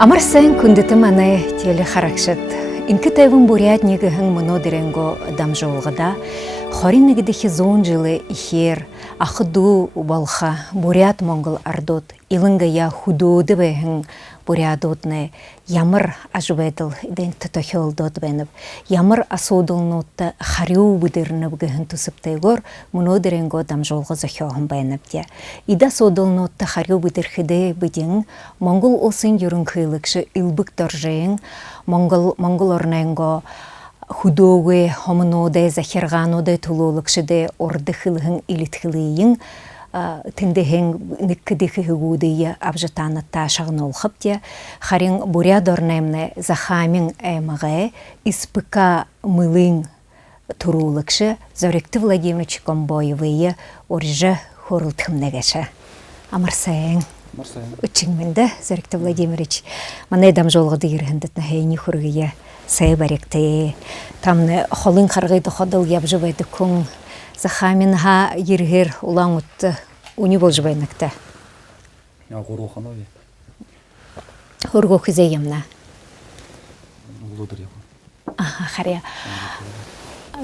Амар сайн күндэтім аны теле харакшат. Инкі тайвын бурятнигіхін мұно деренго дамжолғыда, хориннігідіхі зон жылы ихер, ақыду балха, бурят монгол ардот, илынға я худоды бәйхін бурядотны, ямыр ажубайдыл ден тұтахелдот бәніп, ямыр асудылнотты харю бұдырынып гіхін тұсыптайгор, мұно деренго дамжолғы захиоғын бәйніп де. Ида содылнотты харю бұдырхіде бұдың, монгол осын юрын кыйлықшы илбік доржайын, монгол орнайынго худоғы, хомыноды, захирғаноды, тулулықшыды, орды хылығын илітхілейін, тіндіхін нүккідіхі хігудыйы абжытанытта шағын олқып де, харин буряд орнайымны захамин әміғі испыка мылың турулықшы Зоректі Владимирович Комбоевыйы оржы хорылтымнагаша. Амарсайын. Үтчіңмінді, Зоректі Владимирович. Мана едам жолғыды ерхіндітні хейні хүргіе сай баректі. Тамны холын қарғайды ходыл ябжыбайды күн. Захамин ха ергер улаң ұтты. Уни бол жыбайнықта. Ғору қанау е? Ғору күзейімна. Ұлыдыр ең. Аха, қария.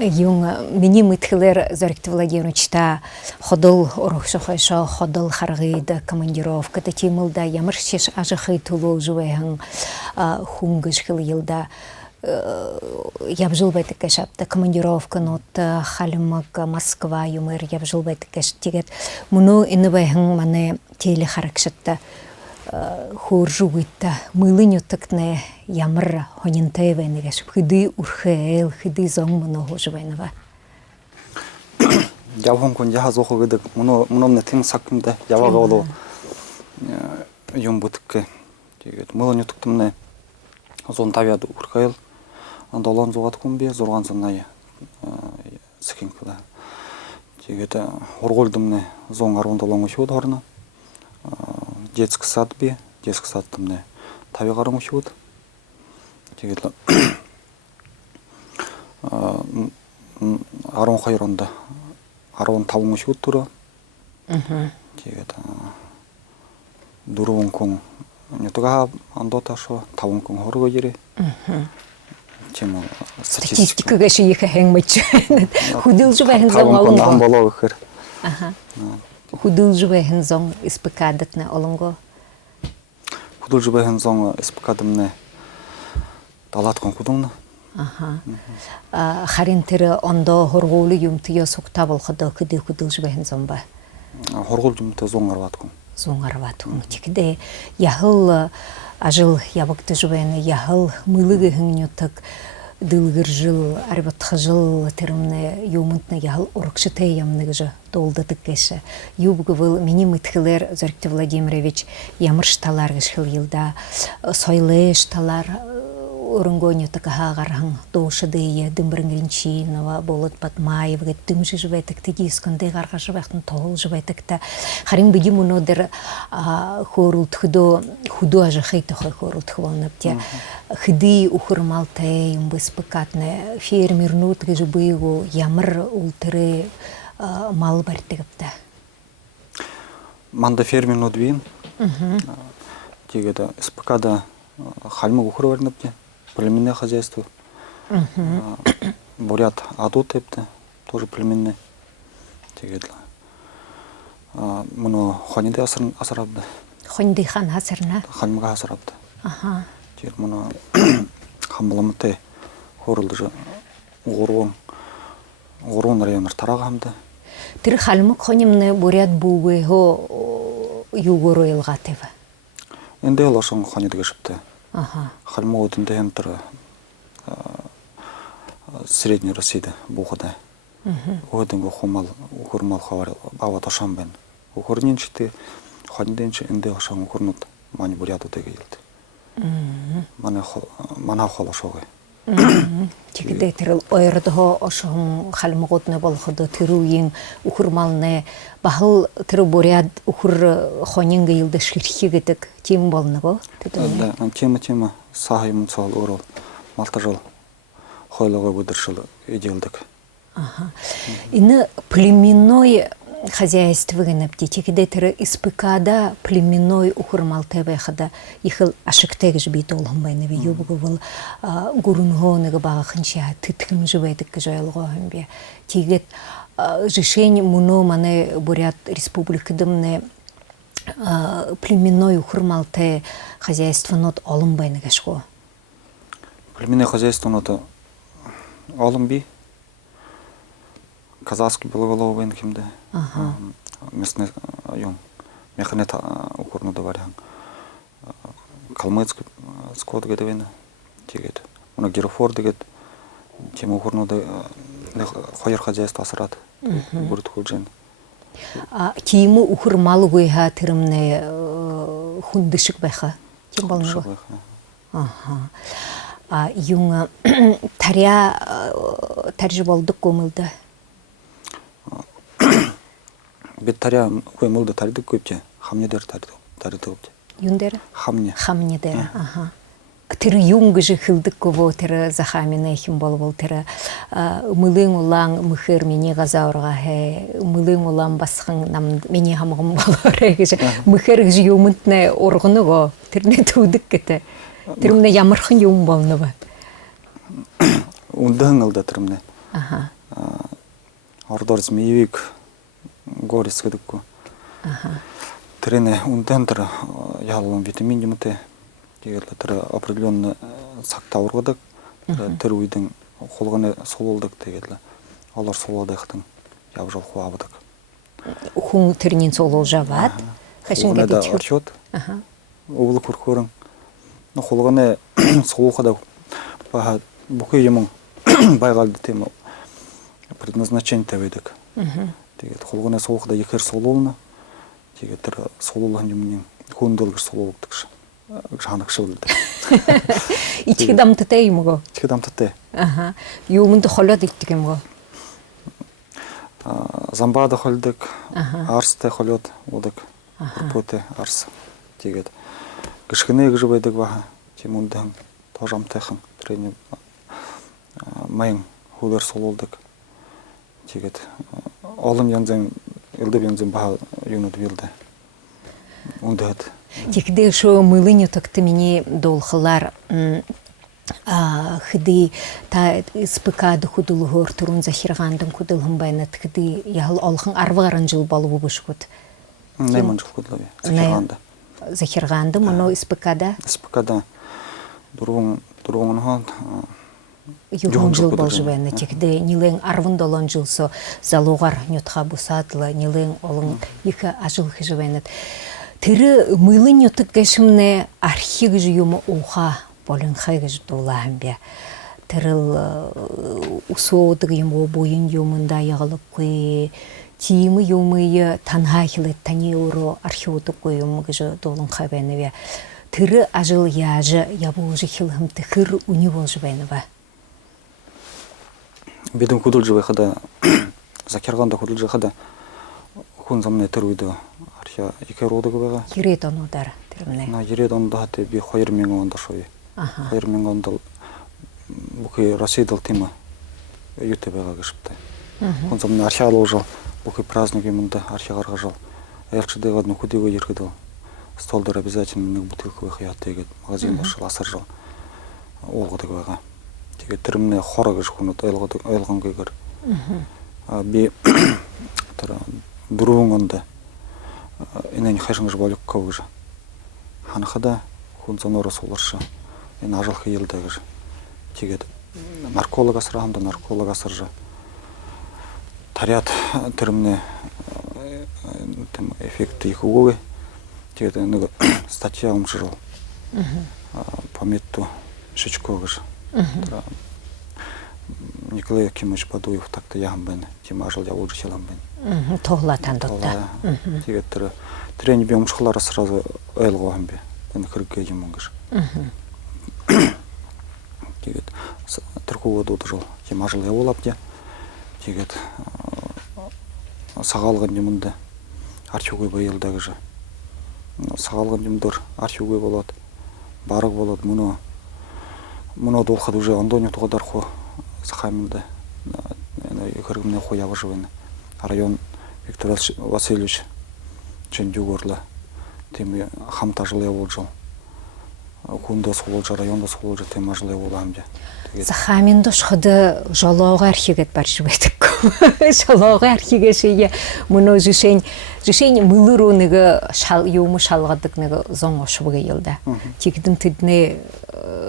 Юң, мені мүтхілер Зоректі Владимировичта ходыл ұрықшы қойша, ходыл қарғайды командировка, тетемілда ямыр шеш ажықы тұлу жуайын хуңгыш қыл елда. Ябжыл байтық кәшапты, командировка ноты, халымық Москва юмыр ябжыл байтық кәшіп тегет. Мұны іні байын маны телі харакшытты, хур жуғытты, мылын өттікні ямыр хонинтай бәйні кәшіп. Хыды ұрхы әл, хыды зоң мұны хожы бәйні ба. Ябғын күн яға зоқы ғыдық, мұнымны тің сақымды яваға олу үйім бұтықы. Мылын өттіктімні зон тавияды ұрхы әл. Андалан зоғат күнбе, зорған зынайы сікін күлі. Тегеті орғылдымны зоң арвандалан үшуд ғарына. Детскі сад бе, детскі садтымны тави ғарым үшуд. Тегеті арван қайранда арван табын үшуд тұры. Тегеті дұруын күн нетіға андоташы табын күн ғорға ері. Статистика кәші екі әңмітші. Худыл жұбайын зоң олыңғы. Худыл жұбайын зоң іспікадытны олыңғы. Худыл жұбайын зоң іспікадымны далатқын худылны. Харинтері онда хорғолы юмтыя соқта болғыда күді худыл жұбайын зоң ба? Хорғол юмты зоң арватқын. Зоң арватқын. Текіде яғыл ажыл ябықты жұбайыны яғыл мылығы хыңнетік дылғыр жыл, арбатқы жыл терімні юмынтны яғыл ұрықшы тәйямны жы долдатық кәші. Юбғы бұл мені мүтхілер Зоректі Владимирович ямыр шталар ғышқыл елда, сойлы шталар орынгонетік ағарғын доушыдыйы, дымбірінгринчинова, болыт батмайы, дымжы жыбайтықты дейскінді ғарға жыбайқтың тоғыл жыбайтықты. Харин бігі мұнодыр хорулт худу ажы қайты қой хорулт хвонапте. Хыды ұқырмалтай, ұмбыс пықатны, фермернут ғыбыйғу, ямыр ұлтыры мал бәртігіпті. Манда фермернут бейін. Тегеді іспықада халмы ұқыры бәрніпте. Племенное хозяйство. Бурят адут епті, тоже племенный. Тегедлі. Мұны хониды асырабды. Хониды хан асырна? Халмыға асырабды. Тегед мұны хамбаламыты хорылды жы ғоруын районыр тарағамды. Тір халмық хонimны бурят бұғы юғыру елғатывы? Енді елашың хониды кешіпті. Халмы өтінде әмтірі Средний Россияда бұғыда. Одинго хомал ухурмал хавар ава тошам бен. Ухурнинчите ханиденче инде ошам ухурнут мани буряту теге елди. Мана холошогы. Тигде терил ойрдо ошом халмготне болгодо тируин ухурмалне бахыл тиру бурят ухур хонинге йылды ширхигетек тим болного. Да, тема сахаймын сол орол малтажол хойлого выдыршыл иделдик. Ага. Ины племенной хозяйство генепти тигде тиру испыкада племенной ухурмал тебехада ихыл ашыктегж бит олгонбайны бе юбугу бул гурунхоныгы багынча тыткым жыбайдык жойлгоһын тигет решение муно мане бурят республикадымне племенной ухурмалте хозяйство нот олынбайны гашко. Племенное хозяйство нот олынби казахский было кимде. Местный район. Механет укорно доварян. Калмыцкий скот gedevine. Тигет. Уна герофор дегет. Тем укорно да хойер хозяйство асрат. Бурт хулжен. Тиму ухурмалы гойха тирмне хундышык байха. Тим балны. Ага. Юнга таря болдук комылды. Бет таря көмілді таридік көпте, хамнедер таридік көпте. Юндер? Хамнедер. Ага. Тірі юңғы жықылдық көбі тірі захамина ехім бол тірі мылың олаң мұхыр мені ғазаурға мылың олаң басқың мені хамығым болар мұхыр ғжы юмынтіне орғыны ғо тіріне тұудық кеті. Тірімне ямырқын юм болны ба? Ундың ылда тірімне. Ордор змеевик горец кедикку. Трине унтентер яллон витамин жумте. Тегеле тир определенно сакта ургадык. Тир уйдың холганы сололдык тегеле. Алар солодыктың ябжал хуабыдык. Хун тирнин солол жават. Хашинге да отчет. Улы куркурын. Но холганы солохада ба букы емон байгалды тема предназначение таведик. Тэгээд холгоны соолхда ихэр солуулна. Тэгээд тэр солуулын юмны хүндэлгэр солуулдаг ш. Ханагшуулдаг. Ичиг дамттай юм уу? Ичиг дамттай. Аха. Юмд холоод итдэг юм уу? Замбада холдог, арстай холоод удаг. Пөтэ арс. Тэгээд гიშгнэ гэж байдаг баха. Чим ундан тожамтайхан тренинг маян хулер солуулдаг. Тэгээд олон янзын элдэ янзын баа юунууд билдэ. Ундэт. Тигдэ шо мылыню такты мени долхлар хыды та спк духудулгор турун захиргандын кудылгын байнат хыды ял олхын арвагарын жыл болуу бушкут. Найман жыл кудлаби. Захирганды. Захирганды муну спкда. Спкда. Дурун хон Югун жыл болжыбайны тегде нилен арвын долон жылсо залугар нютха бусадлы нилен олың екі ажыл хыжыбайнат. Тірі мылын нютык гэшімне архиг жүйумы уха болын хайгыж долағын бе. Тіріл усоодығы юмы бойын юмында яғылып көй, тиімі юмы танға хилет тани уру архиодық көй юмы гыжы долын хайбайны бе. Тірі ажыл яжы ябуғыжы хилхымты хыр уни болжыбайны ба. Беден кудулжы хада закирганда кудулжы хада хун замне тируйду архия ике родыгы бага. Ерет онудар тирмне. На ерет онда хате би 2000 онда шой. 2000 онда буки Россиядал тема юте бага гышыпты. Хун замне архиалуу жол буки праздники мында архиярга жол. Элчиде гадны худиго ергидил. Столдар обязательно бутылка выхаят тегет магазин башыл асыр жол. Олгыдыгы бага. Тэгээд тэрмнээ хорогож хүнөд ойлгон гэгээр би тэр дөрвөн онд энэ хашингж болох гэж ханахада хүн зоноор сууларш энэ ажил хийлдэ гэж тэгээд наркологоос хамда наркологоос тариат тэрмнээ тэм эффект их өгөө тэгээд нэг статья умшрал помету шичко гэж Николай Якимович Бадуев такты яғын бәні, тем ажыл явылжы шелам бәні. Тоғлатан дотта. Тегет трени бе ұмшқылары сразу әйл қоғын бе, бәні кірікке жемін кіш. Тегет түркуға доды жыл, тем ажыл явылап де, тегет сағалған жемінді арчуғай байылдағы жы. Сағалған жемдір арчуғай болады, барық болады, мұны долқады уже Андонио тұғадар қо сақаймынды көргімне қоя бажывайны. Район Виктор Васильевич Чендю горлы, темі хамта жылы бол жыл. Кунда сол жа, районда сол жа, темі жылы болам де. Сақаминды шқыды жалауға архигет баршы бәдік. Жалауға архиге шейе мұны жүшен мұлыр оныға еумы шалғадықныға зоңошыбығы елді. Текдің түдіне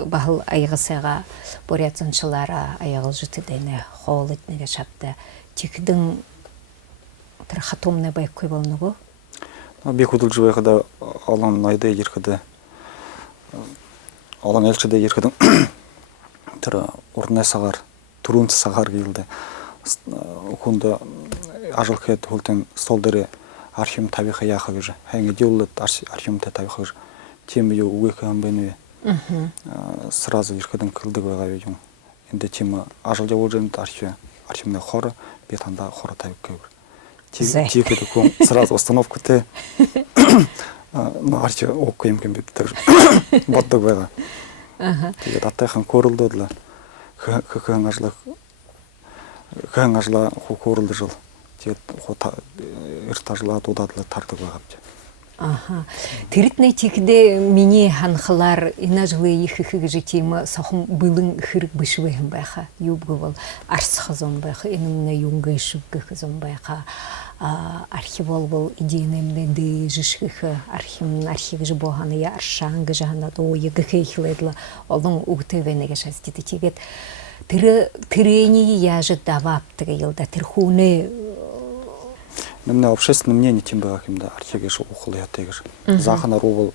бағыл айғысыға борятсыншылара аяғыл жүтідені қол етніге шапты. Текдің тұрхатомны байық көй болны бұл? Бек ұдыл жыбайқыда алан айды еркіді, алан әлшіде еркідің түрі орнай сағар, тұрунты сағар келді. Оқында ажыл қет олтен столдары архим табиқы яқы көжі. Әңге деулы архим табиқы көжі. Темі еу ұғықы әмбәні сразу еркідің кілді көйға өйдің. Енді темі ажыл жау жайында архимне қоры, бетанда қоры табиқы көйір. Текеді көң сразу установка те архи оқы емкен бетті тұрыр. Баттық байға. Тегет аттайхан көрілді өділі. Көң ажыла көрілді жыл. Тегет ұрта жыла додадылы тарды көғапты. Тірітіне текіде мене ханқылар ина жылы ехігі жетемі сақым бұлың хырық бішуайын байқа. Юбғы бол арсықы зон байқа, еніміне юңғы шүбгі зон байқа. Архивол бол идейнемді жышқығы архиві жы болғаны я аршаңғы жағында ойы ғықы олың ұғыты венеге шастеді. Тегет тірені яжы даваптығы елді тірхуны Мен общественное мнение тем было каким-то архивиш ухол я тегиш. Захана ровал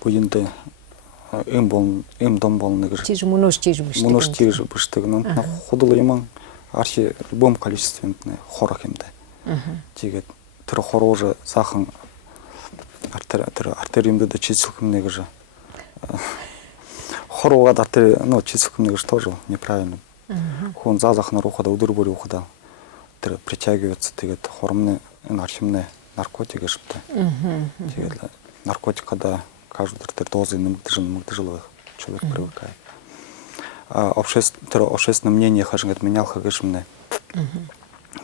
буинды им дом был негр. Тиж мунош тиж быштык. Мунош тиж быштык. Но ходил иман архи в любом количестве хорах им да. Тигет тер хороже захан артериумда да чисилком негр. Хорова да артери, но чисилком негр тоже неправильно. Он захана роха да удар бори ухода. Притягивается, тегет хормны, архимны наркотики шипты. Тегет наркотика да каждый дозы магдыжиловых человек привыкает. Общественное мнение хажгет менял хагышмны.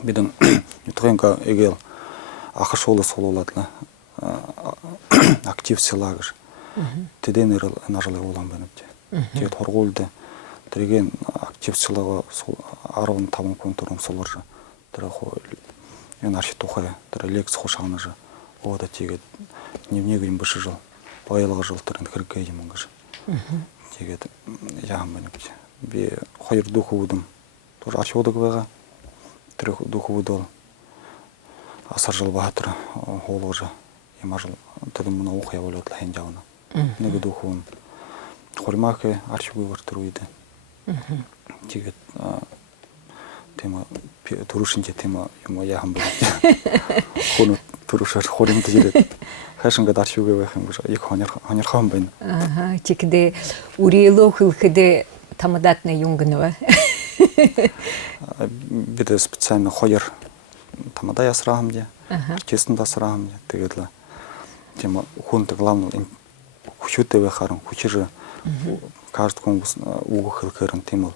Биден ютгенка егел ахашолы сололадла актив силагыш. Теден ирыл нажылы улам бенепте. Тегет хоргулды. Теген актив силага арвын табын контурын солыржы. Архи тухая, лекс хошаны жа. Ода тегет дневник им бышы жыл. Байылығы жыл тұрын кірге емін ғыш. Тегет яғын бәніпте. Бе қойыр духу удым. Тоже архи оды көбеға. Түрек духу удыл. Асар жыл бағытыры олығы жа. Ема жыл тұдым мұна оқия болы өтілі хен жауына. Неге духу удым. Қорымақы архи көбір тұру еді. Тегет тема турушинче тема юмо яхам бу. Хону турушар хоринте жирет. Хашынга даршуга бахым буша. Ек ханер хам байн. Текде урело хылхыде тамадатны юнгынова. Биде специально хойер тамада ясрахам де. Честно да срахам де. Тегедла. Тема хунта главный хучуте бахарам. Хучижа каждый кон угу хылхырын темал.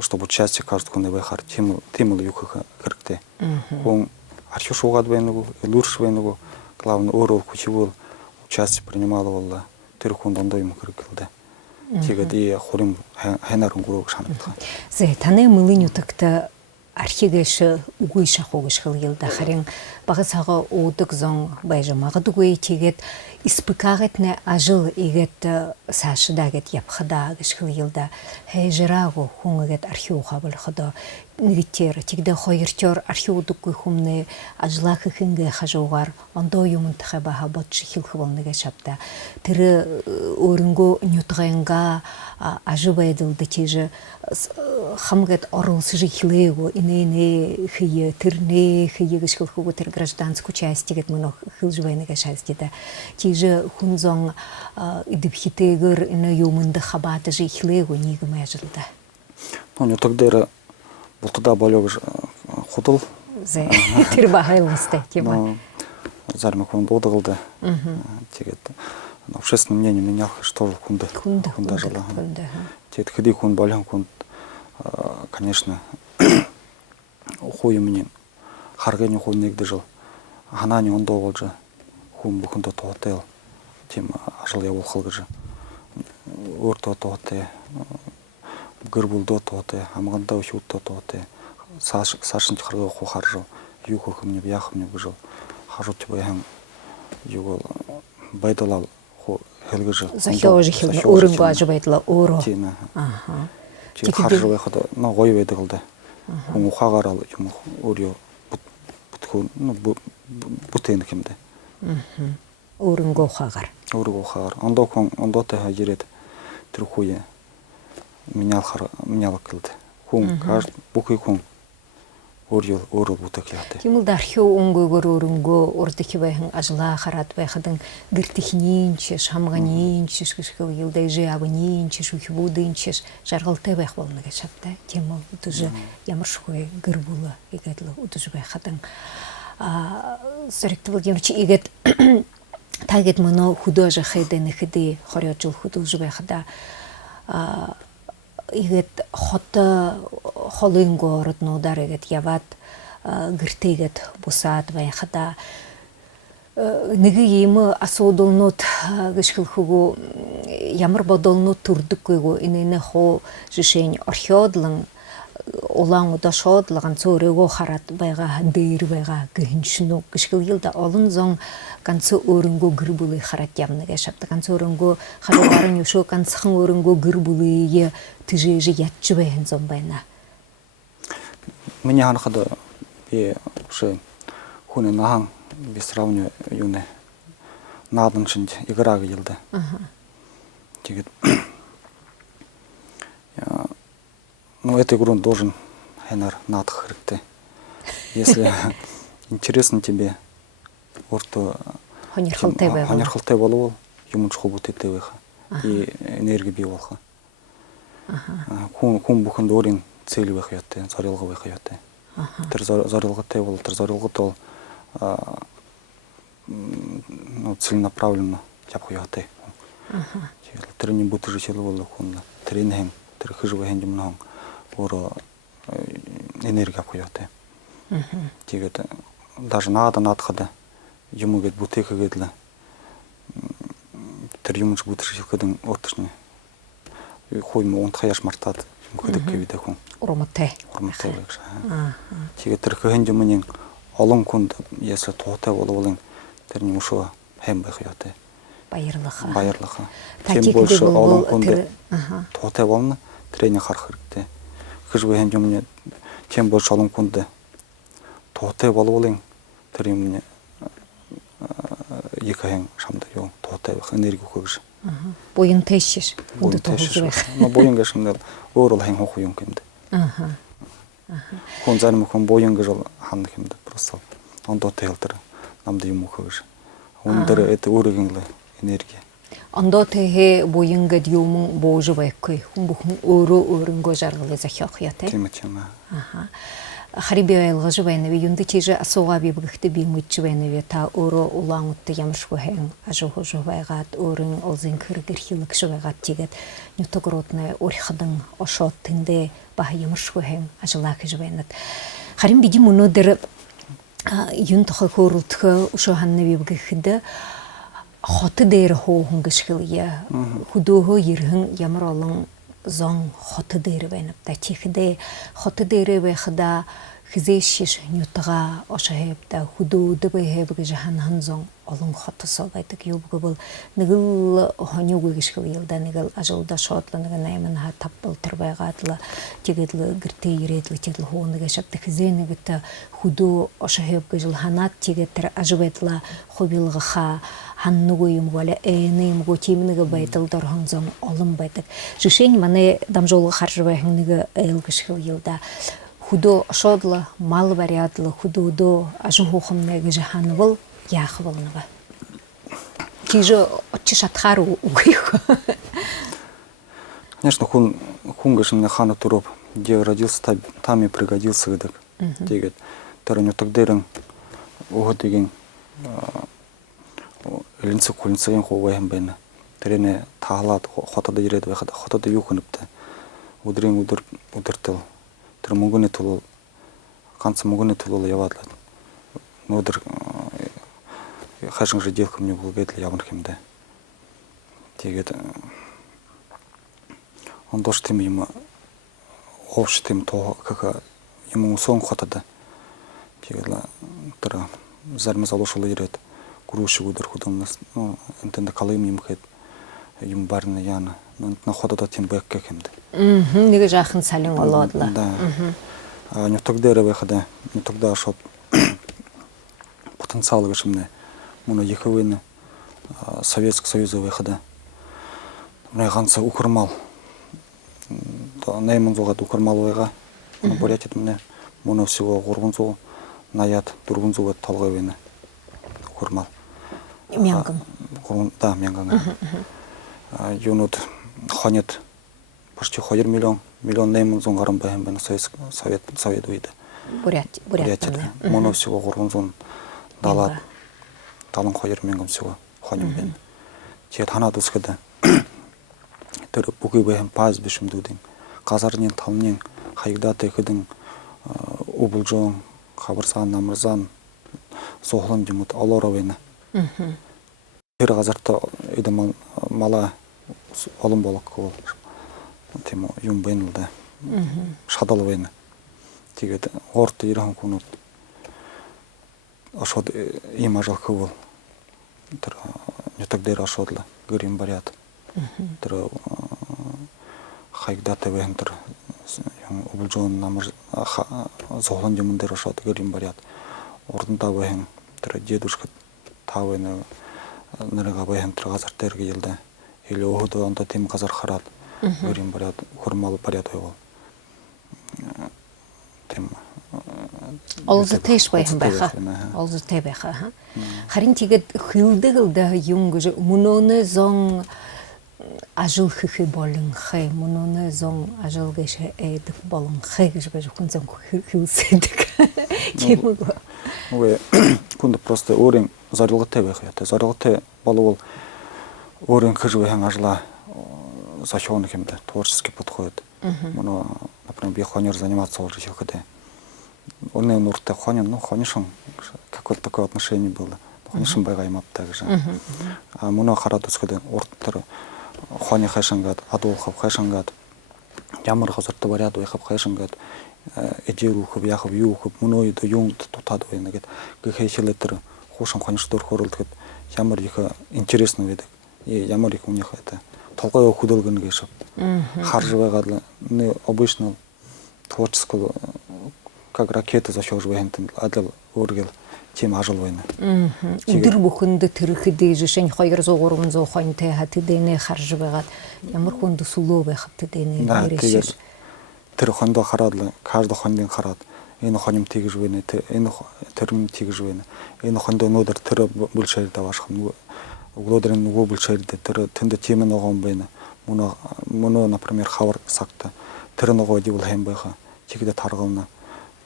Чтобы участие каждого коневехар тимул юха крикте. Он архив шугад войну, лурш войну, главный орел кучевал, участие принимал волла, тыркун дондой ему крикилде. Тигади хорим хенарун гурок шанатха. Зэ тане мылыню такта архивгеше угуйша хогыш хылгылда харин багысага одык зон байжамага дугуй тигет испыкагетне ажыл игет сашыдагет япхада гыш хылгылда хежирагу хунгет архив хабыл хада нигиттер тигде хойыртер археодук хумны ажлах хинге хажугар ондо юмунтха баха ботчи хилхволныга шапта тире өрөнгө нютгенга ажыбайдылды тиже хамгет орылсыжы хилего инене хие тирне хие гышхылхугу тир гражданскую часть гет мно хилжбайныга шастида тиже хунзон идипхитегер ине юмунда хабаты жи хилего нигме ажылда. Ну, не тогда был туда болег худал. Тир бахайлысты, тема. Зармак он долдалды. Тегет общественное мнение менял, что хунда жила. Тегет ходи хун болен хун, конечно, хуй мне харгени хун негде жил. Ханани он долго же хун бухунда тотел. Тем ажил я волхал же. Орто тоте. Гырбулдо тоте, амганда ушутто тоте. Сашын чхарга хохаржо, юго хымне бяхымне бужо. Хажут боян юго байдалал хо хелгыжы. Захёжи хилне урынго ажыбайтла уро. Тина. Ага. Ти харжо хада на гой ведилде. Хум хагарал юм урио бутхун ну бутен кимде. Урынго хагар. Урынго хагар. Ондо те хажирет трухуе. Менял кылды. Хун кажд букой хун орыл бутак яты. Тимул архео онгойгор урынго ордыки байхын ажла харат байхадын гыртихнинчеш, хамганинчеш, кышкыл йылдай жиабынинчеш, ухибудынчеш, жаргалтай байх болныга шапта. Тимул утужы ямыршкой гырбулы игетлы утужы байхадын. Сөректі білгемірчі игет тагет мұны художа хайдыны хыды, хорёчыл художы байхада игет хоты холынго роднодар игет яват гыртегет бусат байхада ныгы емі асудылнут гышкылхугу ямыр бодолнут турдук күйгу инene хо жишень орхеодлың олаң удашодлыгын цорего харат байга дыр байга гынчну гышкыл йылда олын зоң канцы өрөнгө гырбулы харат ямныга шапты канцы өрөнгө хараларын юшо канцхын өрөнгө гырбулы тыжежи ятчы байын зоң байна. Мне ханхада бе уже хуны нахан без сравнения юны надын чинде играга йылды. Тегет ну, этой игру должен Хенер надхрыкты. Если интересно тебе, орто ханерхалтай болу, юмучху бути тевиха и энергия биолха. Кун бухын дорин цели выхаяты, зарилга выхаяты. Тер зарилга тевол, тер зарилга тол целенаправленно тяпхаяты. Тер не бути жители волу хунда, тренинг, тер хижу хендимнанг. Оро энергия коёте. Тигет даже надхада юмугет бутека гедле. Тер юмуч бутыши кадын ортышны. Хойму он хаяш мартат кадык кевиде хон. Урматте. Урматте бекша. Тигет тер хендимнин алын кунд если тота болобулын тер немушо хем бехёте. Байырлыха. Тем больше алын кунд тота болны тренинг хархырыкты. Хыжбайхан жумне тем больше алым кунды тоте бололың тримне екаен шамда ё тоте энергия көгш. Бойын тешиш. Бойын тешиш. Но бойын гашымда орол хэн хохуйун кемде. Хон зарым хон бойын гажал хан кемде просто он тоте хэлтер намды юм көгш. Ондер это өрөгөнлө энергия. Анда тэхэ боюнга дьюмун боожу байккой хумбухун өрөнгө жаргылы захиохяте. Тиматима. Хариби айлгажы байнаве юнды чижи асуга бибгихти бимитчи байнаве та өрө улаңутты ямышку хэн ажухужу байгат өрөн олзин кыргыр хилыкшы байгат тигет нютогротны орхадын ошот тинде баха ямышку хэн ажылакы жбайнат. Харим биди мунодер юнтхы хорултхы ушо ханны бибгихди хоты дейр хоохун гышкылия худуho йирхын ямар олон зон хоты дейр байнапта тихде хоты дейр байхда хизешиш нютага ошаһебда худуды бэхэбгэ жахан ханзон олон хотосо байтык юбгы был нигыл хонюгы гишгы йылда нигыл ажылда шотла нигы найман ха таппыл тырбайгатлы тигедлы гирте иредлы тедл хоныга шапты хизенигита худу ошаһебгэ жыл ханат тигеттер ажыбетла хобилга ха ханнугуйым валя эйним готимнига байтылдар ханзон олон байтык жишень мане дамжолга харжыбайхныга элгишгы йылда худо шодла мал вариатлы худудо ажухумнеге жаханвал яхвалнага. Киже отчишатхару угих. Конечно, хун гашин на хана туроп, где родился, там и пригодился выдак. Тегет, тараню тагдерен, угодеген, линцы кулинцеген ховаем бена. Терене тахлад, хотада иред выхода, хотада юханыпта. Удрен удыртыл. Тэр мөнгөний төлөө ганц мөнгөний төлөө яваад л нөдөр хашин жидэх юм уу гэдэл явах юмдаа. Тэгээд ондош тийм юм овш тийм тоо как юм сон хотод. Тэгээд тэр зарим залуушул ирээд гүрүүшиг өдөр хөдөлнөс энтэнд калым юм хэд юм барна яна на хотод тийм бэк юмдаа. Нэг жаахан салин болоод л. Не тогда выхода, не тогда шот потенциал гашмне. Муна ехавына Советский Союз выхода. Мне ганца укырмал. То найман зогат укырмал ойга. Муна борятит мне. Муна всего горгунзу наят тургунзу талгавына. Укырмал. Мянган. Да, мянган. Юнут ханет почти 1 миллион найман зонгарам бэхэм бэн совет үйді. Бурятия. Моно всего горгунзун далат. Талын 1 миллион всего ханем бэн. Чет хана дускады. Тэр бүгі бэхэм паз бешім дудың. Қазарнен талнен хайгда тэхэдің убылжон, хабарсан, намырзан, соғлан демут алора бэна. Тэр қазарта үйді мала олым болық көл. Тему юм бэнлда. Шадал бэна. Тэгээд орт ирхан күнут ашод им ажал көл. Тэр нютагдэр ашодла гэрим барят. Тэр хайгда тэвэн тэр убылжон намыр соғлан демундэр ашод гэрим барят. Ордында бэхэн тэр дедушка тавэна нэрга бэхэн тэр газар тэргэ елда. Или оғыды онда тем қазар харат. Гөрім барят, хұрмалы барят ойғыл. Тем... Олзы тейш байхын байха. Олзы тей байха. Харин тегет хылды юнгы мұноны зоң ажыл хыхы болын хай, мұноны зоң ажыл гэші әйдік болын хай гэші бәжі күн зоң хылсайдық. Кемі го? Күнді просто орын зарылғы тей байха. Зарылғы тей балы ол орын кыжы байхан ажыла защённых им творчески подходит. Моно, например, бихонер заниматься уже ходя. Он и нурте хонин, ну хонишон какое-то такое отношение было. Хонишон байгаймап также. А моно харатус ходя орттер хони хайшангат, адулхав хайшангат. Ямар хазарты барят уйхав хайшангат. Эдирухав яхав юхав моно и до юнт тутадо инагет. Гехейшелетер хошан хоништор хорулт. Ямар иха интересно видик. И ямар их у них это толгой худалгын кешіп. Харжыбай гадлы. Обычно творческого, как ракета защёжбай, адыл өргел тем ажыл войны. Удыр бұқынды түріхіде жешен қайыр зоғырын зоғын тәйхаты дейіне харжыбай гад. Ямар қонды сулу байқапты дейіне ересер. Тірі қонды қарадлы, кажды қонден қарад. Ені қоным тегі жуені, ені түрім тегі жуені. Ені қонды нөдір түрі бүлшәрді вашқым. Углодрен углбулчерде тэр тэнд темен огон байна. Муно, например, хавар сакта. Тэр нөгөө дивл хэм байха. Чигдэ таргална.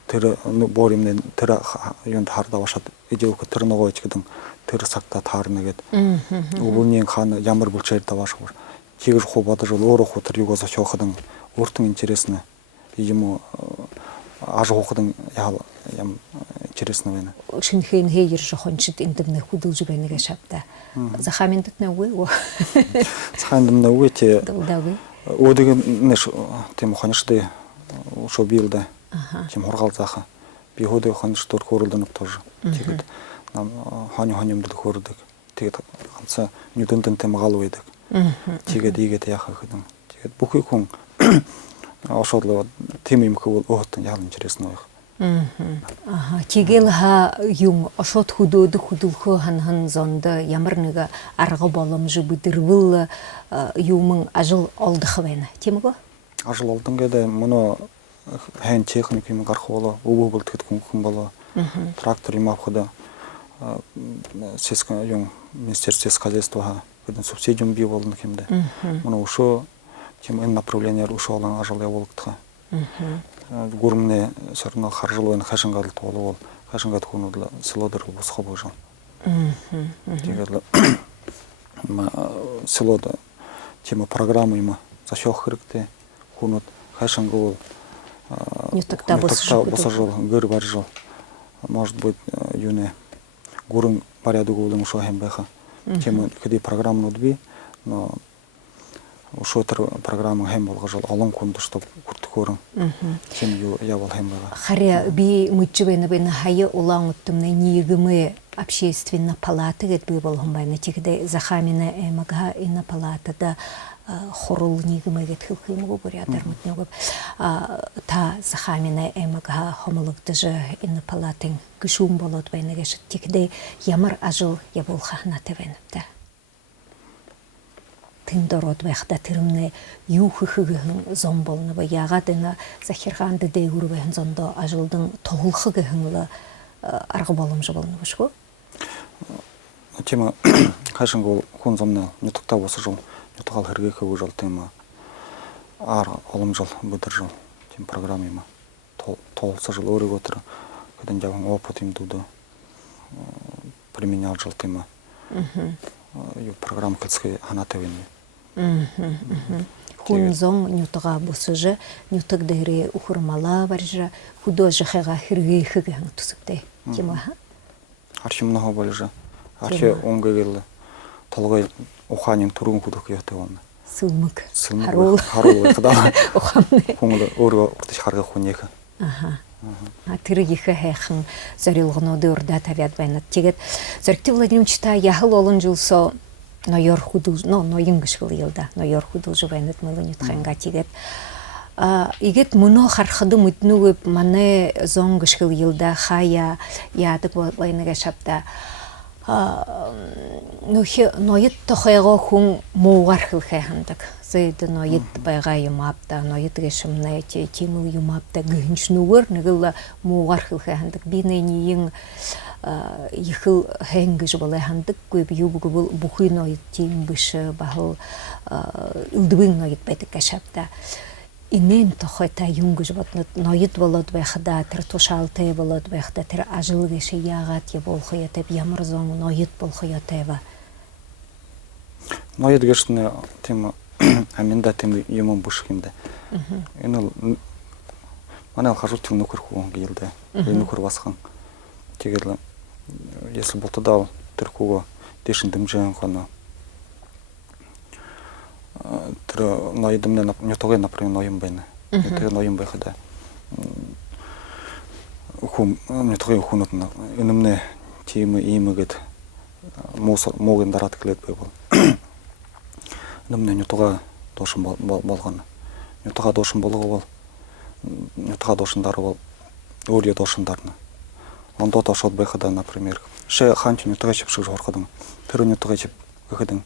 Тэр боримне тэр юнд харда башад. Идеук тэр нөгөө чигдэн тэр сакта таарна гэд. Углнийн хан ямар булчерде башгур. Чигэр хубады жол өөрөө ху тэр югоос шохадан өөртөө интересно. Ему аж хохадан ям интересно байна. Шинхэн хэйэр жохончд эндэмнэ хүдүүлж байна гэж шавта. Захаминдт наугүй. Захаминд наугүй те. Даугүй. Өдөг нэш тийм хоншды шо билдэ. Тим хоргал заха. биходы ханштор хорылдынып тоже. Тегет нам ханю-ханюмды хордык. Тегет анса нютентен темгалу едік. Тегет егет яхахыдың. Тегет бухи кун ошодло темим кыл оттан ялын интересно их. Тегел ха юм ошот худоды худулху хан зонда ямырныга арга болом жыбыдырвыл юмың ажыл алды хвена. Темго? Ажыл алдың кеде мұны хэн техниками гархола, убу был тет кун бала. Трактор им обхода сельское юм министерство хозяйства кеде субсидиум би болдың кемде. Мұны ушо тем направление ушо алан ажыл я болдыктха. Гурмне сорна харжылуен хашынгал толу хашынгат кунудла селодыр босхо божал. Тегерле селода тема программы има за шох хрыкте кунут хашынгал Нютакта босажал гыр баржал. Может быть юне гурын порядок улым шо хембеха. Тема кеди программу дби, но ушо программа хем болгажал алон кунду чтоб курткорын. Тем я бол хем бага. Харя би муччубена бена хая улан уттумна нигымы общественно палаты гет би болгон байна тигде захамина эмага инна палатада хорул нигымы гет хилхымгу бурятар мутногоп та захамина эмага хомолукты же инна палатын гүшум болот байна геш тигде ямар ажыл я болхана тевенпте. Тиндорот вехта тирмне юхыхыгын зомболны ба ягадына захирханды дегурбен зондо ажылдың тогулхыгынла аргы болым жоболны башко. Тема кашынгол хунзомна нютукта болса жол нютугал хыргы кыгы тема ар олым жол быдыр жол тем программима толса жол өрүгө отур каден жагын опытым дуду применял жол тема ю программа кыцкы анатовини Хунзон нютуга бусыжы нютук дыри ухурмала баржа художа хага хыргы хыгын тусукте тема архи много болжа архи онгегел толгой уханин турун худук яты он сылмык харул кыда ухамны коңда өргө кытыш харга хунеха Тырыгы хэхэн зарилгыно дөрдә тавят байнат тигет Зөркти Владимирович та яхыл олон жылсо ноёр худул ноён гышгыл елда ноёр худул жабайнат мылынет ханга тигет игет муно хархады мутнугып мане зон гышгыл елда хая ядык байнага шапта ноёт тохайго хун муугар хыл хэхандык зэйд ноёт байга юмапта ноёт гешимне тимул юмапта гынчнугөр ныгыла муугар хыл хэхандык бинениин ихыл хэнгэж болай хандык көб юбугул бухуй ноёт тим бышы бахыл илдыбын ноёт байтык кашапта инен тохайта юнгэж батнат ноёт болот байхада тер тушалты болот байхада тер ажыл геше ягат я болхоятеп ямырзон ноёт болхоятева ноёт гешне тема аминда тем юмон бушкинде энел манал хажу тюну курку гилде нукур басхан тегерле если бы туда теркуга дешин дымжан хана тер ноёдымне нютуга например ноём бена тер ноём бехада хум нютуга хунутна энемне тема имегет мусор могын дарат клет бебол нэмне нютуга дошын болгон нютуга дошын болгоо бол нютуга дошындары бол өрү дошындарны ондо тошот бехада например ше ханчы нютуга чип шыгы оркодун тер нютуга чип кыдын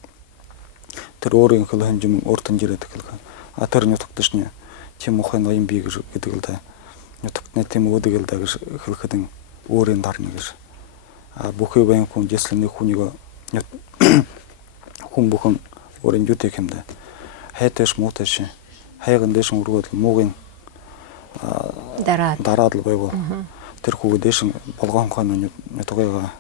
тер орын кылган жум ортон жере тикилген а тер нютук тышне тем ухай ноим биги гыдылда нютук не тем удыгылда кылгын орындарны гыш а бухы бен кун если не хуниго хун бухун орын ютекемде хэтеш мотеш хайгындеш ургот могын дарадл байбол терхуг дешин болгон кону нютугайга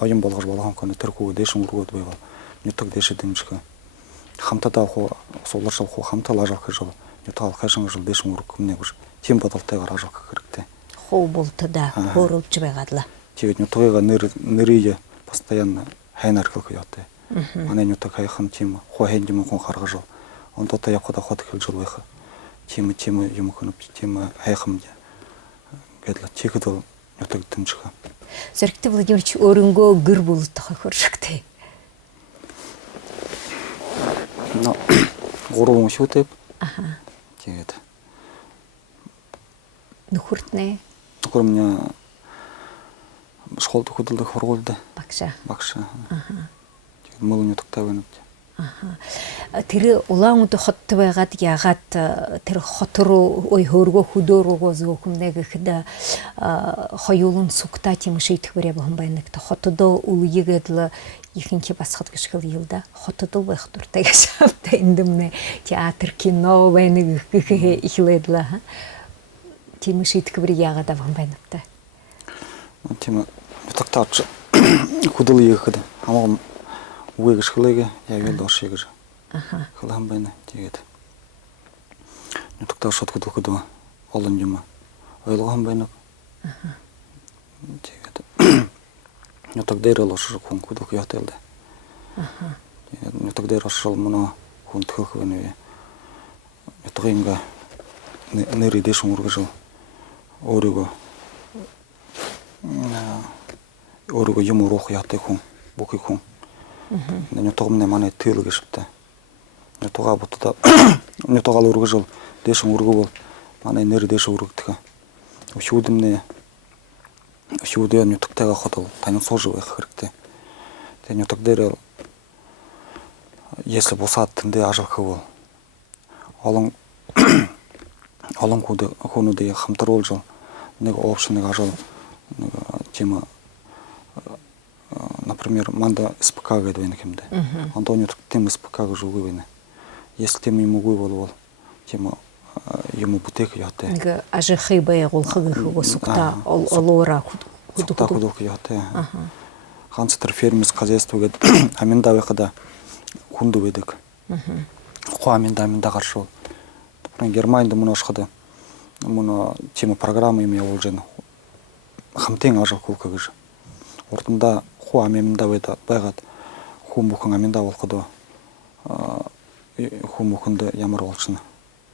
айым болгож болгон кону терхуг дешин ургот байбол нютук деши димчка хамтада хо соларшал хо хамтала жак жол нютал хашын жол дешин ург кумне буш тем бодалтай гаражак кирикте хо болтуда хорулп жибагадла тигет нютугайга нырые постоянно хайнар кылкыятты ана нютук хайхан тема хо хендим кон харгажо онто та якода хот кыл жол байха тема юмкунуп тема хайхамде гэдэл чихэд нутаг дэмжих. Зоригтой Владимирович өөрөнгөө гэр бүл тохиоршигтэй. Гурван шүү дээ. Аха. Тэгээд Нөхөрт нэ нөхөр минь школд хөдөлгөх сургуульд багш. багш. Тэгээд мөн нутагтай байна. Тэр Улаан-Удэ хотод байгаад ягаад тэр хот руу ой хөөргөө хөдөөргөө зөөхмнэ гэхэд хоёулын сугтаа тийм шийдэх бэрэ бахан байна. Хотод үлгийгээд л ихэнх басхад гიშгэл йылда. Хотод байх дуртай гэшавтай эндэмнэ театр кино байна гэхээ ихлээд л тийм шийдэх бэрэ ягаад бахан байна та. Тийм нутагтаа хөдөлгөөхөд хамаагүй үгүй гიშгэлэг яг л оршиг гэж. Хөлөн байна. Тэгээд нутагтаа шууд хөдөлгөхөд олон юм ойлгохон байна. Тэгээд нутаг дээр л орших хүн хөдөлгөх яатай л да. Тэгээд нутаг дээр оршил мөн хүн төхөх байна. Нутгийн ингээ нэр дэш өнгөргөж өөрийгөө юм уруух яатай хүн бүхий хүн. Нутагмны манай тэлэг швтэй. Нутагаа бутда нутагаа өргөжөл дэш өргөв манай нэр дэш өргөдөх. Шүүдэмнэ шүүдээ нутагтайгаа хотол танин сууж байх хэрэгтэй. Тэгээ нутаг дээр если бусаад тэндээ ажиглах бол олон хүнүүдийг хамтруулж нэг опшныг ажил нэг тема например, манда СПК гэдэг байна хэмдэ. Антонио тийм СПК гэж үгүй байна. Если тийм юм үгүй болвол тийм юм бүтээх яатай. Нэг ажихи байгуулах сугта олоора хөдөлгөх яатай. Ганц тэр фермерс хозяйство гэдэг аминда байхада хүнд байдаг. Хоо аминда гаршуу. Германд мөн оошхад мөн тийм програм юм явуулж байна. Хамтын ажиглах гэж. Урданда хуу аминдаа байгаад хүн бүхэн аминдаа болоход хүн бүхэнд ямар болчихно.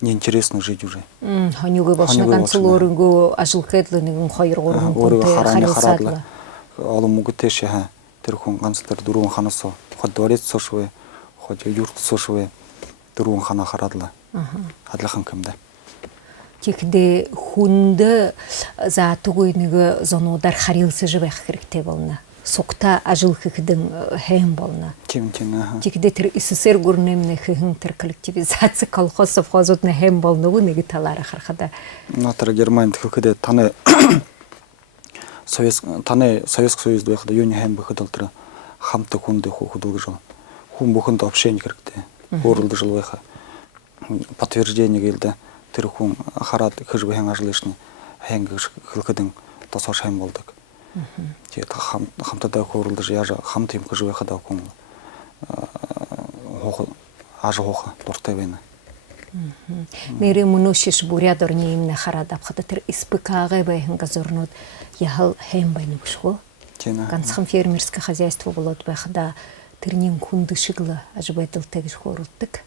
Неинтересно жить уже. Хоньюг болчихно ганц өөрөнгөө ажиглахад л нэгэн 2 3 хүнтэй харилцаад олон мөнгөтэй шээ тэр хүн ганц тэр дөрвөн ханаас хот дворец сошвэ хот юрт сошвэ дөрвөн хана хараад л хадлахан кэмдэ. Тэгэхдээ хүнд за түгүй нэг зонуудаар харилцаж байх хэрэгтэй болно. Сугта ажиглах хэдэн хэм болно. Тийм. Тэгэхдээ тэр СССР гүрнэмнэх тэр коллективизаци колхоз совхозууд нэ хэм болно нэг талаараа харахад. Натар Германд хөөхөд таны Советский Союз байхад юуны хэм бэхэд бол тэр хамт хүнд хөдөлгөж хүн бүхэнд общение хэрэгтэй. Өөрөлдөж байха. Подтверждение гэлдэ тэр хүн хараад хэж бэхэн ажлын хэнг хөлхөдөн тосоош хэм болдог. Тэгээд хамтдаа хөөрөлдөж яаж хамт юм хэж байхад хүн хоох дуртай байна. Нэрээ мөнөшиш буряд орны юм хараад авахад тэр СПК-га байхан газарнууд яхал хэм байна гүшгөө. Ганцхан фермерское хозяйство болоод байхад тэрний хүнд шиг л аж байдалтай гэж хөөрөлдөг.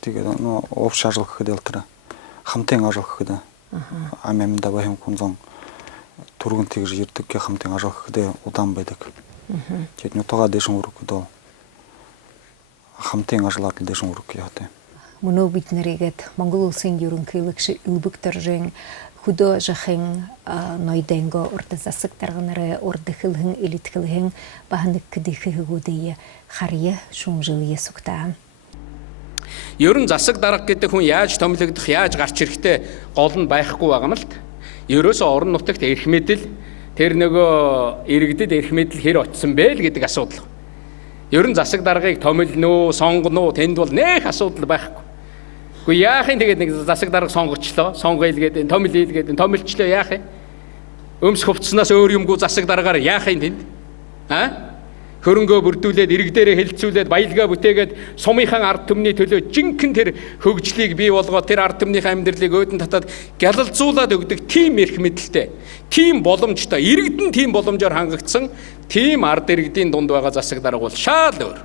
Тэгээд общ ажиглах гэдэг тэр хамтын ажиглах гэдэг амимда байхан хүн түргэн тэгж ирдэг хамтын ажиглах гэдэг удаан байдаг. Тэгээд нутагаа дэшин өрөх гэдэг хамтын ажлаад дэшин өрөх яатай. Мөнөө бид нарыгэд Монгол улсын ерөнхийлөгч Өлбөг Торжин хөдөө жахын ноёдэнго урд засаг дарганараа урд хэлхэн элитгэлхэн бахныг гэдэхэгүүдээ харья шумжилие сугтаа. Ерөн засаг дарга гэдэг хүн яаж томилогдох, яаж гарч ирэхтэй гол нь байхгүй байгаа юм л та. Ерөөсөө орон нутагт эрх мэдэл тэр нөгөө иргэдэд эрх мэдэл хэр очсон бэ л гэдэг асуудал. Ерөн засаг даргыг томилно, сонгоно тэнд бол нэх асуудал байхгүй. Гэхдээ яахын тэгээд нэг засаг дарга сонгочлоо, сонгоё гэдэг, томилъё гэдэг, томилчлоо яах юм? Өмс хувцснаас өөр юмгүй засаг даргаар яах юм тэнд? Хөрөнгөө бүрдүүлээд, иргэдээрээ хэлэлцүүлээд, баялгаа бүтээгээд сумынхан ард түмний төлөө жинхэнэ тэр хөгжлийг бий болгоод тэр ард түмнийхээ амьдралыг өөдөн татаад гялалзуулаад өгдөг тийм эрх мэдэлтэй, тийм боломжтой, иргэдэн тийм боломжоор хангагдсан тийм ард иргэдийн дунд байгаа засаг дарга бол шал өөр.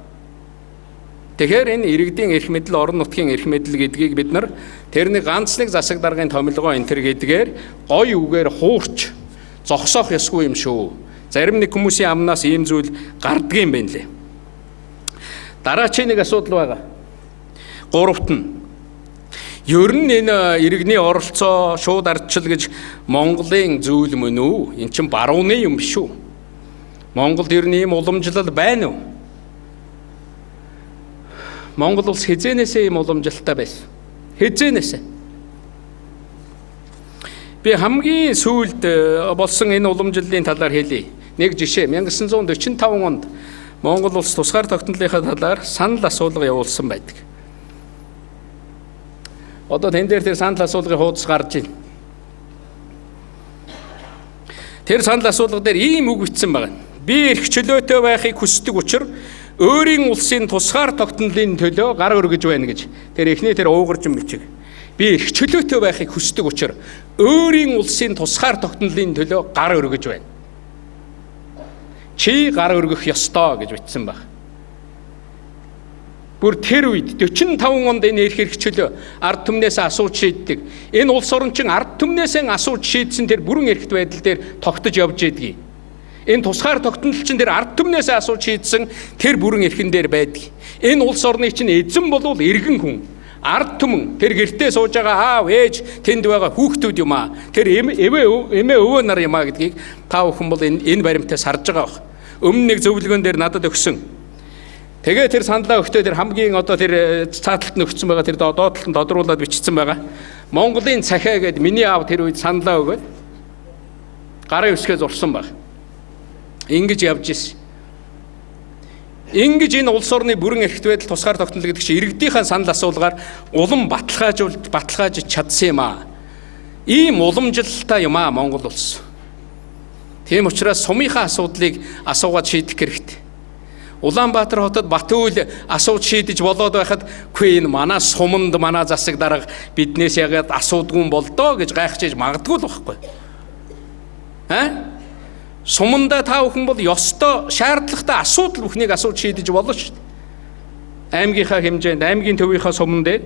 Тэгэхээр энэ иргэдийн эрх мэдэл, орон нутгийн эрх мэдэл гэдгийг бид нар тэрний ганц нэг засаг даргын томилгоо энэ төр гэдгээр гой үгээр хуурч зогсоох ёсгүй юм шүү. Зарим нэг хүмүүсийн амнаас ийм зүйл гардгийн байна лээ. Дараагийн нэг асуудал байгаа. Гуравт нь ер нь энэ иргэний оролцоо, шууд ардчил гэж Монголын зүйл мөн үү? Эн чинь барууны юм биш үү? Монголд ер нь ийм уламжлал байна уу? Монгол улс хизээнээсээ ийм уламжлалтай байсан. Хизээнээсээ. Би хамгийн сүүлд болсон энэ уламжлалын талаар хэлье. Нэг жишээ 1945 онд Монгол улс тусгаар тогтнолынхаа талаар санал асуулга явуулсан байдаг. Одоо тэн дээр тэр санал асуулгын хуудас гарч байна. Тэр санал асуулга дээр ийм үг бичсэн байна. Би эрх чөлөөтэй байхыг хүсдэг учраас өөрийн улсын тусгаар тогтнолын төлөө гар өргөж байна гэж. Тэр эхний тэр уугарч бичиг. Би эрх чөлөөтэй байхыг хүсдэг учраас өөрийн улсын тусгаар тогтнолын төлөө гар өргөж байна. Чи гар өргөх ёстой гэж бичсэн баг. Бүр тэр үед 45 онд энэ эрх чөлөө ард түмнээс асууж шийддэг. Энэ улс орон чин ард түмнээс асууж шийдсэн тэр бүрэн эрхт байдал дээр тогтож явж байдгийг. Энэ тусгаар тогтнол чин тэр ард түмнээс асууж шийдсэн тэр бүрэн эрхэн дээр байдаг. Энэ улс орны чин эзэн болвол иргэн хүн. Ард түмэн тэр гэртээ сууж байгаа аав ээж тэнд байгаа хүүхдүүд юм аа. Тэр эмээ өвөө нар юм аа гэдгийг та бүхэн бол энэ баримтаас харж байгаа бах. Өмнө нэг зөвлөгөөн дээр надад өгсөн. Тэгээ тэр саналаа өгтөө тэр хамгийн одоо тэр цааталт нь өгсөн байгаа тэр доотлолт нь тодруулаад бичсэн байгаа. Монголын цахиа гэд миний аав тэр үед саналаа өгөөд гарын үсгээ зурсан баг. Ингэж явж ирсэн. Ингэж энэ улс орны бүрэн эрхт байдал тусгаар тогтнол гэдэг чинь иргэдийнхэн санал асуулгаар улам баталгааж чадсан юм аа. Ийм уламжлалтай юм аа Монгол улс. Тийм учраас сумынхаа асуудлыг асуугаад шийдэх хэрэгтэй. Улаанбаатар хотод Батүйл асууж шийдэж болоод байхад үгүй энэ манай суманд манай засаг дарга биднээс ягаад асуудгүй болдоо гэж гайхаж магадгүй л байхгүй. Суманда та бүхэн бол ёстой шаардлагатай асуудал бүхнийг асууж шийдэж болно шүү дээ. Аймгийнхаа хэмжээнд аймгийн төвийнхаа суман дээр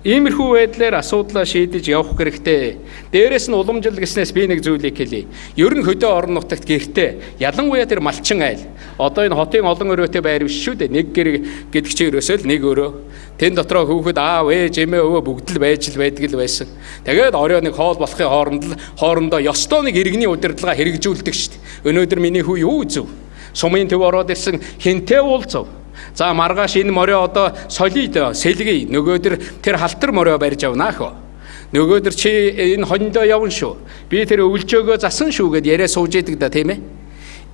иймэрхүү байдлаар асуудлаа шийдэж явах хэрэгтэй. Дээрээс нь уламжлал гэснээс би нэг зүйлийг хэлье. Ер нь хөдөө орон нутагт гэртээ ялангуяа тэр малчин айл. Одоо энэ хотын олон өрөөтэй байр биш шүү дээ. Нэг гэр гэдэг чинь ерөөсөө л нэг өрөө. Тэн дотроо хүүхэд аав ээж эмээ өвөө бүгд л байж л байдаг л байсан. Тэгээд орой нэг хоол болохын хоорондоо ёстой нэг иргэний удирдлага хэрэгжүүлдэг шүү дээ. Өнөөдөр миний хүү юу зөв? Сумын төв ороод ирсэн хинтээ уулзав. За маргааш энэ морио одоо солид сэлгий нөгөөдөр тэр халтар морио барьж авнаа хөө. Нөгөөдөр чи энэ хониндоо явна шүү. Би тэр өвлжөөгөө засан шүү гэд яриа сууж идэг да тийм ээ.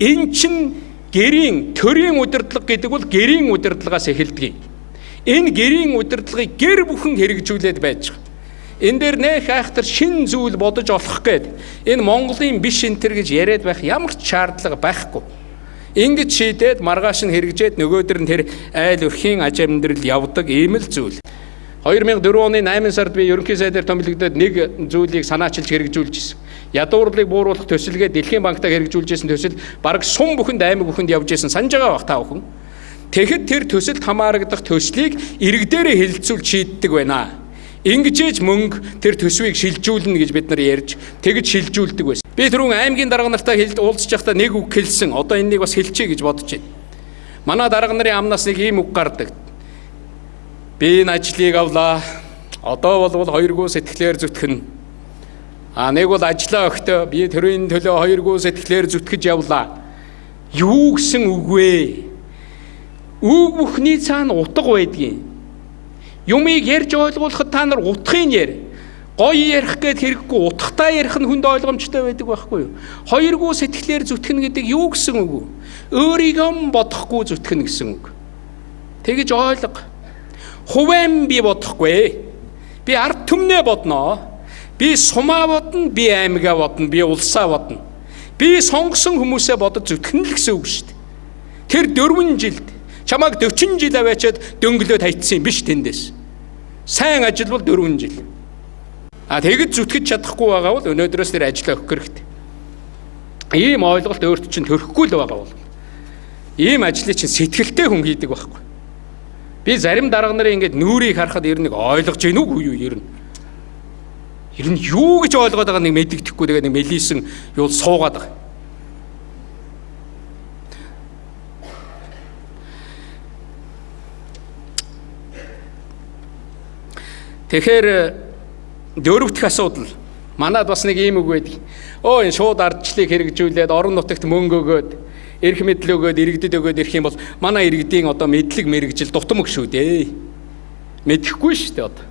Энэ чин гэрийн төрийн удирдлага гэдэг бол гэрийн удирдлагаас эхэлдэг. Энэ гэрийн удирдлагыг гэр бүхэн хэрэгжүүлээд байж байгаа. Энэ дээр нэх айхтар шин зүйл бодож олох гээд энэ Монголын биш энэ төр гэж яриад байх ямар ч шаардлага байхгүй. Ингэж шийдээд маргааш нь хэрэгжээд нөгөөдөр нь тэр айл өрхийн аж амьдрал явдаг ийм л зүйл. 2004 оны 8 сард би ерөнхий сайдаар томилогдоод нэг зүйлийг санаачилж хэрэгжүүлж ирсэн. Ядуурлыг бууруулах төсөлгээ Дэлхийн банктаа хэрэгжүүлж ирсэн төсөл бараг сум бүхэнд аймаг бүхэнд явж ирсэн санаж байгаа бах та бүхэн. Тэгэхэд тэр төсөлд хамаарагдах төслийг иргэдээрээ хэлэлцүүл шийддэг байна. Ингэж мөнгө тэр төсвийг шилжүүлнэ гэж бид нар ярьж тэгж шилжүүлдэг байсан. Би түрүүн аймгийн дарга нартай уулзж байхдаа нэг үг хэлсэн. Одоо энэнийг бас хэлчихье гэж бодож байна. Манай дарга нарын амнаас нэг ийм үг гардаг. Би энэ ажлыг авлаа. Одоо бол хоёргүй сэтгэлээр зүтгэн. Нэг бол ажлаа өгтөө би тэрийн төлөө хоёргүй сэтгэлээр зүтгэж явлаа. Юу гэсэн үг вэ? Үг бүхний цаана утга байдгийн. Юмыг ярьж ойлгуулахад та нар утгыг ярь. Гоё ярих гээд хэрэггүй утгатай ярих нь хүнд ойлгомжтой байдаг байхгүй юу? Хоёргүй сэтгэлээр зүтгэн гэдэг юу гэсэн үг вэ? Өөрийгөө бодохгүй зүтгэн гэсэн үг. Тэгэж ойлго. Хувийн би бодохгүй. Би ард түмнээ бодноо. Би сумаа бодно, би аймгаа бодно, би улсаа бодно. Би сонгосон хүмүүсээ бодож зүтгэн л гэсэн үг шүү дээ. Тэр 4 жилд чамайг 40 жил аваачаад дөнгөлөө тайцсан биш тэндээс. Сайн ажил бол 4 жил. Тэгэд зүтгэж чадахгүй байгаа бол өнөөдрөөс тэр ажлаа өгөх хэрэгтэй. Ийм ойлголт өөрт чинь төрөхгүй л байгаа бол. Ийм ажлыг чинь сэтгэлтэй хүн хийдэг байхгүй. Би зарим дарга нарын ингэж нүрийг харахад ер нь ойлгож гин үгүй юу ер нь. Ер нь юу гэж ойлгоод байгаа нэг мэддэхгүй тэгээ нэг мэлийсэн юу суугаад байгаа. Тэгэхээр дөрөвдөх асуудал манад бас нэг ийм үг байдаг. Энэ шууд ардчлалыг хэрэгжүүлээд орон нутагт мөнгө өгөөд эрх мэдэл өгөөд иргэдэд өгөөд ирэх юм бол манай иргэдийн одоо мэдлэг мэрэгжил дутмаг шүү дээ. Мэдэхгүй шүү дээ одоо.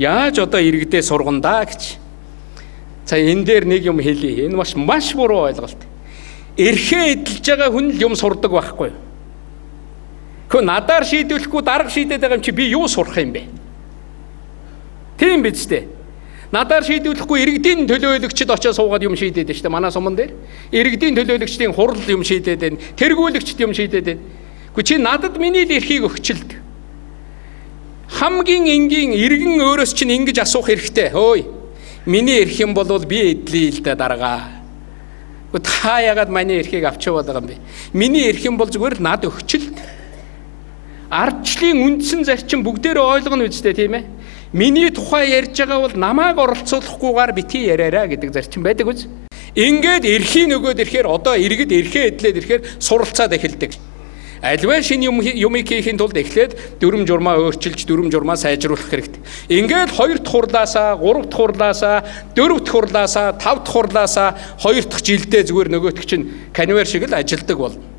Яаж одоо иргэдээ сургандаа гэж. За энэ дээр нэг юм хэлье. Энэ маш буруу ойлголт. Эрхээ эдэлж байгаа хүн л юм сурдаг байхгүй юу? Гэхдээ надаар шийдвэрлэхгүй дарга шийдээд байгаа юм чи би юу сурах юм бэ? Тийм биз дээ. Надаар шийдвэрлэхгүй иргэдийн төлөөлөгчд очиж суугаад юм шийдээд байна шүү дээ. Манай суман дээр иргэдийн төлөөлөгчдийн хурал юм шийдээд байна. Тэргүүлэгчд юм шийдээд байна. Гэхдээ чи надад миний л эрхийг өгчлээ. Хамгийн энгийн иргэн өөрөөс чинь ингэж асуух хэрэгтэй. Хөөе. Миний эрх юм бол би эдлээ л да даргаа. Та яагаад миний эрхийг авч яваад байгаа юм бэ? Миний эрх юм бол зүгээр л над өгчлээ. Ардчлалын үндсэн зарчим бүгдээрээ ойлгоно үстэй тийм ээ. Миний тухай ярьж байгаа бол намайг оролцуулахгүйгээр битгий яриараа гэдэг зарчим байдаг үз. Ингээд эрхийн өгөөд ирэхээр одоо иргэд эрхээ эдлээд ирэхээр суралцаад эхэлдэг. Альва шинэ юмыг хийхин тулд эхлээд дүрм журмаа өөрчилж дүрм журмаа сайжруулах хэрэгтэй. Ингээд 2 дахь хурлаасаа, 3 дахь хурлаасаа, 4 дахь хурлаасаа, 5 дахь хурлаасаа 2 дахь жилдээ зүгээр нөгөөтг чинь канивер шиг л ажилдаг болно.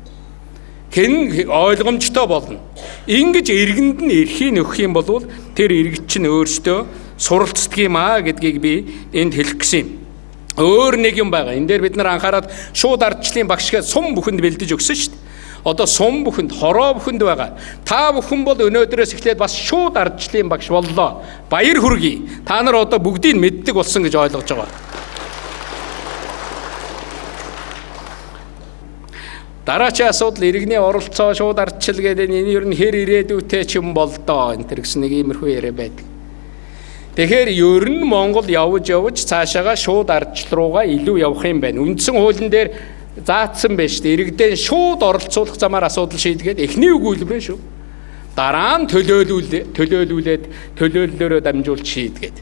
Хэн ойлгомжтой болно. Ингэж иргэнд нь эрхийг өгөх юм бол тэр иргэд чинь өөрсдөө суралцдаг юм аа гэдгийг би энд хэлэх гэсэн юм. Өөр нэг юм байгаа. Энэ дээр бид нар анхаарад шууд ардчлалын багш гээд сум бүхэнд бэлдэж өгсөн шүү дээ. Одоо сум бүхэнд, хороо бүхэнд байгаа. Та бүхэн бол өнөөдрөөс эхлээд бас шууд ардчлалын багш боллоо. Баяр хүргэе. Та нар одоо бүгдийг мэддэг болсон гэж ойлгож байгаа. Дараачийн асуудал иргэний оролцоо шууд ардчил гэдэг энэ ер нь хэр ирээдүйтэй ч юм бол доо энэ төр гэсэн нэг иймэрхүү яриа байдаг. Тэгэхээр ер нь Монгол явж цаашаага шууд ардчил руугаа илүү явах юм байна. Үндсэн хуулийн дээр заасан байж шүү дээ. Иргэдээ шууд оролцуулах замаар асуудал шийдгээд эхний өгүүлбэр шүү. Дараа нь төлөөлүүлээд төлөөллөөрөө дамжуулж шийдгээд.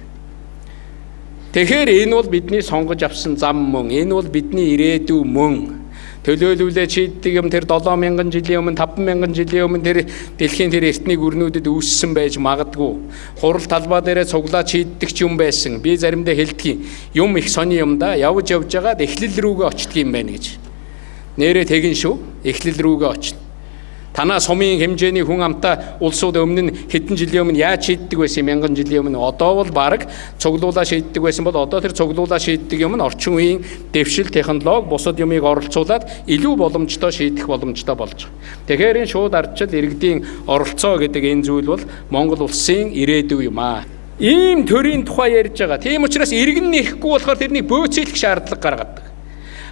Тэгэхээр энэ бол бидний сонгож авсан зам мөн. Энэ бол бидний ирээдүй мөн. Төлөөлүүлээд шийддэг юм тэр 7000 жилийн өмнө 5000 жилийн өмнө тэр дэлхийн тэр эртний гүрнүүдэд үүссэн байж магадгүй. Хурал талбай дээрээ цуглаад шийддэг ч юм байсан. Би заримдаа хэлдэг юм их сони юм да. Явж байгаад эхлэл рүүгээ очдөг юм байна гэж. Нэрээ тэгин шүү. Эхлэл рүүгээ очно. Танаа сумын хэмжээний хүн амтаа улсууд өмнө нь хэдэн жилийн өмнө яаж шийддэг байсан 1000 жилийн өмнө одоо бол баг цуглуулаа шийддэг байсан бол одоо тэр цуглуулаа шийддэг юм нь орчин үеийн дэвшил технологи бусад юмыг оролцуулаад илүү боломжтой шийдэх боломжтой болж байгаа. Тэгэхээр энэ шууд ардчил иргэдийн оролцоо гэдэг энэ зүйл бол Монгол улсын ирээдүй юм аа. Ийм төрлийн тухай ярьж байгаа. Тийм учраас иргэн нэхгүй болохоор тэрнийг бөөцөөлөх шаардлага гаргадаг.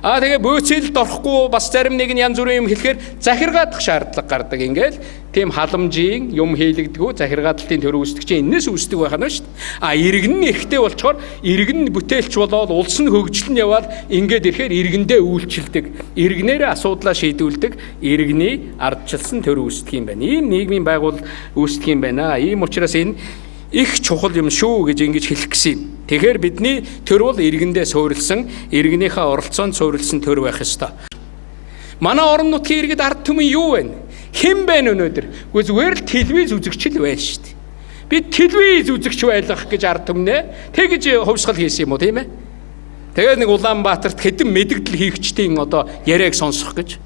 Тэгээ бөөцөлд орохгүй бас зарим нэг нь янз бүрийн юм хэлэхээр захиргаадах шаардлага гардаг. Ингээл тийм халамжийн юм хийлэгдэггүй захиргаалтын төр үүсдэг чинь энэс үүсдэг байх нь шүү дээ. Иргэн нь ихтэй болчоор иргэн нь бүтээлч болоод улс нь хөгжлөн яваад ингээд ирэхээр иргэндээ үйлчилдэг. Иргэнээрээ асуудлаа шийдүүлдэг. Иргэний ардчилсан төр үүсдэг юм байна. Ийм нийгмийн байгуул үүсдэг юм байна. Ийм учраас энэ их чухал юм шүү гэж ингэж хэлэх гэсэн юм. Тэгэхээр бидний төр бол иргэндээ суурилсан, иргэнийхээ оролцоонд суурилсан төр байх ёстой. Манай орон нутгийн иргэд ард түмэн юу вэ? Хэн бэ өнөөдөр? Гэхдээ зүгээр л телевиз үзэгч л байна шүү дээ. Би телевиз үзэгч байлгах гэж ард түмнээ тэгж хувьсгал хийсэн юм уу тийм ээ? Тэгээд нэг Улаанбаатарт хэдэн мэдэгдэл хийгчдийн одоо яриаг сонсох гэж.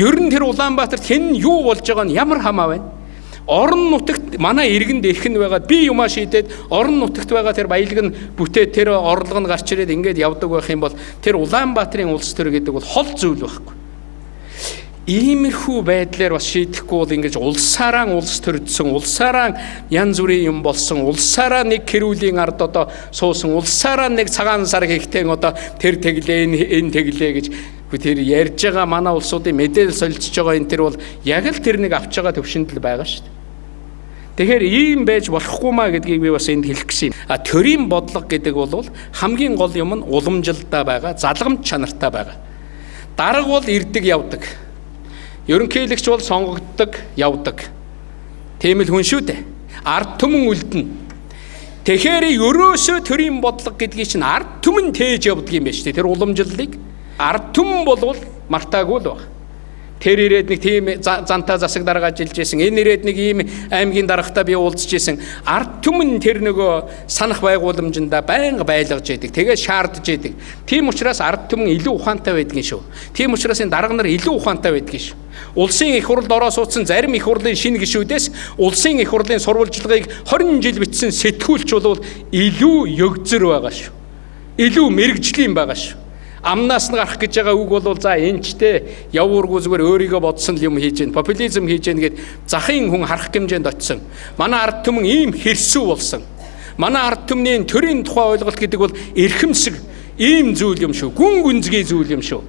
Ер нь тэр Улаанбаатарт хэн юу болж байгаа нь ямар хамаа байна? Орон нутагт манай иргэнд эрх нь байгаад би юмаа шийдээд орон нутагт байгаа тэр баялаг нь бүтээд тэр орлого нь гарч ирээд ингээд явдаг байх юм бол тэр Улаанбаатарын улс төр гэдэг бол хол зүйл байхгүй. Иймэрхүү байдлаар бас шийдэхгүй бол ингэж улсаараа улс төрдсөн, улсаараа янз бүрийн юм болсон, улсаараа нэг хэрүүлийн ард одоо суусан, улсаараа нэг цагаан сар хийхтэй одоо тэр тэглээ энэ тэглээ гэж тэр ярьж байгаа манай улсуудын мэдээлэл солилцож байгаа энэ тэр бол яг л тэр нэг авч байгаа төвшөнд л байгаа шүү дээ. Тэгэхээр ийм байж болохгүй маа гэдгийг би бас энд хэлэх гэсэн юм. Төрийн бодлого гэдэг бол хамгийн гол юм нь уламжилтаа байгаа, залгамж чанартай байгаа. Дарга бол ирдэг явдаг. Ерөнхийлөгч бол сонгогддог, явдаг. Тийм л хүн шүү дээ. Ард түмэн үлдэнэ. Тэгэхээр ерөөсөө төрийн бодлого гэдгийг чинь ард түмэн тээж явдаг юм байна шүү дээ. Тэр уламжлалыг ард түмэн болвол мартаагүй л баг. Тэр ирээд нэг тийм зантаа засаг дарга ажиллаж исэн. Энэ ирээд нэг ийм аймгийн даргатаа би уулзж исэн. Ард түмэн тэр нөгөө санах байгууламжиндаа байнга байлгаж яадаг. Тэгээд шаардж яадаг. Тийм учраас ард түмэн илүү ухаантай байдгийн шүү. Тийм учраас энэ дарга нар илүү ухаантай байдгийн шүү. Улсын их хурлд ороо суудсан зарим их хурлын шинэ гишүүдээс улсын их хурлын сурвалжлагыг 20 жил бичсэн сэтгүүлч бол илүү ёгзөр байгаа шүү. Илүү мэрэгжлийн байгаа шүү. Амнаас нь гарах гэж байгаа үг бол за энэчтэй явуургүй зүгээр өөрийгөө бодсон юм хийж гэн, популизм хийж гэн гэд захын хүн харах хэмжээнд очсон. Манай ард түмэн ийм хэрсүү болсон. Манай ард түмний төрийн тухай ойлголт гэдэг бол эрхэмсэг ийм зүйл юм шүү. Гүн гүнзгий зүйл юм шүү.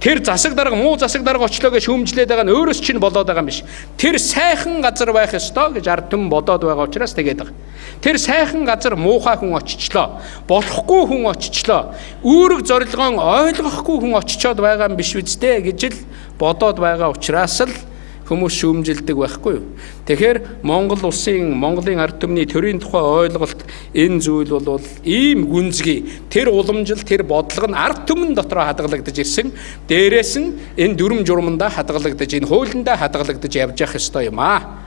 Тэр засаг дарга муу засаг дарга очлоо гэж шүүмжлээд байгаа нь өөрөөс чинь болоод байгаа юм биш. Тэр сайхан газар байх ёстой гэж ард түмэн бодоод байгаа учраас тэгээд байгаа. Тэр сайхан газар муухай хүн очичлоо. Болохгүй хүн очичлоо. Үүрэг зорилгоон ойлгохгүй хүн очичоод байгаа юм биш үсттэй гэж л бодоод байгаа учраас л хүмүүс шүүмжилдэг байхгүй юу. Тэгэхээр Монголын ард түмний төрийн тухай ойлголт энэ зүйл бол ийм гүнзгий тэр уламжил тэр бодлого нь ард түмэн дотроо хадгалагдаж ирсэн. Дээрээс нь энэ дүрм журмандаа хадгалагдаж энэ хуулиндаа хадгалагдаж явж явах ёстой юм аа.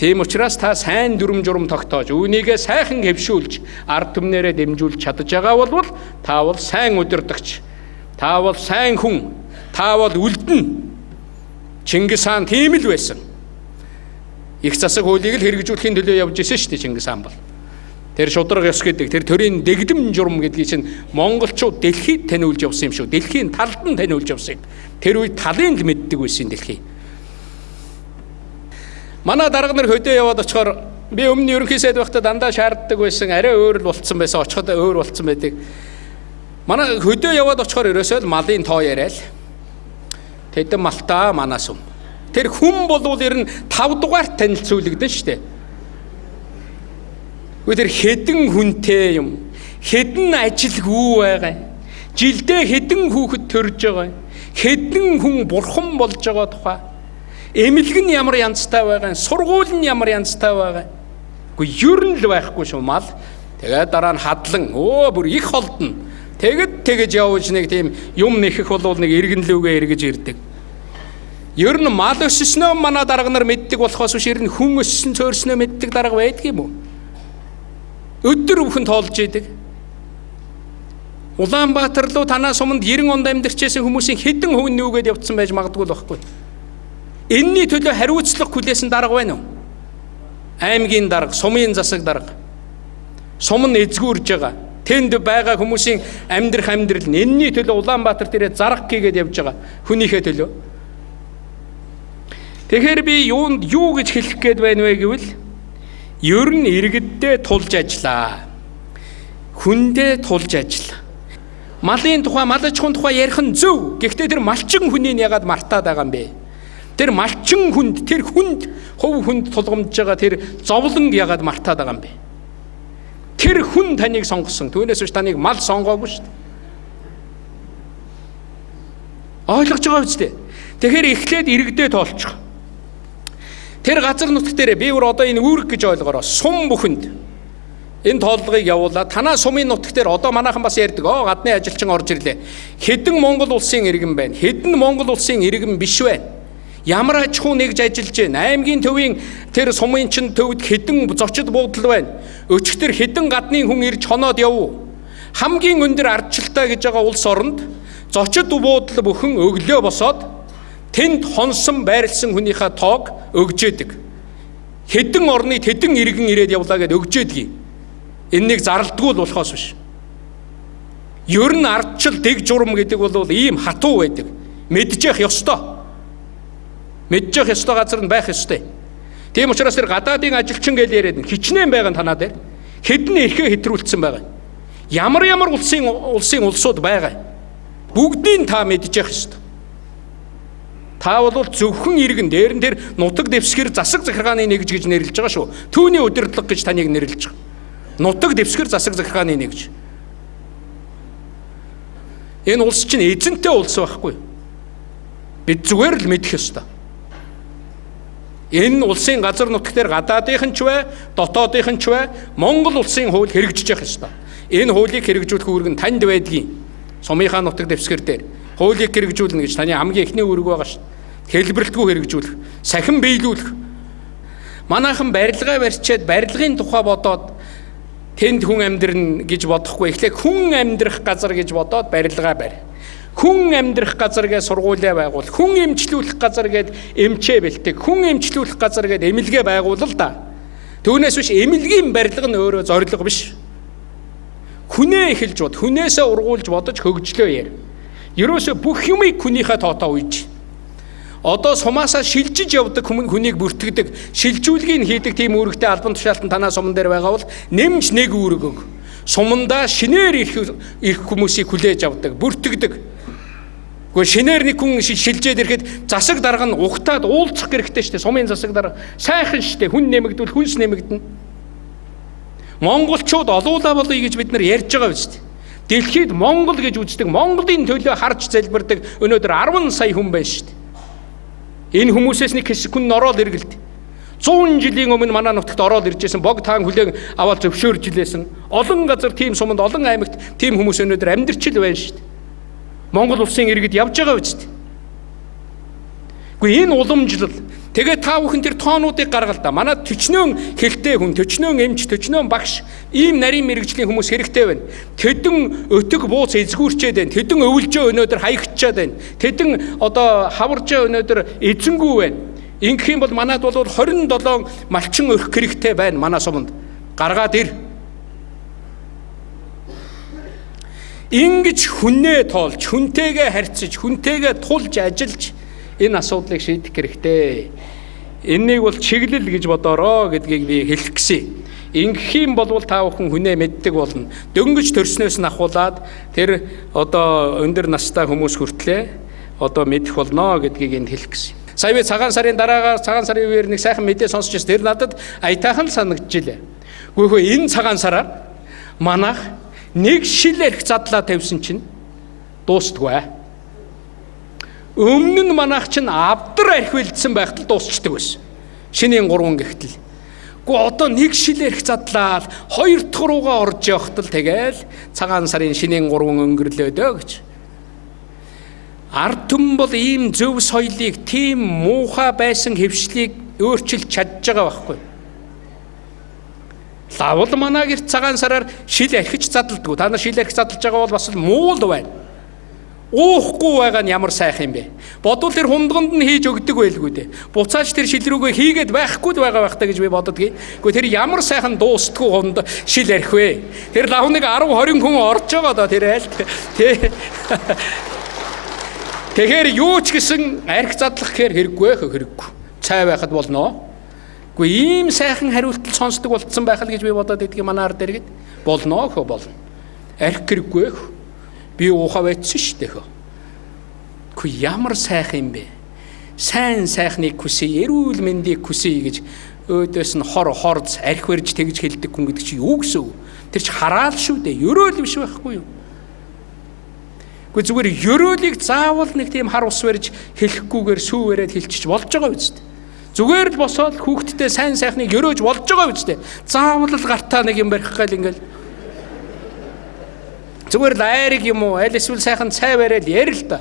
Тийм учраас та сайн дүрм журм тогтоож үүнийгээ сайхан хэвшүүлж ард түмнэрээ дэмжүүлж чадж байгаа бол та бол сайн удирдагч. Та бол сайн хүн. Та бол үлдэн. Чингис хаан тийм л байсан. Их засаг хуулийг л хэрэгжүүлэхийн төлөө явж исэн шүү дээ Чингис хаан бол. Тэр шудраг ёс гэдэг тэр төрийн дэгдэм журм гэдгийг чинь монголчууд дэлхийд таниулж явсан юм шүү. Дэлхийн талд нь таниулж явсан юм. Тэр үед талын л мэддэг байсан дэлхий. Манай дарга нар хөдөө яваад очихоор би өмнө ерөнхий сайд байхдаа дандаа шаарддаг байсан. Арай өөр л болцсон байсан. Очиход өөр болцсон байдаг. Манай хөдөө яваад очихоор ерөөсөө л малын тоо яриад тэдэн малтаа манаас юм. Тэр хүн болвол ер нь 5 дугаар танилцуулагдана шүү дээ. Тэр хэдэн хүнтэй юм. Хэдэн ажилгүй байгаа. Жилдээ хэдэн хүүхэд төрж байгаа. Хэдэн хүн бурхан болж байгаа тухай. Эмнэлэг нь ямар янзтай байгаа. Сургууль нь ямар янзтай байгаа. Гэхдээ ер нь л байхгүй шүү мал. Тэгээд дараа нь хадлан бүр их холдно. Тэгэж явж нэг тийм юм нэхэх бол нэг иргэнлүүгээ эргэж ирдэг. Ер нь мал өсснөө манай дарга нар мэддэг болохоос биш ер нь хүн өссөн цөөрснөө мэддэг дарга байдаг юм уу? Өдөр бүхэн тоолж идэг. Улаанбаатар руу танаа суманд 90 онд амьдарчсэн хүмүүсийн хэдэн хувь нүүгээд явцсан байж магадгүй л байхгүй. Энэний төлөө хариуцлага хүлээсэн дарга байна уу? Аймгийн дарга, сумын засаг дарга. Сум нь эзгүүрж байгаа. Тэнд байгаа хүмүүсийн амьдрал нь энэний төлөө Улаанбаатар дээрээ зарга хийгээд явж байгаа хүнийхээ төлөө. Тэгэхээр би юу гэж хэлэх гээд байна вэ гэвэл ер нь иргэддээ тулж ажиллаа. Хүндээ тулж ажиллаа. Малын тухай, мал аж ахуйн тухай ярих нь зөв. Гэхдээ тэр малчин хүнийг ягаад мартаад байгаа юм бэ? Тэр малчин хүнд, тэр хүнд, хувь хүнд тулгамдж байгаа тэр зовлонг ягаад мартаад байгаа юм бэ? Тэр хүн таныг сонгосон. Түүнээс биш таныг мал сонгоогүй шүү дээ. Ойлгож байгаа биз дээ. Тэгэхээр эхлээд иргэдээ тоолчих. Тэр газар нутг дээр би одоо энэ үүрэг гэж ойлгороо сум бүхэнд энэ тооллогыг явуулаад танаа сумын нутг дээр одоо манайхан бас ярьдаг. Гадны ажилчин орж ирлээ. Хэдэн Монгол улсын иргэн байна. Хэдэн Монгол улсын иргэн биш байна. Ямар аж ахуй нэгж ажиллаж байна. Аймгийн төвийн тэр сумын чин төвд хэдэн зочид буудал байна. Өчигдөр хэдэн гадны хүн ирж хоноод явв. Хамгийн өндөр ардчилтаа гэж байгаа улс оронд зочид буудал бүхэн өглөө босоод тэнд хонсон байрлсан хүнийхээ тоог өгжээдэг. Хэдэн орны тэдэн иргэн ирээд явлаа гэд өгжээдэг. Энэнийг зарлдгүй л болохоос биш. Ер нь ардчил дэг журам гэдэг бол ийм хатуу байдаг. Мэдж явах ёстой. Мэдж явах ёстой газар нь байх ёстой. Тийм учраас тэр гадаадын ажилчин гэж яриад хичнээн байгаа танаа дээр хэдэн эрхээ хэтрүүлсэн байгаа. Ямар улсын улсууд байгаа. Бүгдийг та мэдж явах ёстой. Та бол зөвхөн иргэн дээр нь тэр нутаг дэвсгэр засаг захиргааны нэгж гэж нэрлэж байгаа шүү. Түүний удирдлага гэж таныг нэрлэж байгаа. Нутаг дэвсгэр засаг захиргааны нэгж. Энэ улс чинь эзэнтэй улс байхгүй. Бид зүгээр л мэдэх ёстой. Энэ улсын газар нутаг дээр гадаадынх нь ч бай, дотоодынх нь ч бай, Монгол улсын хууль хэрэгжиж явах ёстой. Энэ хуулийг хэрэгжүүлэх үүрэг нь танд байдгийн. Сумынхаа нутаг дэвсгэр дээр хуулийг хэрэгжүүлнэ гэж таны хамгийн эхний үүрэг байгаа шүү. Хэлбэрэлтгүй хэрэгжүүлэх, сахин биелүүлэх. Манайхан барилгаа барьчаад барилгын тухай бодоод тэнд хүн амьдрна гэж бодохгүй. Эхлээд хүн амьдрах газар гэж бодоод барилгаа барь. Хүн амьдрах газар гэж сургуулиа байгуул. Хүн эмчлүүлэх газар гэж эмчээ бэлтэг. Хүн эмчлүүлэх газар гэж эмнэлгээ байгуулал да. Түүнээс биш эмнэлгийн барилга нь өөрөө зорилго биш. Хүнээ эхэлж бод, хүнээсээ ургуулж бодож хөгжлөө яар. Ерөөсө бүх юмыг хүнийхээ тоотоо үйж. Одоо сумаасаа шилжиж явдаг хүнийг бүртгэдэг, шилжүүлгийг хийдэг тийм үүрэгтэй албан тушаалтан танаа суман дээр байгаа бол нэмж нэг үүрэг өг. Сумандаа шинээр ирэх хүмүүсийг хүлээж авдаг, бүртгэдэг. Гэхдээ шинээр нэг хүн шилжээд ирэхэд засаг дарга нь ухтаад уулзах хэрэгтэй шүү дээ. Сумын засаг дарга сайхан шүү дээ. Хүн нэмэгдвэл хүнс нэмэгдэнэ. Монголчууд олуулаа болъё гэж бид нар ярьж байгаа биз дээ. Дэлхийд Монгол гэж үздэг, Монголын төлөө харж залбирдаг өнөөдөр 10 сая хүн байна шүү дээ. Энэ хүмүүсээс нэг хэсэг хүн ороод иргэлт. 100 жилийн өмнө манай нутагт ороод иржсэн бог таан хүлээн аваад зөвшөөрж илээсэн. Олон газар тийм суманд, олон аймагт тийм хүмүүс өнөөдөр амьдрчил байна шүү дээ. Монгол улсын иргэд явж байгаа биз дээ. Гэхдээ энэ уламжлал тэгээ та бүхэн тэр тоонуудыг гаргал да. Манай төчнөөн хэлтэй хүн, төчнөөн эмч, төчнөөн багш ийм нарийн мэрэгжлийн хүмүүс хэрэгтэй байна. Тэдэн өтөг бууц эзгүүрчээд байна. Тэдэн өвлжөө өнөөдөр хаягдчаад байна. Тэдэн одоо хаваржаа өнөөдөр эзэнгүй байна. Ингэх юм бол манайд бол 27 малчин өрх хэрэгтэй байна манай суманд. Гаргаад ир. Ингэж хүнээ тоолж, хүнтэйгээ харьцаж, хүнтэйгээ тулж ажиллаж энэ асуудлыг шийдэх хэрэгтэй. Энийг бол чиглэл гэж бодороо гэдгийг би хэлэх гэсэн. Ингэх юм бол та бүхэн хүнээ мэддэг болно. Дөнгөж төрснөөс нь ахуулаад тэр одоо өндөр настай хүмүүс хүртлээ одоо мэдэх болно гэдгийг энд хэлэх гэсэн. Сая би цагаан сарын дараагаар цагаан сарын үеэр нэг сайхан мэдээ сонсч байсан. Тэр надад аятайхан санагдчихлээ. Гэхдээ энэ цагаан сараар манайх нэг шил эрх задлаа тавьсан чинь дуустдаггүй. Өмнө нь манайх чинь авдар арх бэлдсэн байхад дуусчдаг байсан. Шинийн 3 гихтэл. Гэхдээ одоо нэг шил эрх задлаад 2 дахь руугаа орж явахад л тэгэл цагаан сарын шинийн 3 өнгөрлөө дөө гэж. Ард түмэн бол ийм зөв соёлыг, тийм муухай байсан хөвшлийг өөрчилж чадж байгаа байхгүй. Лавл манай гэрт цагаан сараар шил архиж задалдгүй. Та нар шил архиж задалж байгаа бол бас муул байна. Уухгүй байгаа нь ямар сайхан юм бэ? Бодвол тэр хундганд нь хийж өгдөг байлгүй дээ. Буцааж тэр шил рүүгээ хийгээд байхгүй л байгаа байх та гэж би боддгийн. Гэхдээ тэр ямар сайхан дуустдгүй хунд шил архи вэ? Тэр лавныг 10-20 хүн орж байгаа доо тэр айл. Тэгэхээр юу ч гэсэн архи задлах хэрэггүй хэрэггүй. Цай байхад болно. Гэхдээ ийм сайхан хариултал сонсдог болцсон байх л гэж би бодоод идэх манай ард иргэд болно хөө болно. Архи хэрэггүй. Би уухаа байцсан шүү дээ хөө. Гэхдээ ямар сайхан юм бэ? Сайн сайхныг хүсье, эрүүл мэндийг хүсье гэж өөдөөс нь хорц архи барьж тэгж хэлдэг хүн гэдэг чи юу гэсэн үг? Тэр чи хараал шүү дээ. Ерөөл биш байхгүй юу? Гэхдээ зүгээр ерөөлийг заавал нэг тийм хар ус барьж хэлэхгүйгээр сүү бариад хэлчих болж байгаа биз дээ. Зүгээр л босоод хүүхдтэй сайн сайхныг ерөөж болж байгаа биз дээ. Заавал л гартаа нэг юм барих гал ингээл. Зүгээр л айрыг юм уу, аль эсвэл сайхан цай бариад ярил л да.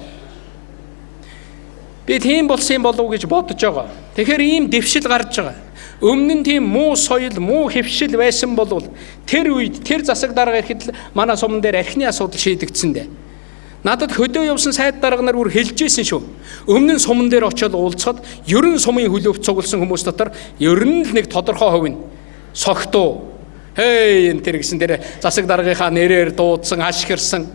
Би тийм болсон болов уу гэж бодож байгаа. Тэгэхээр ийм дэвшил гарч байгаа. Өмнө нь тийм муу соёл, муу хэвшил байсан бол тэр үед тэр засаг дарга ирэхэд манай суман дээр архины асуудал шийдэгдсэн дээ. Надад хөдөө явсан сайд дарга нар бүр хэлжсэн шүү. Өмнө нь суман дээр очиод уулзахад ерөн сумын хөлөвт цугласан хүмүүс дотор ерөн л нэг тодорхой хувь нь согтуу. Хей энэ тэр гэсэн дээр засаг даргынхаа нэрээр дуудсан, ашигэрсэн.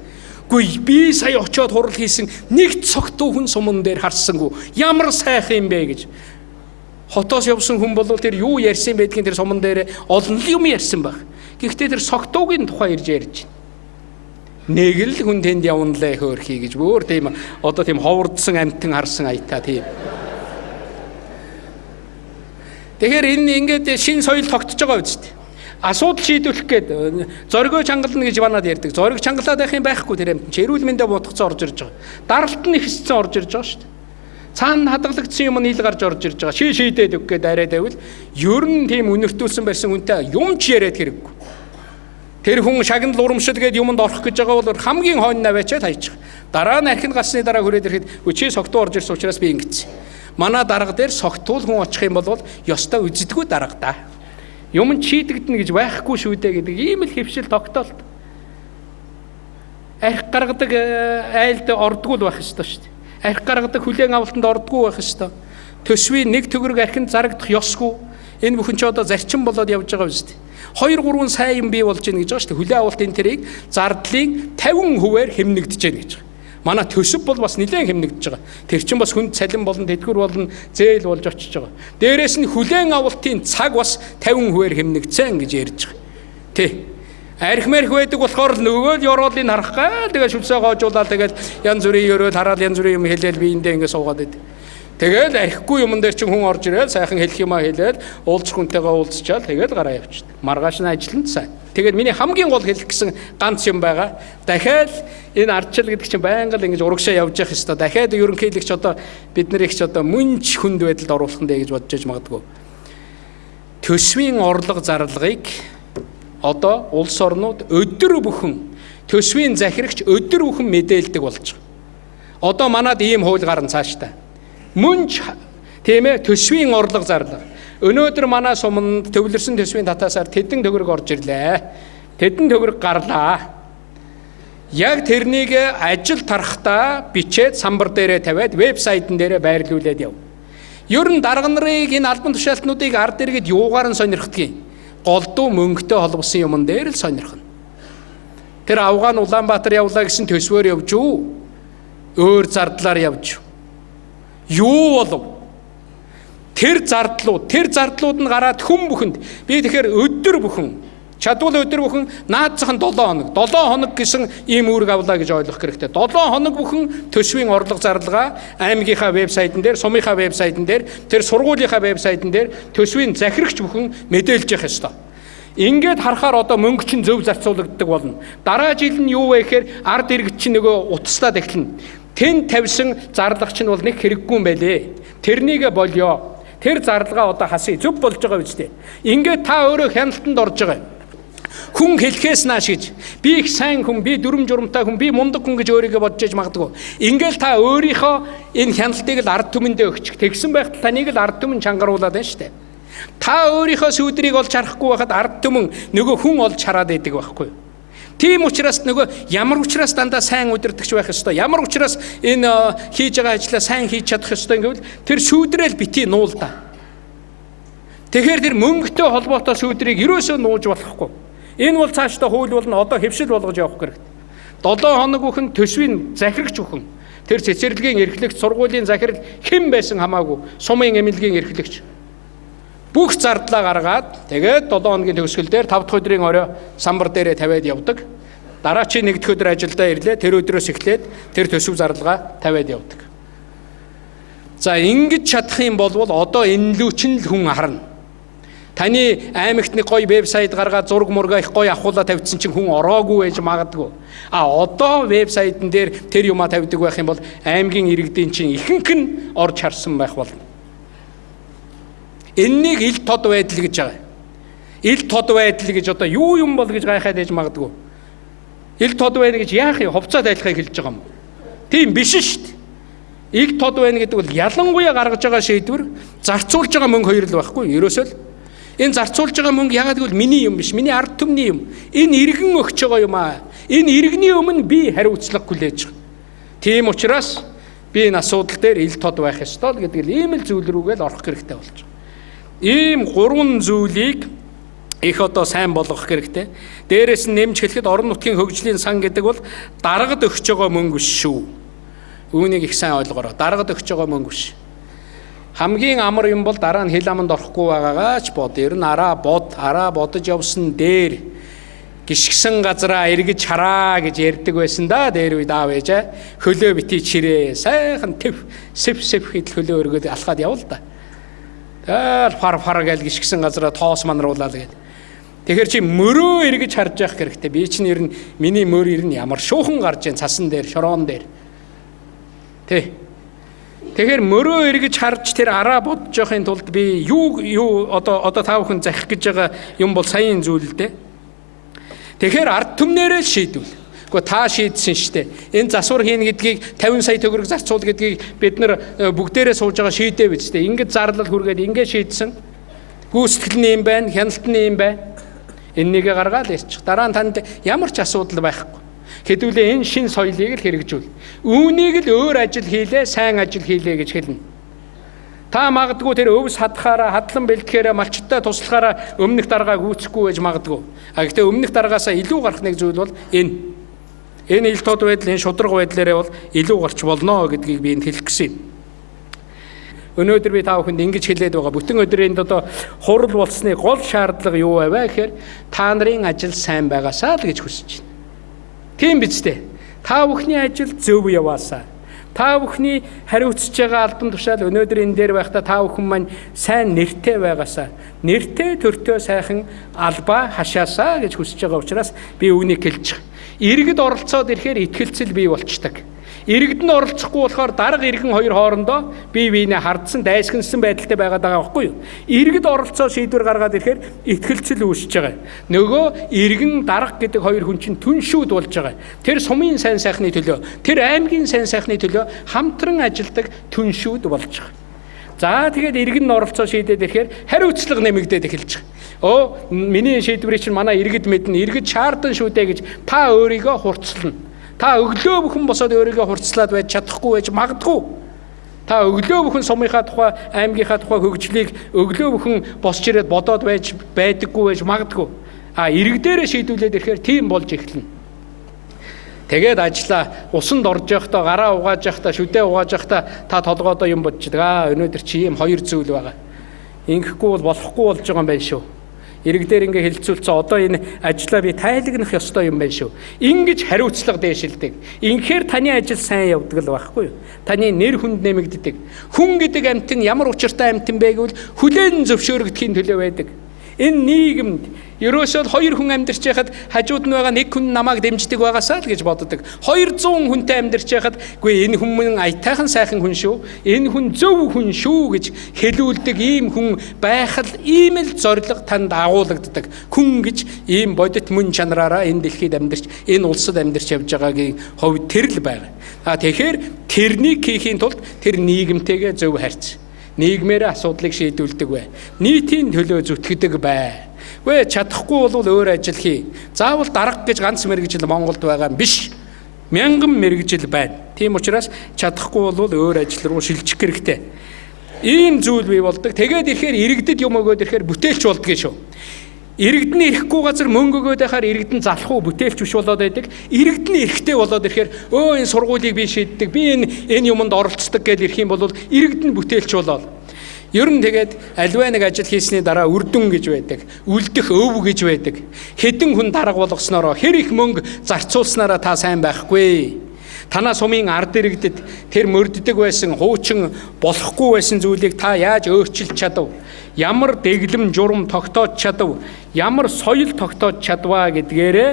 Гүй би сая очиод хурал хийсэн нэг цогтуу хүн суман дээр харсангүй. Ямар сайхан юм бэ гэж. Хотоос явсан хүн бол тэр юу ярьсан байдгийг тэр суман дээр олон юм ярьсан баг. Гэхдээ тэр согтуугийн тухай ирж ярьж байна. Нэг л хүн тэнд явналаа хөөрхий гэж бүр тийм одоо тийм ховордсон амтан харсан аятаа тийм. Тэгэхээр энэ ингээд шин соёл тогтож байгаа үст. Асуудал шийдвэрлэх гээд зоригоо чангална гэж банаад ярьдаг. Зориг чангалаад байх юм байхгүй тэр амт. Эрүүл мэндэ мутгацсан орж ирж байгаа. Даралт нь ихссэн орж ирж байгаа шүү дээ. Цаана хадгалагдсан юм нийл гарч орж ирж байгаа. Шийдээд өгөх гээд арай давил ер нь тийм үнэртүүлсэн байсан хүнтэй юм ч яриад хэрэггүй. Тэр хүн шагнал урамшил гээд юмд орох гэж байгаа бол хамгийн хойно наваачаад хайчих. Дараа нь архин гарсны дараа хүрээд ирэхэд өчөө согтуу орж ирсэн учраас би ингэсэн. Манай дарга дээр согтуул хүн очих юм бол ёстой үздэггүй дарга да. Юм чийдэгдэнэ гэж байхгүй шүү дээ гэдэг ийм л хөвшил тогтоолт. Арх гаргадаг айлд ордгуул байх ёстой шүү дээ. Арх гаргадаг хүлээн авалтанд ордгуу байх ёстой. Төсвийн нэг төгрөг архинд зарагдах ёсгүй. Энэ бүхэн ч одоо зарчим болоод явж байгаа биз дээ. 2-3 сайн юм бий болж гин гэж байгаа шүү дээ. Хүлээн авалтын тэрийг зардлын 50%-аар хэмнэгдэж гин гэж байгаа. Манай төсөв бол бас нэлээд хэмнэгдэж байгаа. Тэр чинь бас хүнд цалин болон тэтгэр болон зээл болж очиж байгаа. Дээрээс нь хүлээн авалтын цаг бас 50%-аар хэмнэгдсэн гэж ярьж байгаа. Тэ. Арх мэрх байдаг болохоор нөгөө л ёроолыг харах гал тэгээ шүлсээ гоожуулаад тэгээд янз бүрийн ёроол хараад янз бүрийн юм хэлээл биендээ ингэ суугаад байд. Тэгэл архигүй юмн дээр чинь хүн орж ирэл сайхан хэлэх юмаа хэлээл уулзах хүнтэйгээ уулзчаал тэгээд гараа явчихдаг. Маргааш нь ажилтнаа сайн. Тэгээд миний хамгийн гол хэлэх гэсэн ганц юм байгаа. Дахиад энэ ардчил гэдэг чинь байнга л ингэж урагшаа явж явах ёстой. Дахиад ерөнхийлөгч одоо бид нарыг ч одоо мөнч хүнд байдалд оруулах нь гэж бодож иж магадгүй. Төсвийн орлого зарлагыг одоо улс орнууд өдөр бүхэн төсвийн захирагч өдөр бүхэн мэдээлдэг болж байгаа. Одоо манад ийм хууль гарна цаашдаа. Мөнч тийм ээ төсвийн орлого зарлага. Өнөөдөр манай суманд төвлөрсөн төсвийн татаасаар тэдэн төгрөг орж ирлээ. Тэдэн төгрөг гарлаа. Яг тэрнийг ажил тарахтаа бичээд самбар дээрээ тавиад вебсайтн дээрээ байрлуулад яв. Ер нь дарга нарыг энэ албан тушаалтнуудыг ард иргэд юугаар нь сонирхдгийг голдуу мөнгөтэй холбосон юмн дээр л сонирхно. Тэр Афган Улаанбаатар явлаа гэсэн төсвөөр явж юу? Өөр зардлаар явж. Юу болов? Тэр зардлууд нь гараад хүн бүхэнд би тэгэхээр өдөр бүхэн чадвал өдөр бүхэн наадцхан 7 хоног 7 хоног гэсэн ийм үүрэг авлаа гэж ойлгох хэрэгтэй. 7 хоног бүхэн төсвийн орлого зарлага аймгийнхаа вебсайтн дээр, сумынхаа вебсайтн дээр, тэр сургуулийнхаа вебсайтн дээр төсвийн захирагч бүхэн мэдээлж явах ёстой. Ингээд харахаар одоо мөнгө чинь зөв зарцуулагддаг болно. Дараа жил нь юу вэ гэхээр ард иргэд чинь нөгөө утастаад эхэлнэ. Тэн тавьсан зарлага чинь бол нэг хэрэггүй юм байлээ. Тэрнийг болёо. Тэр зарлагаа одоо хасъя. Зөв болж байгаа биз дээ. Ингээд та өөрөө хяналтанд орж байгаа. Хүн хэлхээс нааш гэж би их сайн хүн, би дүрм журамтай хүн, би мундаг хүн гэж өөрийгөө бодож иж магадгүй. Ингээл та өөрийнхөө энэ хяналтыг л ард түмэндээ өгчих. Тэгсэн байхад таныг л ард түмэн чангаруулад байна шүү дээ. Та өөрийнхөө сүудрийг олж харахгүй байхад ард түмэн нөгөө хүн олж хараад байдаг байхгүй юу? Тийм учраас нөгөө ямар учраас дандаа сайн удирдахч байх ёстой. Ямар учраас энэ хийж байгаа ажлаа сайн хийж чадах ёстой гэвэл тэр шүүдрэл бити нуул та. Тэгэхээр тэр мөнгөтэй холбоотой шүүдрийг ерөөсөө нууж болохгүй. Энэ бол цаашдаа хууль болно, одоо хэвшил болгож явах хэрэгтэй. 7 хоног бүхэн төсвийн захирагч бүхэн тэр цэцэрлэгийн эрхлэгч, сургуулийн захирал хэн байсан хамаагүй, сумын эмнэлгийн эрхлэгч бүх зардлаа гаргаад тэгээд 7 хоногийн төгсгөл дээр 5 дахь өдрийн орой самбар дээрээ тавиад явдаг. Дараачийн нэг дахь өдөр ажилдаа ирлээ. Тэр өдрөөс эхлээд тэр төсөв зарлагаа тавиад явдаг. За ингэж чадах юм бол одоо энэ лүү чинь л хүн харна. Таны аймагт нэг гоё вебсайт гаргаад зураг мурга их гоё ахуулаа тавьчихсан чинь хүн ороогүй байж магадгүй. Одоо вебсайтн дээр тэр юмаа тавьдаг байх юм бол аймгийн иргэдийн чинь ихэнх нь орж харсан байх болно. Энэнийг ил тод байдал гэж байгаа. Ил тод байдал гэж одоо юу юм бол гэж гайхаад ээж магадгүй. Ил тод байна гэж яах юм? Хувцас тайлахыг хэлж байгаа юм. Тийм биш шүү дээ. Ил тод байна гэдэг бол ялангуяа гаргаж байгаа шийдвэр зарцуулж байгаа мөнгө хоёр л байхгүй. Ерөөсөө л энэ зарцуулж байгаа мөнгө ягаад гэвэл миний юм биш. Миний ард түмний юм. Энэ иргэн өгч байгаа юм аа. Энэ иргэний өмнө би хариуцлага хүлээж байгаа. Тийм учраас би энэ асуудал дээр ил тод байх ёстой гэдэг л ийм л зүйл рүүгээ л орох хэрэгтэй болж байгаа. Ийм 3 зүйлийг их одоо сайн болгох хэрэгтэй. Дээрээс нь нэмж хэлэхэд орон нутгийн хөгжлийн сан гэдэг бол даргад өгч байгаа мөнгө биш шүү. Үүнийг их сайн ойлгоорой. Даргад өгч байгаа мөнгө биш. Хамгийн амар юм бол дараа нь хил аманд орохгүй байгаагаа ч бод. Ер нь араа бодож явсан дээр гიშгсэн газараа эргэж хараа гэж ярьдаг байсан да. Дээр үед аав ээжээ хөлөө бити чирээ сайхан сэв хэд хөлөө өргөд алхаад явал да. Тэгэл фар гээл гიშгсэн газараа тоос манруулаа л гээд. Тэгэхээр чи мөрөө эргэж харж явах хэрэгтэй. Би чинь ер нь миний мөр ер нь ямар шуухан гарч ийн цасан дээр, шороон дээр. Тэ. Тэгэхээр мөрөө эргэж харж тэр араа бодож явахын тулд би юу одоо та бүхэн захих гэж байгаа юм бол саяын зүйл л дээ. Тэгэхээр ард түмнээрээ шийдвэл. Гэхдээ та шийдсэн шүү дээ. Энэ засвар хийн гэдгийг 50 сая төгрөг зарцуул гэдгийг бид нар бүгдээрээ сууж байгаа шийдээ биз дээ. Ингээд зарлал хүргээд ингээд шийдсэн. Гүйцэтгэл нь юм байна, хяналт нь юм байна. Энэнийг гаргаад ирчих. Дараа нь танд ямар ч асуудал байхгүй. Хэдүүлээ энэ шин соёлыг л хэрэгжүүл. Үүнийг л өөр ажил хийлээ, сайн ажил хийлээ гэж хэлнэ. Та магадгүй тэр өвс хадахаараа, хадлан бэлтгэхээрээ, малчтаа туслахаараа өмнөх дараагаа гүйцэхгүй байж магадгүй. Гэхдээ өмнөх дараагаасаа илүү гарах нэг зүйл бол энэ. Энэ ил тод байдал, энэ шудраг байдлаараа бол илүү гарч болно гэдгийг би энд хэлэх гэсэн юм. Өнөөдөр би та бүхэнд ингэж хэлээд байгаа. Бүтэн өдрийн одоо хурал болсны гол шаардлага юу вэ гэхээр та нарын ажил сайн байгаасаа л гэж хүсэж байна. Тийм биз дээ. Та бүхний ажил зөв яваасаа. Та бүхний хариуцж байгаа албан тушаал өнөөдөр энэ дээр байхдаа та бүхэн маань сайн нэртэй байгаасаа. Нэртэй төртөө сайхан албаа хашаасаа гэж хүсэж байгаа учраас би үүнийг хэлж байгаа. Иргэд оролцоод ирэхээр итгэлцэл бий болчдаг. Иргэд нь оролцохгүй болохоор дарга иргэн хоёр хоорондоо бие биенээ хардсан, дайсагнсан байдалтай байгаад байгаа байхгүй юу? Иргэд оролцоо шийдвэр гаргаад ирэхээр итгэлцэл үүсэж байгаа. Нөгөө иргэн дарга гэдэг хоёр хүн чинь түншүүд болж байгаа. Тэр сумын сайн сайхны төлөө, тэр аймгийн сайн сайхны төлөө хамтран ажилдаг түншүүд болж байгаа. За тэгээд иргэн нь оролцоо шийдээд ирэхээр хариуцлага нэмэгдээд эхэлж байгаа. Миний шийдвэрийг чинь манай иргэд мэднэ, иргэд шаардсан шүү дээ гэж та өөрийгөө хурцлана. Та өглөө бүхэн босоод өөрийгөө хурцлаад байж чадахгүй байж магадгүй. Та өглөө бүхэн сумынхаа тухай, аймгийнхаа тухай хөгжлийг өглөө бүхэн босч ирээд бодоод байж байдаггүй байж магадгүй. Иргэдээрээ шийдүүлээд ирэхээр тийм болж эхэлнэ. Тэгээд ажиллаа усанд орж явахдаа, гараа угааж явахдаа, шүдээ угааж явахдаа та толгойдоо юм бодчихдаг. Өнөөдөр чи ийм хоёр зүйл байгаа. Ингэхгүй бол болохгүй болж байгаа юм байна шүү. Иргэдээр ингээ хэлцүүлсэн одоо энэ ажлаа би тайлагнах ёстой юм байна шүү. Ингиж хариуцлага дэшилдэг. Инхээр таны ажил сайн явдаг л байхгүй юу? Таны нэр хүнд нэмэгддэг. Хүн гэдэг амьтан ямар учиртай амьтан бэ гэвэл хүлээн зөвшөөрөгдөхийн төлөө байдаг. Энэ нийгэмд ерөөсөө хоёр хүн амьдарч байхад хажууд нь байгаа нэг хүн намайг дэмждэг байгаасаа л гэж боддог. 200 хүнтэй амьдарч байхад үгүй энэ хүн аятайхан сайхан хүн шүү. Энэ хүн зөв хүн шүү гэж хэлүүлдэг ийм хүн байх л ийм л зориг танд агуулгаддаг. Хүн гэж ийм бодит мөн чанараараа энэ дэлхийд амьдарч, энэ улсад амьдарч явж байгаагийн хувьд тэр л байгаа. Тэгэхээр тэрнийг хийхийн тулд тэр нийгэмтэйгээ зөв харьц. Нийгмээрээ асуудлыг шийдүүлдэг бай. Нийтийн төлөө зүтгэдэг бай. Үгүй чадахгүй бол өөр ажил хий. Заавал дарга гэж ганц мэргэжил Монголд байгаа юм биш. Мянган мэргэжил байна. Тийм учраас чадахгүй бол өөр ажил руу шилжих хэрэгтэй. Ийм зүйл бий болдог. Тэгээд ирэхээр иргэдэд юм өгөөд ирэхээр бүтээлч болдгийг шүү. Иргэд нь ирэхгүй газар мөнгө өгөөд байхаар иргэд нь залах уу бүтээлч биш болоод байдаг. Иргэд нь эрэхтэй болоод ирэхээр энэ сургуулийг би шийддэг. Би энэ юмд оролцдог гэж ирэх юм бол иргэд нь бүтээлч болоод. Ер нь тэгээд альва нэг ажил хийсний дараа үрдүн гэж байдаг. Үлдэх өв гэж байдаг. Хэдэн хүн дарга болгоснороо хэр их мөнгө зарцуулснараа та сайн байхгүй. Танаа сумын ард иргэдэд тэр мөрддөг байсан хуучин болохгүй байсан зүйлийг та яаж өөрчилж чадав? Ямар дэглэм журам тогтоож чадав? Ямар соёл тогтоож чадваа гэдгээрээ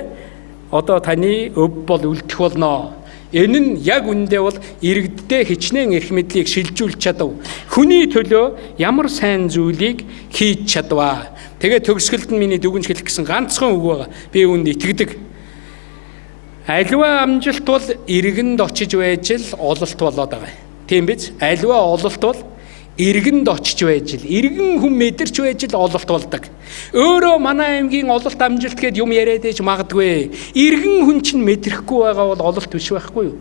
одоо таны өв бол үлдэх болно. Энэ нь яг үндэ бол иргэддээ хичнээн эрх мэдлийг шилжүүлж чадав. Хүний төлөө ямар сайн зүйлийг хийж чадваа. Тэгээд төгсгөлд нь миний дүгнж хэлэх гэсэн ганцхан үг байгаа. Би үүнд итгэдэг. Аливаа амжилт бол иргэнд очиж байж л ололт болоод байгаа. Тийм биз? Аливаа ололт бол иргэнд очиж байж л иргэн хүн мэдэрч байж л ололт болдог. Өөрөө манай аймгийн ололт амжилт гэд юм яриад ээж магадгүй. Иргэн хүн чинь мэдрэхгүй байгаа бол ололт биш байхгүй юу?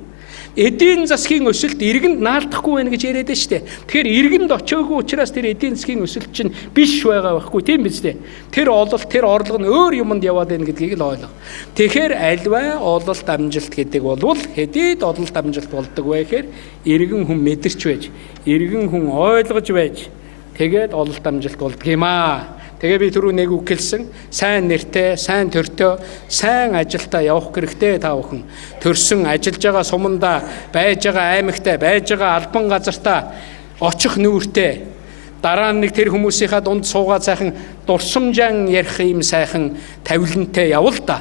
Эдийн засгийн өсөлт иргэнд наалдахгүй байна гэж яриад штэ. Тэгэхээр иргэнд очиагүй учраас тэр эдийн засгийн өсөлт чинь биш байгаа байхгүй тийм биз дээ. Тэр ололт тэр орлого нь өөр юмд яваад байна гэдгийг л ойлго. Тэгэхээр альва ололт амжилт гэдэг бол хэдийд ололт амжилт болдог вэ гэхээр иргэн хүн мэдэрч байж, иргэн хүн ойлгож байж тэгээд ололт амжилт болдог юм аа. Тэгээ би түрүү нэг үг хэлсэн. Сайн нэртэй, сайн төртөө, сайн ажилдаа явах хэрэгтэй та бүхэн. Төрсөн ажиллаж байгаа сумандаа, байж байгаа аймагтаа, байж байгаа албан газартаа очих нүүртэй. Дараа нь нэг тэр хүмүүсийнхаа дунд суугаад сайхан дурсамжаан ярих юм сайхан тавилантай явал да.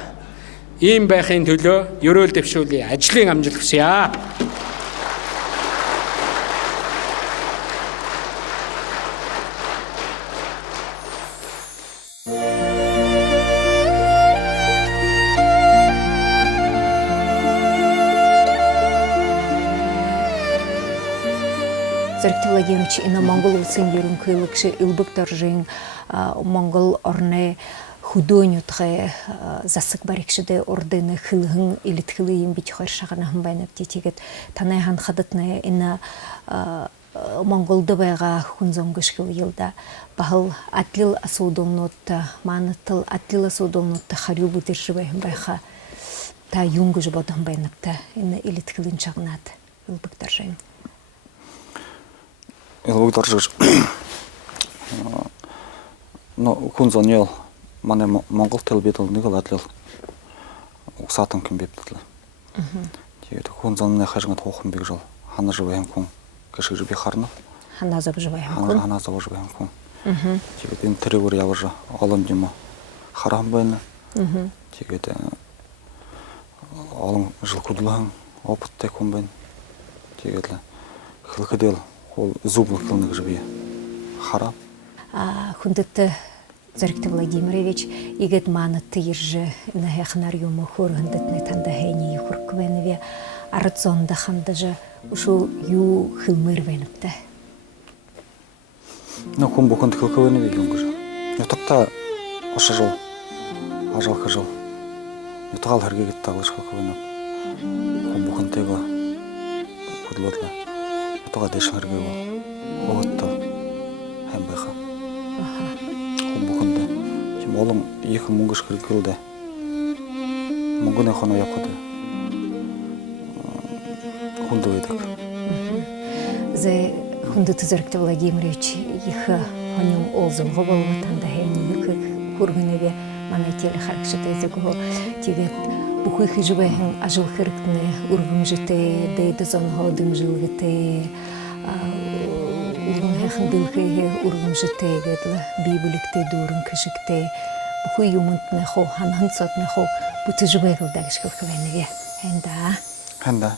Ийм байхын төлөө ерөөл дэвшүүлээ. Ажлын амжилт хүсье. Зөркті Владимирович ина Монгол улсын ерін кыйлыкшы илбык торжин Монгол орны худонютхе засык барикшыды ордыны хылгын илит хылыйын бит харшагана байнап тетегет танайхан хадытны ина Монголды байга хунзонгыш йылда бахыл атлил асудолнотта манытыл атлил асудолнотта харю бутыршыбай байха та юнгыш бодон байнапта ина илит хылын чагнат илбык торжин илбык торжиш но хунзонел мане монгол тил бетол нигыл атлил уксатын ким бептил тиет хунзонне хажган тохун биг жол хана жыбайын кун кышыжы бихарны хана забжыбайын кун хана забжыбайын кун тиет ин теревор явыжа алын дима харам байна тиет алын жыл кудлан опыт текун байна тиет хылкыдел ол зублык кылнык жыбе харам хундытты Зөркті Владимирович игет манытты ержі нахехнар юмы хургындытны танда хэйни хурквеневе арцонда хандажы ушу ю хылмыр веніпті. Но кум бухант хылквеневе юнгыжы. Ютакта оша жол, ажалка жол. Ютагал харге кетті алыш хылквенев. Кум бухантега кудлотла. Ютага дешін харге ол. Оғытты хэм байха. Бухында. Тем олым екі мұңғыш кіргілді. Мұңғыны қана яқыды. Хунды ойдық. Зе хундыты Зөркті Владимирович екі хоним олзылғы болғы танда хәйні екі көргіневе мана телі харакшыты езігі тегет бұқы хижібайын ажыл хырықтыны ұрғым жыты, дейді зонғы дым жылғыты, улгын дылхыйы ургын жытегедлы бибиликте дурын кышыкте буху юмынтны хо ханхан сотны хо буты жыбайгылдагыш кылкывенеге Хэнда.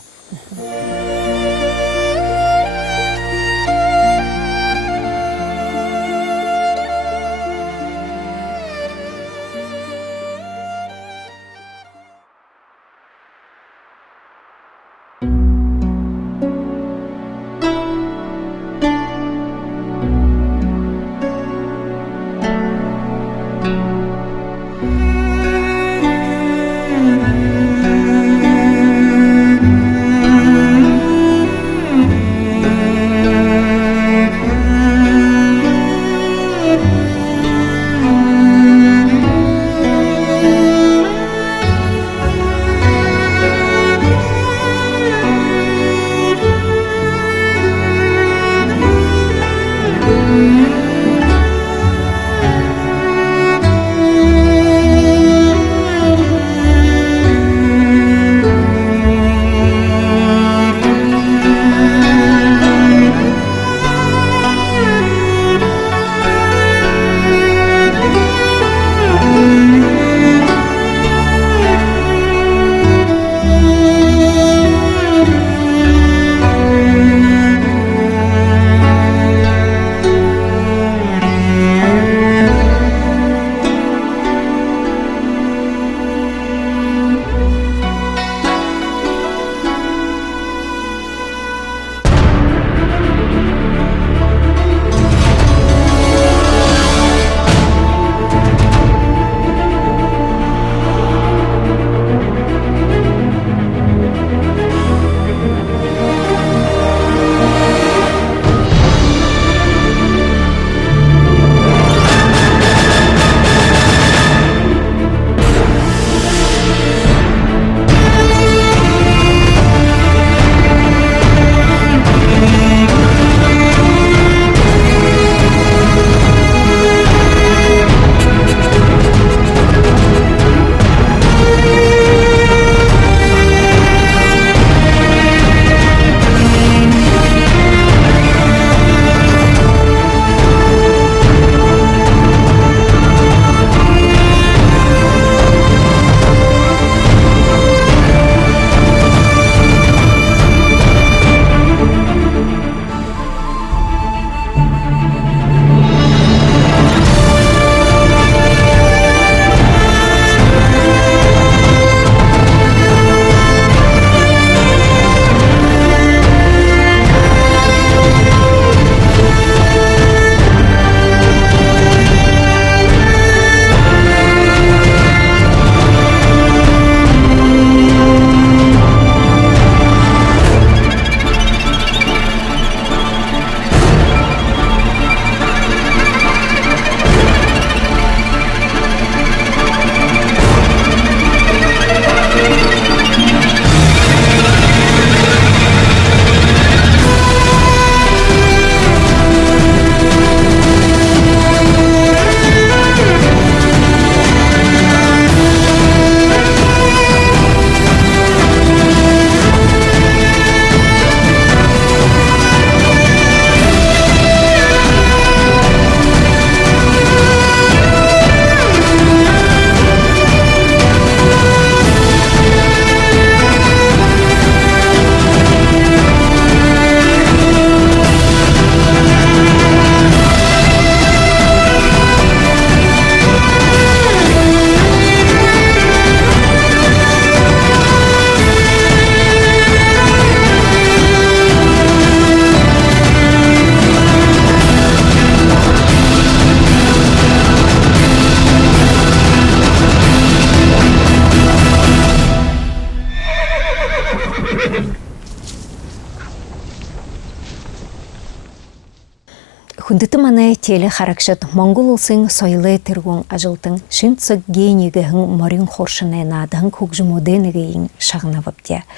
Хүндэт манай теле харакшат Монгол улсын соёлын тэргүүн ажилтан шин цаг генигэн морин хоршны наадхан хөгжмөдэнэгийн шагнавабдя.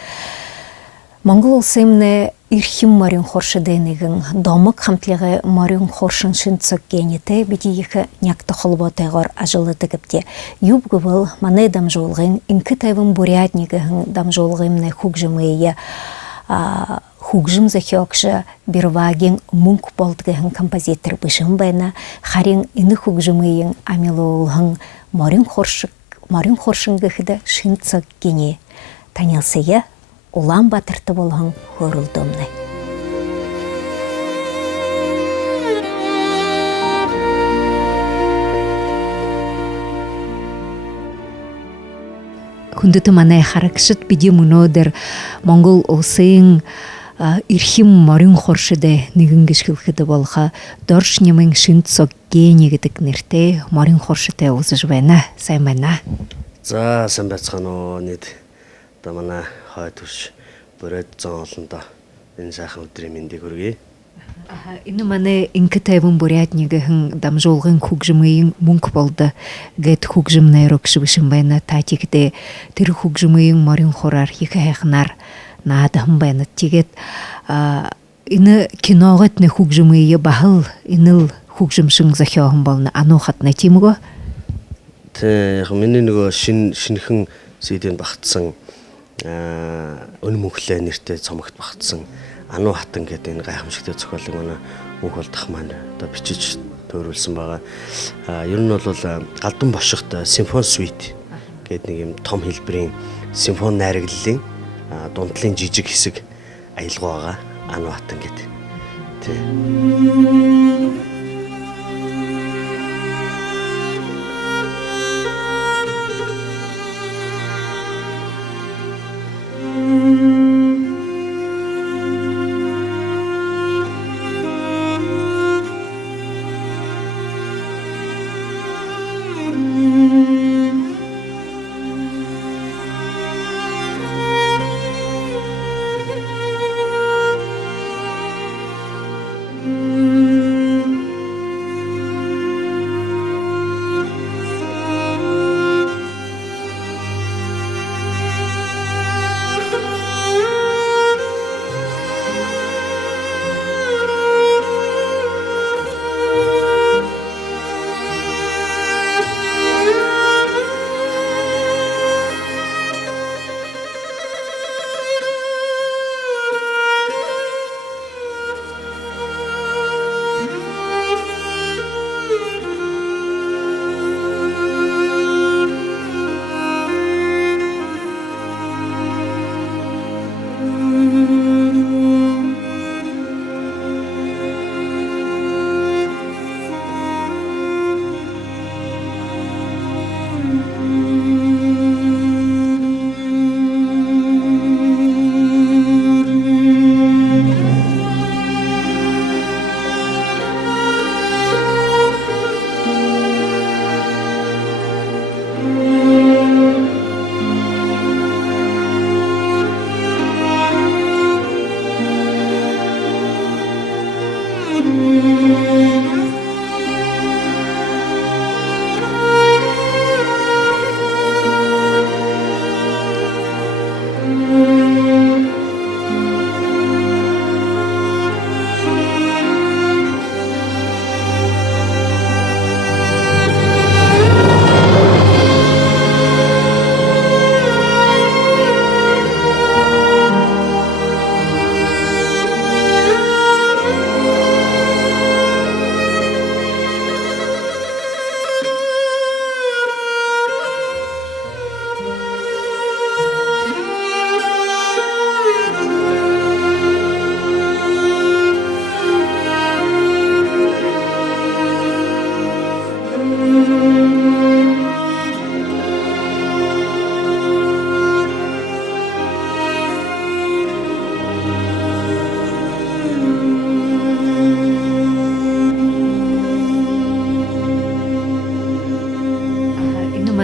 Монгол улсын эрхэм морин хоршдэнэгэн домог хамтлагы морин хоршин шин цаг генитэ бидийх някты холботойгоор ажилдагыбдя. Юбгвал манай дамжуулгын инкэ тавин бурятнигэн дамжуулгын хөгжмөйе Хugжим захиокша бирвагийн мөнгө болдгын композитор бишэн байна. Харин энэ хugжмын амилуулхан морин хоршин гэхэд шин цаг гинэ. Танилсая Улаанбаатарт болон хөрөлдөмнэ. Хүндэт манай харагшит биди мөнөөдөр Монгол улсын эрхэм морин хоршид нэгэн гიშгэлэхэд болха дорш нямын шин цаг гени гэдэг нэртэй морин хоршитэй үүсэж байна. Сайн байна. За сайн байцгаана уу нийт. Одоо манай хой төш бүрээд зон олондоо энэ сайхан өдрийн мэндийг хүргэе. Энэ манай инкэ тавин бурятнигэн дамжуулгын хugжмын мөнгө болд гэд хugжмнэр өгшвшин байна. Таатигдээ тэр хugжмын морин хораар их хайхнаар наадхан байна. Тэгээд энэ киногот нэ хugжмын бахал энэ хugжмшин захиохон болно. Ануухат на тийм үгүй. Тэг яг миний нөгөө шинхэн CD-нд багтсан өн мөнхлөө нэртэй цомогт багтсан Ану хатан гэдэг энэ гайхамшигтай зохиолыг манай мөнх болдох маань одоо бичиж тойруулсан байгаа. Ер нь бол Галдан бошигт симфони суит гэдэг нэг юм том хэлбэрийн симфони найраглалын дундлын жижиг хэсэг аялгаа байгаа. Ану хатан гэдэг. Тий.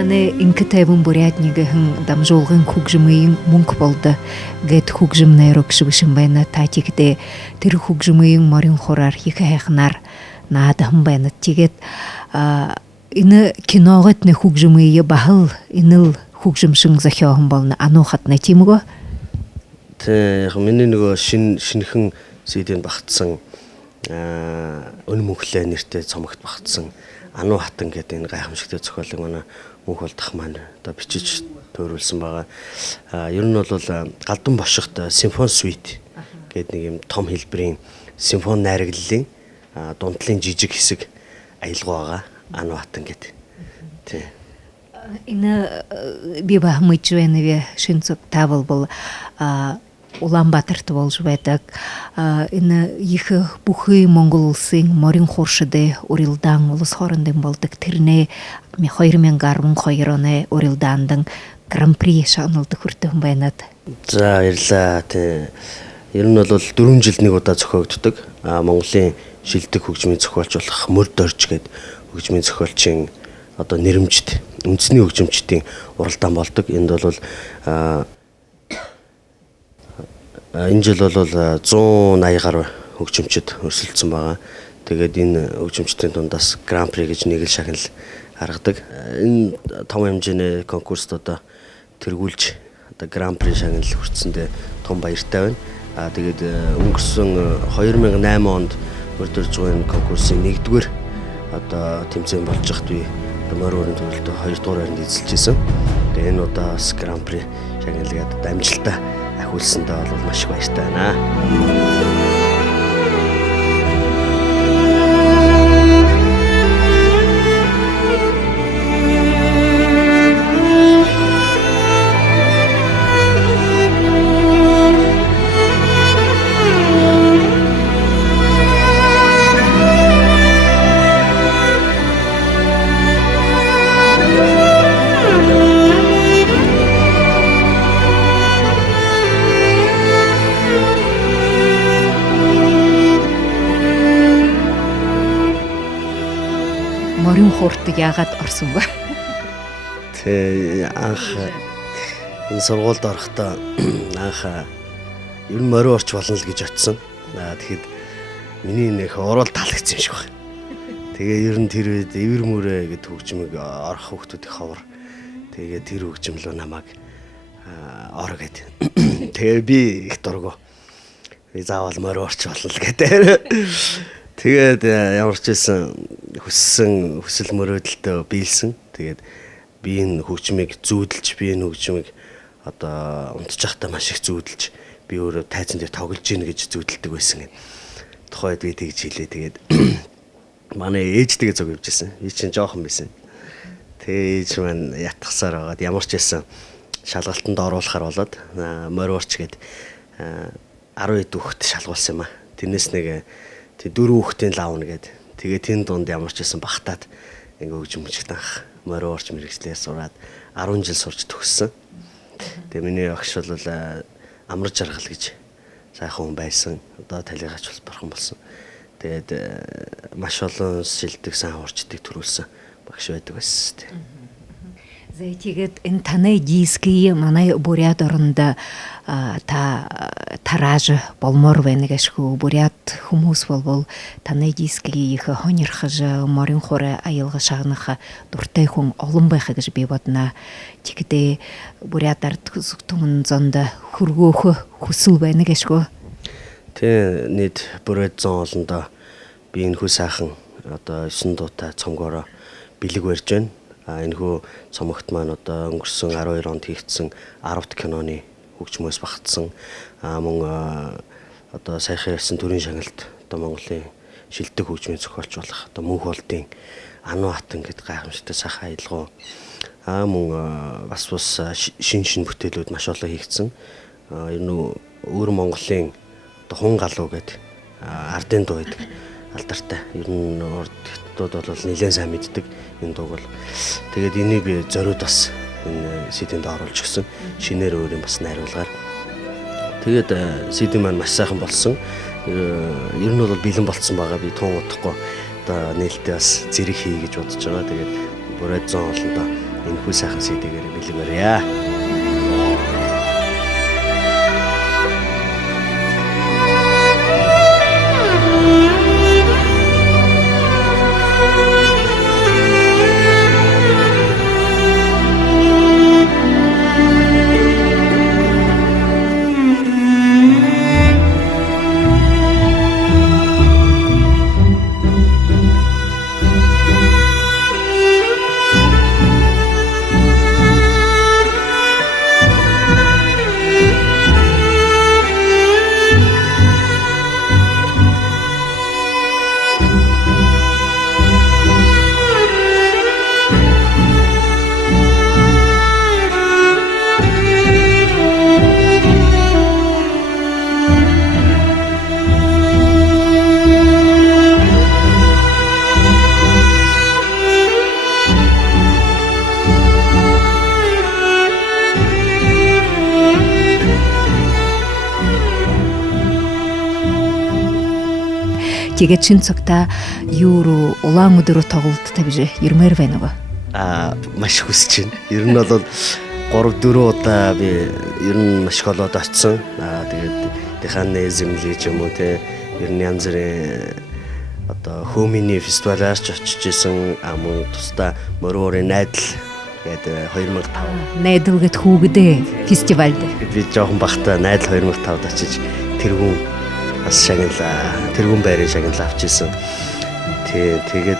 манай инкэ тавин бурятнигэн дамжуулгын хugжмын мөнгө болд гэд хugжмнэр өгшвшин байна. Таатигдээ тэр хugжмын морин хораар их хайхнаар наадам байна. Тэгээд энэ киногот нэ хөгжмөе бахал энэл хөгжмшин зохиохон болно ануухат на тийм үгүй. Тэг миний нөгөө шинхэн CD-нд багтсан өн мөнхлөө нэртэй цомогт багтсан Ану хатан гэдэг энэ гайхамшигтай зохиолыг манай мөнх болдох маань одоо бичиж тойруулсан байгаа. Ер нь бол Галдан бошгот симфони суит гэдэг нэг юм том хэлбэрийн симфони найраглалын дундлын жижиг хэсэг аялгаа байгаа Ану хатан гэдэг. Тий. Энэ би бахмыч веневе шинцөг тавал бол Улаанбаатарт болж байдаг. Энэ их бүхий Монгол улсын морин хууршид урилдаан улс хоорондын болдог тэрнээ 2012 оны урилдаандан гран-при шагналд хүртэн байна. За баярлалаа. Тий. Ер нь бол 4 жилд нэг удаа зохиогддог. Монголын шилдэг хөгжмийн зохиолч болох Мөрд Орж гэдэг хөгжмийн зохиолчийн одоо нэрэмжт үндэсний хөгжимчдийн уралдаан болдог. Энд бол энэ жил бол 180 гаруй хөгжимчд өрсөлдсөн байгаа. Тэгээд энэ хөгжимчдийн дундаас гран-при гэж нэг л шагнал гаргадаг. Энэ том хэмжээний конкурст одоо тэргүүлж одоо гран-при шагнал хүртсэндээ том баяртай байна. Тэгээд өнгөрсөн 2008 онд өрдөрж байгаа энэ конкурсын 1-р одоо тэмцээн болж хат би морин төрөлтөө 2-р хайранд эзэлж исэн. Тэгээд энэ удаас гран-при шагналгээд амжилттай ахиулсандаа бол маш их баяртай байна. Морин хууртыг яагаад орсон бэ? Тэ анх энэ сургуульд орохдоо анх ер нь морин орч болно л гэж очсон. Тэгэхэд миний нөх орол таалагдсан юм шиг байна. Тэгээ ер нь тэр үед эвэр мөрөө гэдэг хөгжмөг орох хүмүүсийн ховор. Тэгээ тэр хөгжим рүү намайг ор гэд. Тэгээ би их дургу. Би заавал морин орч болно л гэдэг. Тэгээд ямар ч байсан хүсэл мөрөөдөлтөө биелсэн. Тэгээд би энэ хөгжмийг зүүдэлж, би энэ хөгжмийг одоо унтж явахдаа маш их зүүдэлж, би өөрөө тайзан дээр тоглож гин гэж зүүдэлдэг байсан юм. Тухайд би тэгж хэлээ. Тэгээд манай ээжтэйгээ зог явжсэн. Би чинь жоохон байсан. Тэгээ ээж маань ятгахсаар байгаад ямар ч байсан шалгалтанд оруулахар болоод морин орч гээд 12 хүүхэд шалгуулсан юм а. Тэрнээс нэг 4 хүүхдийн лавна гээд тэгээ тэн дунд ямар ч байсан багтаад ингээ хөгжмөчт анх морин орч мэрэгчлэр сураад 10 жил сурч төгссөн. Тэгээ миний багш бол амар жаргал гэж сайхан хүн байсан. Одоо талигаач бол бархан болсон. Тэгээд маш олон шилдэг сайн орчдыг төрүүлсэн багш байдаг байсан тийм. Тэгээд энэ таны диски манай бурят оронд тараж болмоор байна гэшгүй бурят хүмүүс бол таны дискийг хонирхож морин хураа аялга шагнах дуртай хүн олон байх гэж би бодно. Тэгдээ бурят ард түмэн зонд хөргөөх хүсэл байна гэшгүй. Тэ нийт бурят зон олондоо би энэ хүү сайхан одоо 9 дуутай цомгоороо бэлэг барьж байна. Энэ хүү цомогт маань одоо өнгөрсөн 12 онд хийгдсэн 10-т киноны хөгжмөөс багтсан мөн одоо саяхан ярьсан төрийн шагналт одоо Монголын шилдэг хөгжмийн зохиолч болох одоо мөнх болдын Ану хатан гэдэг гайхамшигтай сайхан аялгау мөн бас шин бүтээлүүд маш олон хийгдсэн. Ер нь өөр Монголын одоо хун галуу гэдэг ардын дуу байдаг алдартай. Ер нь ордууд бол нэлээд сайн мэддэг энэ дууг бол. Тэгээд энийг би зориуд бас энэ CD-нд оруулж гисэн. Шинээр өөр юм бас найруулгаар. Тэгээд CD маань маш сайхан болсон. Ер нь бол бэлэн болцсон байгаа. Би тун удахгүй одоо нээлттэй бас зэрэг хий гэж бодож байгаа. Тэгээд бурайд зон олондоо энэ хүү сайхан CD-гээр бэлэг барья. теге чин цогта юуру улаан өдрө тоглолт табиже ермээр байна уу? Маш хүсэж байна. Ер нь бол 3-4 удаа би ер нь маш голоод очсон. Тэгээд Диханы земли ч юм уу те ер нь янз бүрийн одоо хөөминий фестивалаар ч очиж исэн мөн тусдаа мөрөөрийн найдал гэдэг 2005 Найдал гэд хүүгдээ фестивальд. би жоохон бахта найдал 2005-д очиж тэргүүн бас шагналаа. Тэргүүн байрыг шагналаа авчихсан. Тэгээд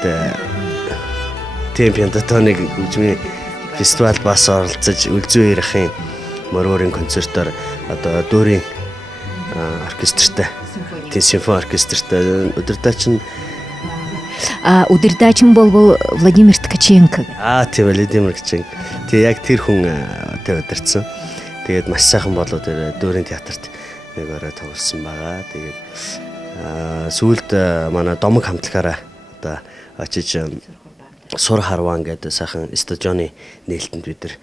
тийм пентатоныг хөгжмийн фестивал бас оролцож Үлзүү ярихын мөрөөрийн концертоор одоо дүүрийн оркестртэй тийм симфони оркестртэй удирдаач нь Удирдаачин болбол Владимир Ткаченко. Тийм Владимир Ткаченко. Тэгээ яг тэр хүн удирдсан. Тэгээд маш сайхан болоо тэр дүүрийн театрт нэг орой тоглосон байгаа. Тэгээд сүүлд манай домог хамтлагаараа одоо очиж Сур харван гэдэг сайхан стадионы нээлтэнд бид нар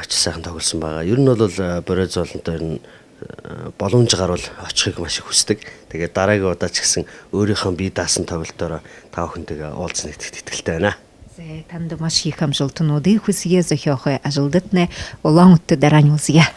очиж сайхан тоглосон байгаа. Ер нь бол бороо золонтой ер нь боломж гарвал очихыг маш их хүсдэг. Тэгээд дараагийн удаа ч гэсэн өөрийнхөө бие даасан тоглолтоор та бүхэнтэйгээ уулзах нэгтгэж итгэлтэй байна. Танд маш их амжилтнуудыг хүсье зохиохой ажилдатны улаан өтө дараануулъя.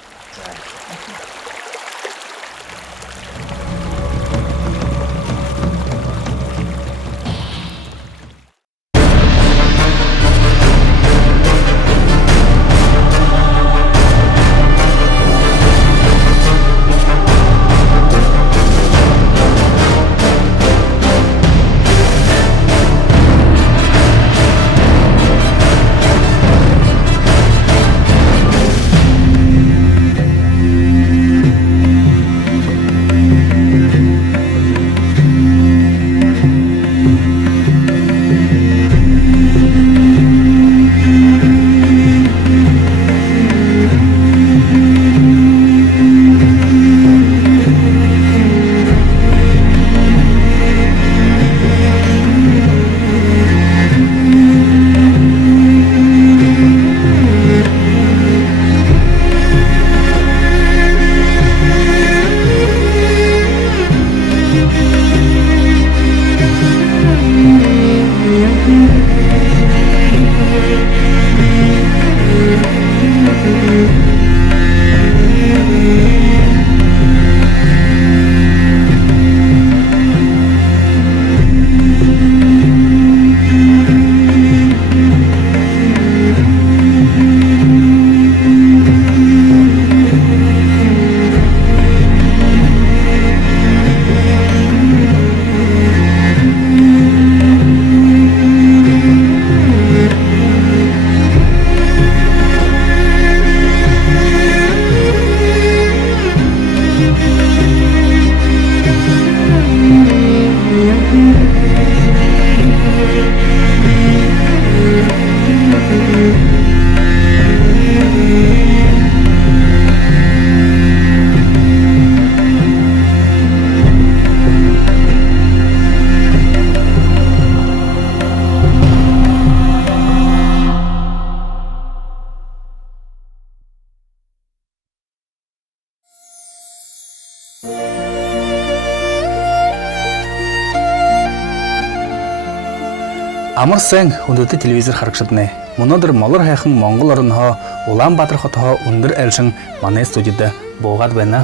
Амар сайн хүндэтгэл телевизээр харагшднэ. Өнөөдөр Монгол хайхан Монгол орноо Улаанбаатар хотоо өндөр айлшин манай студид буугаад байна.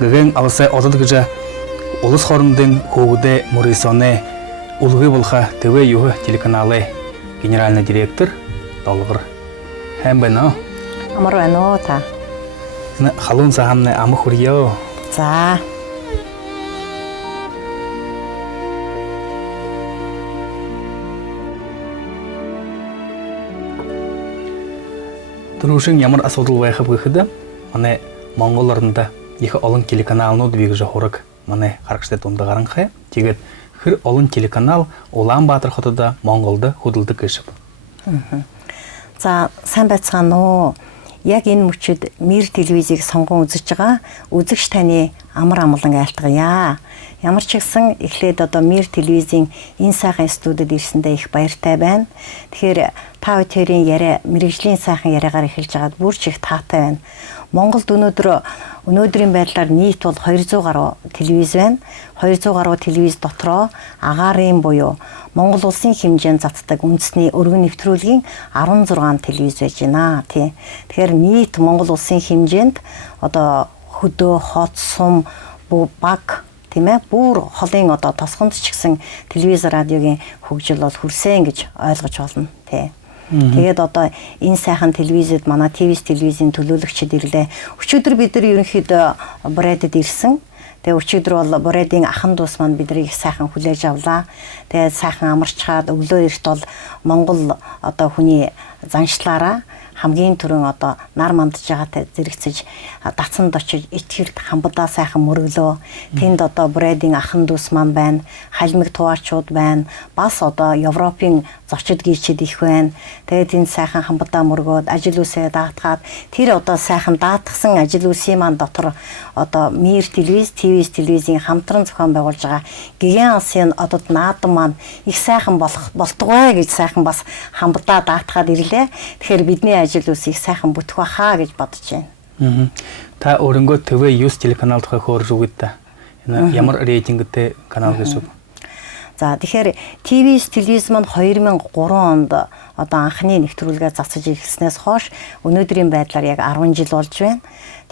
Гэгэн авсаа одод гэж улс хоорондын хөвгдөө Морисоны улгый булха ТВ юу телеканалын генеральный директор Долгор хайм байна. Амар байна уу та? Халуун цаамны ам хүрьё. За. Түрүүшин ямар асуудал байхав гэхэд манай Монгол орнд их олон телеканалнууд бийгэж хураг манай харагчтай дунд гаранхай. Тэгээд хэр олон телеканал Улаанбаатар хотод Монголд хөдөлдөг гэж. За сайн байцгаана уу? Яг энэ мөчид Мир телевизийг сонгон үзэж байгаа үзэгч таны амар амгалан айлтгая. Ямар ч гэсэн эхлээд одоо Мир телевизийн энэ сайхан студид ирсэндээ их баяртай байна. Тэгэхээр та бүхэн яриа мэрэгжлийн сайхан яриагаар эхэлж байгаад бүр ч их таатай байна. Монголд өнөөдөр Өнөөдрийн байдлаар нийт бол 200 гаруй телевиз байна. 200 гаруй телевиз дотроо агаарын буюу Монгол улсын хэмжээнд затдаг үндэсний өргөн нэвтрүүлгийн 16 телевиз байж байна. Тий. Тэгэхээр нийт Монгол улсын хэмжээнд одоо хөдөө, хот, сум, баг тийм ээ бүр холын одоо тосгонд ч гэсэн телевиз радиогийн хөгжил бол хүрсэн гэж ойлгож болно тий. Тэгээд одоо энэ сайхан телевизэд манай ТВ телевизийн төлөөлөгчид ирлээ. Өчигдөр бид нар ерөнхийдөө Брэдэд ирсэн. Тэгээ өчигдөр бол Брэдийн ахын дүүс маань биднийг их сайхан хүлээж авлаа. Тэгээд сайхан амарчгаад өглөө эрт бол Монгол одоо хүний заншлаараа хамгийн түрүүн одоо нар мандж байгаатай зэрэгцэж дацанд очиж итгэрт хамбадаа сайхан мөрөглөө. Тэнд одоо Брэдийн ахын дүүс маань байна, халимаг тугаачууд байна. Бас одоо Европын зочид гэрчид их байна. Тэгээд энэ сайхан хамбадаа мөргөөд ажил үсээ даатгаад тэр одоо сайхан даатгсан ажил үсийн маань дотор одоо Мир телевиз, ТВ телевизийн хамтран зохион байгуулж байгаа Гиган Асын одод наадам маань их сайхан болтугай гэж сайхан бас хамбадаа даатгаад ирлээ. Тэгэхээр бидний ажил үс их сайхан бүтэх бахаа гэж бодож байна. Та өөрөнгөө ТВ9 телеканал тухай хөөрж өгöd та. Энэ ямар рейтингтэй канал гэсэн үг? За тэгэхээр ТВ телевиз маань 2003 онд одоо анхны нэвтрүүлгээ засаж ирснээс хойш өнөөдрийн байдлаар яг 10 жил болж байна.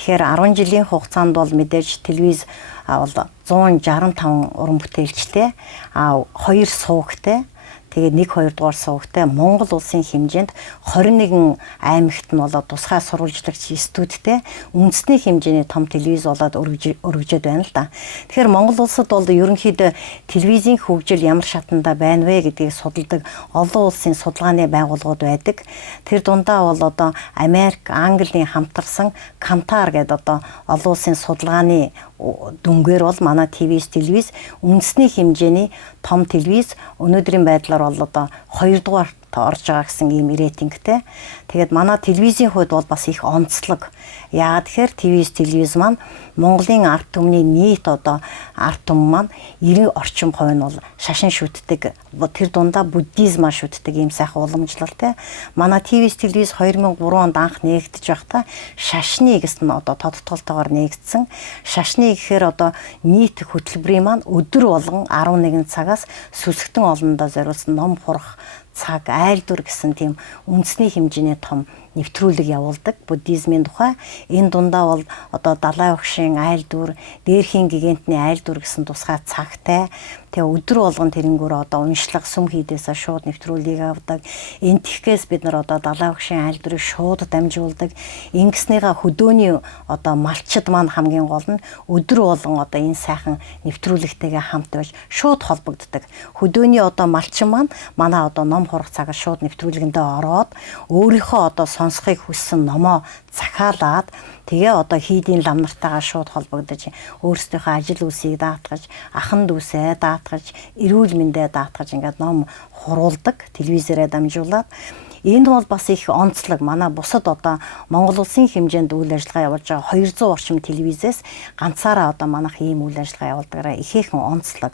Тэгэхээр 10 жилийн хугацаанд бол мэдээж телевиз бол 165 уран бүтээлчтэй, 2 суугтай, тэгээд 1-2 дугаар суугтай Монгол улсын хэмжээнд 21 аймагт нь болоод тусгай сурвалжлагч студидтэй үндэсний хэмжээний том телевиз болоод өргөжөд байна л да. Тэгэхээр Монгол улсад бол ерөнхийдөө телевизийн хөгжил ямар шатанда байна вэ гэдгийг судалдаг олон улсын судалгааны байгууллагууд байдаг. Тэр дундаа бол одоо Америк, Английн хамтарсан Кантар гэдэг одоо олон улсын судалгааны дүнгээр бол манай ТВ телевиз үндэсний хэмжээний том телевиз өнөөдрийн байдлаар бол одоо 2 дугаарт орж байгаа гэсэн ийм рейтингтэй. Тэгээд манай телевизийн хувьд бол бас их онцлог. Яагаад тэгэхээр ТВ телевиз маань Монголын ард түмний нийт одоо ард түмэн маань 90 орчим хувь нь бол шашин шүтдэг. Тэр дундаа буддизмаар шүтдэг ийм сайхан уламжлалтай. Манай ТВ телевиз 2003 онд анх нээгдэж байхдаа шашны гэс нь одоо тодтголтойгоор нээгдсэн. Шашны гэхээр одоо нийт хөтөлбөрийн маань өдөр болгон 11 цагаас сүсгтэн олондоо зориулсан ном хурах цаг айлдвар гэсэн тийм үндэсний хэмжээний том нэвтрүүлэг явуулдаг буддизмын тухай. Энэ дундаа бол одоо далай багшийн айлдвар, дээрхийн гигантны айлдвар гэсэн тусгай цагтай. Тэгээ өдөр болгон тэрэнгүүр одоо уншлага сүм хийдээсээ шууд нэвтрүүлгийг авдаг. Энтхгээс бид нар одоо далай багшийн айлдварыг шууд дамжуулдаг. Ингэснийга хөдөөний одоо малчид маань хамгийн гол нь өдөр болгон одоо энэ сайхан нэвтрүүлэгтэйгээ хамт байж шууд холбогддог. Хөдөөний одоо малчин маань манай одоо ном хурах цагаар шууд нэвтрүүлгэндээ ороод өөрийнхөө одоо сонсохыг хүссэн номоо захиалаад тэгээ одоо хийдийн лам нартайгаа шууд холбогдож өөрсдийнхөө ажил үсийг даатгаж, ахын дүүсээ даатгаж, эрүүл мэндээ даатгаж ингээд ном хуруулдаг телевизээрээ дамжуулаад. Энд бол бас их онцлог. Манай бусад одоо Монгол улсын хэмжээнд үйл ажиллагаа явуулж байгаа 200 орчим телевизээс ганцаараа одоо манайх ийм үйл ажиллагаа явуулдагаараа ихээхэн онцлог.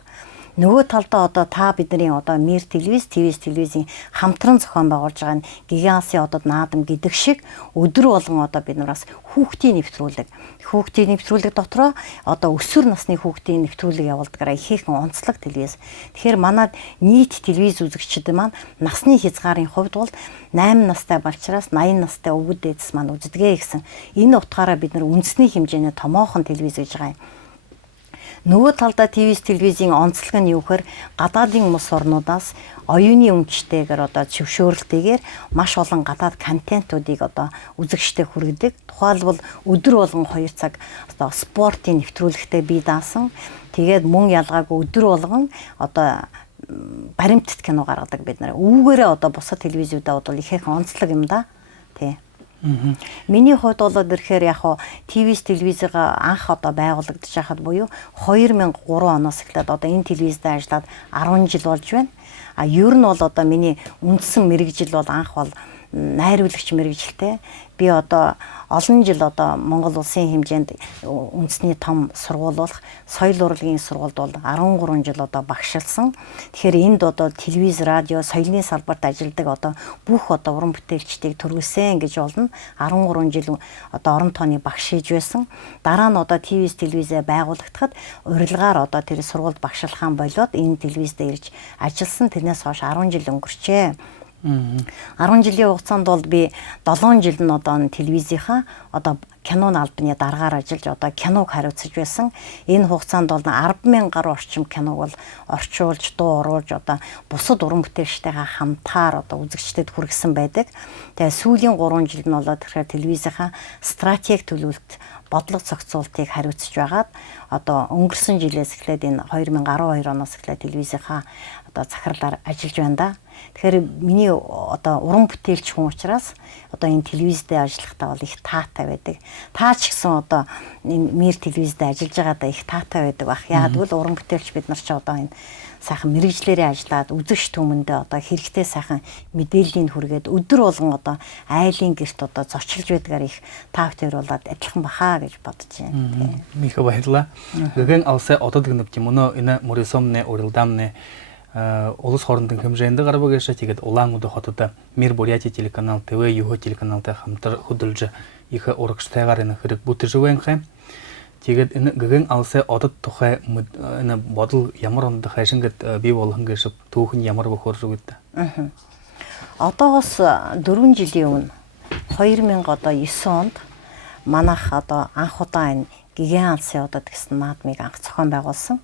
Нөгөө талдаа одоо та бидний одоо Мир телевиз, ТВ телевизийн хамтран зохион байгуулж байгаа Гиган Асын одод наадам гэдэг шиг өдөр болгон одоо бид нараас хүүхдийн нэвтрүүлэг дотроо одоо өсвөр насны хүүхдийн нэвтрүүлэг явуулдагаараа ихээхэн онцлог телевиз. Тэгэхээр манай нийт телевиз үзэгчид маань насны хязгаарын хувьд бол 8 настай болчраас 80 настай өвгөд дээдэс маань үздэгэ гэсэн энэ утгаараа бид нар үндэсний хэмжээний томоохон телевиз гэж байгаа юм. Нөгөө талдаа ТВ телевизийн онцлог нь юу гэхээр гадаадын улс орнуудаас оюуны өмчтэйгээр одоо зөвшөөрөлтэйгээр маш олон гадаад контентуудыг одоо үзэгчдэд хүргэдэг. Тухайлбал өдөр болгон 2 цаг одоо спортын нэвтрүүлэгтээ бие даасан. Тэгээд мөн ялгаагүй өдөр болгон одоо баримтат кино гаргадаг бид нар. Үүгээрээ одоо бусад телевизүүдээ бол ихээхэн онцлог юм да. Тий. Миний хувьд бол ирэхээр яг ТВ телевизийг анх одоо байгуулагдаж байхад буюу 2003 оноос эхлээд одоо энэ телевизд ажиллаад 10 жил болж байна. Ер нь бол одоо миний үндсэн мэргэжил бол анх бол найруулагч мэргэжилтэй. Би одоо олон жил одоо Монгол улсын хэмжээнд үндэсний том сургууль болох соёл урлагийн сургуульд бол 13 жил одоо багшилсан. Тэгэхээр энд одоо телевиз, радио, соёлын салбарт ажилладаг одоо бүх одоо уран бүтээлчдийг төрүүлсэн гэж болно. 13 жил одоо орон тооны багш хийж байсан. Дараа нь одоо телевизээ байгуулагдахад урилгаар одоо тэр сургуульд багшлахаан болоод энэ телевизд ирж ажилласан. Тэрнээс хойш 10 жил өнгөрчээ. 10 жилийн хугацаанд бол би 7 жил нь одоо телевизийнхаа одоо киноны албаны дараагаар ажиллаж одоо киног хариуцаж байсан. Энэ хугацаанд бол 10,000 гаруй орчим киног бол орчуулж, дуу оруулж одоо бусад уран бүтээлчтэйгээ хамтаар одоо үзэгчдэд хүргэсэн байдаг. Тэгээ сүүлийн 3 жил нь болоод тэгэхээр телевизийнхаа стратеги төлөвлөлт бодлого зохицуултыг хариуцж байгаад одоо өнгөрсөн жилээс эхлээд энэ 2012 оноос эхлээд телевизийнхаа одоо захирлаар ажиллаж байна да. Тэгэхээр миний одоо уран бүтээлч хүн учраас одоо энэ телевизтэй ажиллахдаа бол их таатай байдаг. Таа ч гэсэн одоо энэ мир телевизтэй ажиллаж байгаадаа их таатай байдаг бах. Яг тэгвэл уран бүтээлч бид нар ч одоо энэ сайхан мэрэгжлэрээ ажиллаад үзэгч түмэндээ одоо хэрэгтэй сайхан мэдээллийг хүргээд өдөр болгон одоо айлын гэрт одоо зочилж байдгаар их тав төвруулаад адилхан бахаа гэж бодож байна. Миха баярлаа. Гэгэн алсаа одод гэнэв юм өнөө энэ мөрөсөмнэ урилдамнэ улус хоорондын хэмжээнд гарбаг яшаа тэгээд Улаан-Удэ хотод Мир Бурятия телеканал, ТВ Юхо телеканалтай хамтар хөдөлж их урагштайгаар энэ хэрэг бүтэж байна. Тэгээд энэ гэгэн алсаа одод тухай энэ бодол ямар онд хайшингад бий болгон гэж түүхэн ямар бөхөр зүгд. Одоогоос 4 жилийн өмнө 2009 онд манайх одоо анх удаа энэ гигэн алсын одод гэсэн наадмыг анх зохион байгуулсан.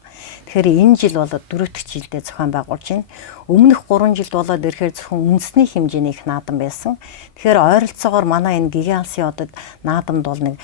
Тэгэхээр энэ жил бол 4 дахь жилдээ зохион байгуулж байна. Өмнөх 3 жилд болоод ирэхээр зөвхөн үндэсний хэмжээний их наадам байсан. Тэгэхээр ойролцоогоор манай энэ гигэн алсын одод наадамд бол нэг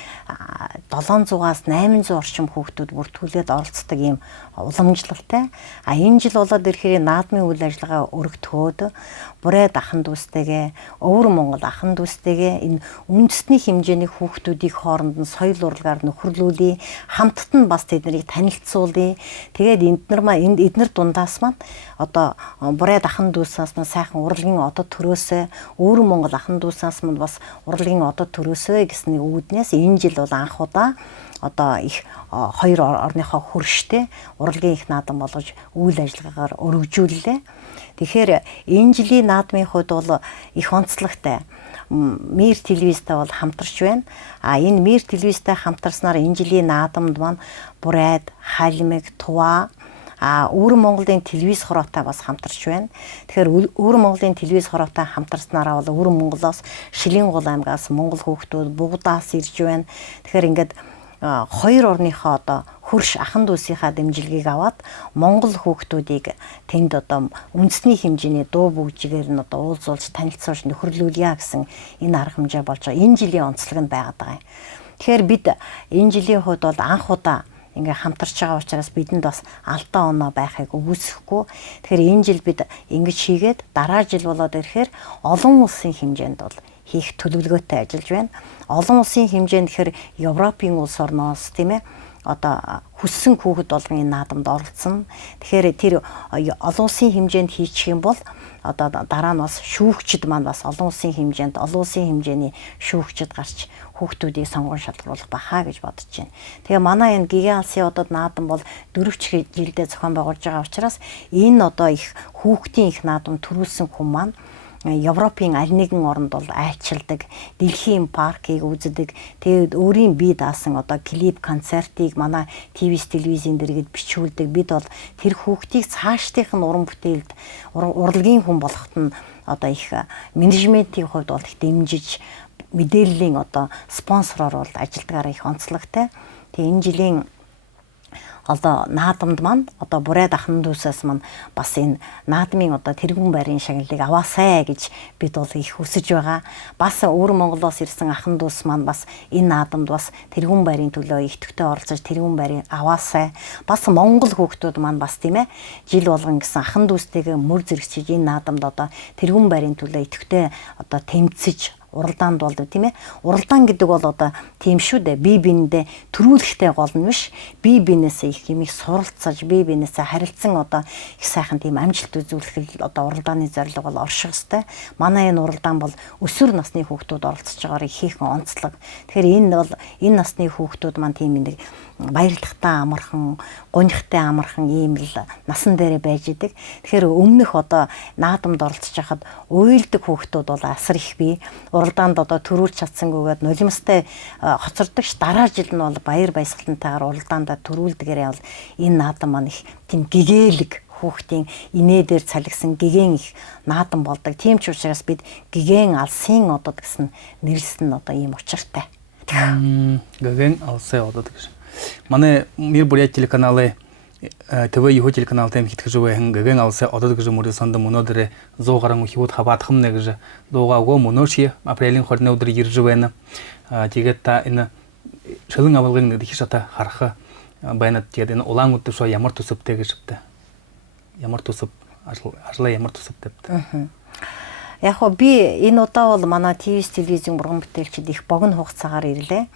700-аас 800 орчим хүүхдүүд бүртгүүлээд оролцдог ийм уламжлалтай. Энэ жил болоод ирэхээр наадмын үйл ажиллагаа өргөдгөөд Бурайд ахын дүүстэйгээ, Өвөр Монгол ахын дүүстэйгээ энэ үндэсний хэмжээний хүүхдүүдийн хооронд нь соёл урлагаар нөхөрлүүлээ. Хамтд нь бас тэднийг танилцуулъя. Тэгээд эднэр дундаас маань одоо Бурайд ахын дүүсээс нь сайхан урлагийн одод төрөөсөө, Өвөр Монгол ахын дүүсээс нь бас урлагийн одод төрөөсөө гэсэн үүднээс энэ жил бол анх удаа одоо их хоёр орныхоо хөрштэй урлагийн их наадам болгож үйл ажиллагаагаар өргөжүүллээ. Тэгэхээр энэ жилийн наадмын хувьд бол их онцлогтой. Мир телевизтэй бол хамтарч байна. Энэ Мир телевизтэй хамтарснаар энэ жилийн наадамд маань Бурайд, Халимэг, Тува Өвөр Монголын телевиз хороотой бас хамтарч байна. Тэгэхээр Өвөр Монголын телевиз хороотой хамтарснараа бол Өвөр Монголоос, Шилэнгул аймгаас Монгол хүүхдүүд Бугдаас ирж байна. Тэгэхээр ингээд хоёр орныхоо одоо хөрш ахын дүүсийнхаа дэмжлэгийг аваад Монгол хүүхдүүдийг тэнд одоо үндэсний хэмжээний дуу бүгжигээр нь одоо уулзуулж танилцуулж нөхөрлүүлье гэсэн энэ арга хэмжээ болж байгаа. Энэ жилийн онцлог нь байгаад байгаа юм. Тэгэхээр бид энэ жилийн хувьд бол анх удаа ингээ хамтарч байгаа учраас бидэнд бас алдаа оноо байхыг үгүйсэхгүй. Тэгэхээр энэ жил бид ингэж хийгээд дараа жил болоод ирэхээр олон улсын хэмжээнд бол хийх төлөвлөгөөтэй ажиллаж байна. Олон улсын хэмжээнд тэгэхээр Европын улс орноос тийм ээ одоо хүссэн хүүхэд болгон энэ наадамд оролцсон. Тэгэхээр тэр олон улсын хэмжээнд хийчих юм бол одоо дараа нь бас шүүгчд маань бас олон улсын хэмжээнд олон улсын хэмжээний шүүгчд гарч хүүхдүүдийг сонгон шалгаруулах бахаа гэж бодож байна. Тэгээ манай энэ гигэн алсын одод наадам бол 4 жилдээ зохион байгуулж байгаа учраас энэ одоо их хүүхдийн их наадам төрүүлсэн хүн маань Европын аль нэгэн оронд бол айлчилдаг, дэлхийн паркийг үздэг. Тэгээд өөрийн бие даасан одоо клип, концертыг манай телевизэн дэргэд бичүүлдэг. Бид бол тэр хүүхдийг цаашдынх нь уран бүтээлд урлагийн хүн болоход нь одоо их менежментийн хувьд бол их дэмжиж мэдээллийн одоо спонсороор бол ажилдгаараа их онцлогтой. Тэгээ энэ жилийн одоо наадамд маань одоо Бурайд ахын дүүсээс маань бас энэ наадмын одоо тэргүүн байрын шагналыг аваасай гэж бид бол их хүсэж байгаа. Бас Өвөр Монголоос ирсэн ахын дүүс маань бас энэ наадамд бас тэргүүн байрын төлөө идэвхтэй оролцож тэргүүн байрыг аваасай. Бас Монгол хүүхдүүд маань бас тийм ээ жил болгон гэсэн ахын дүүстэйгээ мөр зэрэгчиж энэ наадамд одоо тэргүүн байрын төлөө идэвхтэй одоо тэмцэж уралдаанд болдог тийм ээ. Уралдаан гэдэг бол одоо тийм шүү дээ. Бие биендээ төрүүлэхтэй гол нь биш. Бие биенээсээ их юмыг суралцаж, бие биенээсээ харилцсан одоо их сайхан тийм амжилт үзүүлэх одоо уралдааны зорилго бол орших ёстой. Манай энэ уралдаан бол өсвөр насны хүүхдүүд оролцож байгаагаар ихээхэн онцлог. Тэгэхээр энэ бол энэ насны хүүхдүүд маань тийм нэг баярлахтаа амархан, гонихтай амархан ийм л насан дээр байж идэг. Тэгэхээр өмнөх одоо наадамд оролцож байхад уйлдаг хүүхдүүд бол асар их бий. Уралдаанд одоо төрүүлж чадсангүйгээд нулимстай хоцордогч дараа жил нь бол баяр баясгалантайгаар уралдаандаа төрүүлдгээрээ бол энэ наадам маань их тийм гэгээлэг хүүхдийн инээ дээр цалгисан гэгэн их наадам болдог. Тийм ч учраас бид гэгэн алсын одод гэсэн нэрлсэн одоо ийм учиртай. Гэгэн алсын одод гэж. Манай Мир Бурят телеканалы ТВ Юхо телеканал тэм хитгэж байгаа гэгэн алсын одод гэж мөрөд санд мөнөдөр 100 гаруй хүүд хаваадхам нэ гэж дуугаагүй мөнөөши апрелийн 20 өдөр ирж байна. Тэгээд та энэ шилэн авалгын их шата харах байна. Тэгээд энэ улаан өдөр шо ямар төсөвтэй гэж та. Ямар төсөв ажлаа ямар төсөвтэй бэ? Яг хоо би энэ удаа бол манай телевизийн урган бүтээлчид их богино хугацаагаар ирлээ.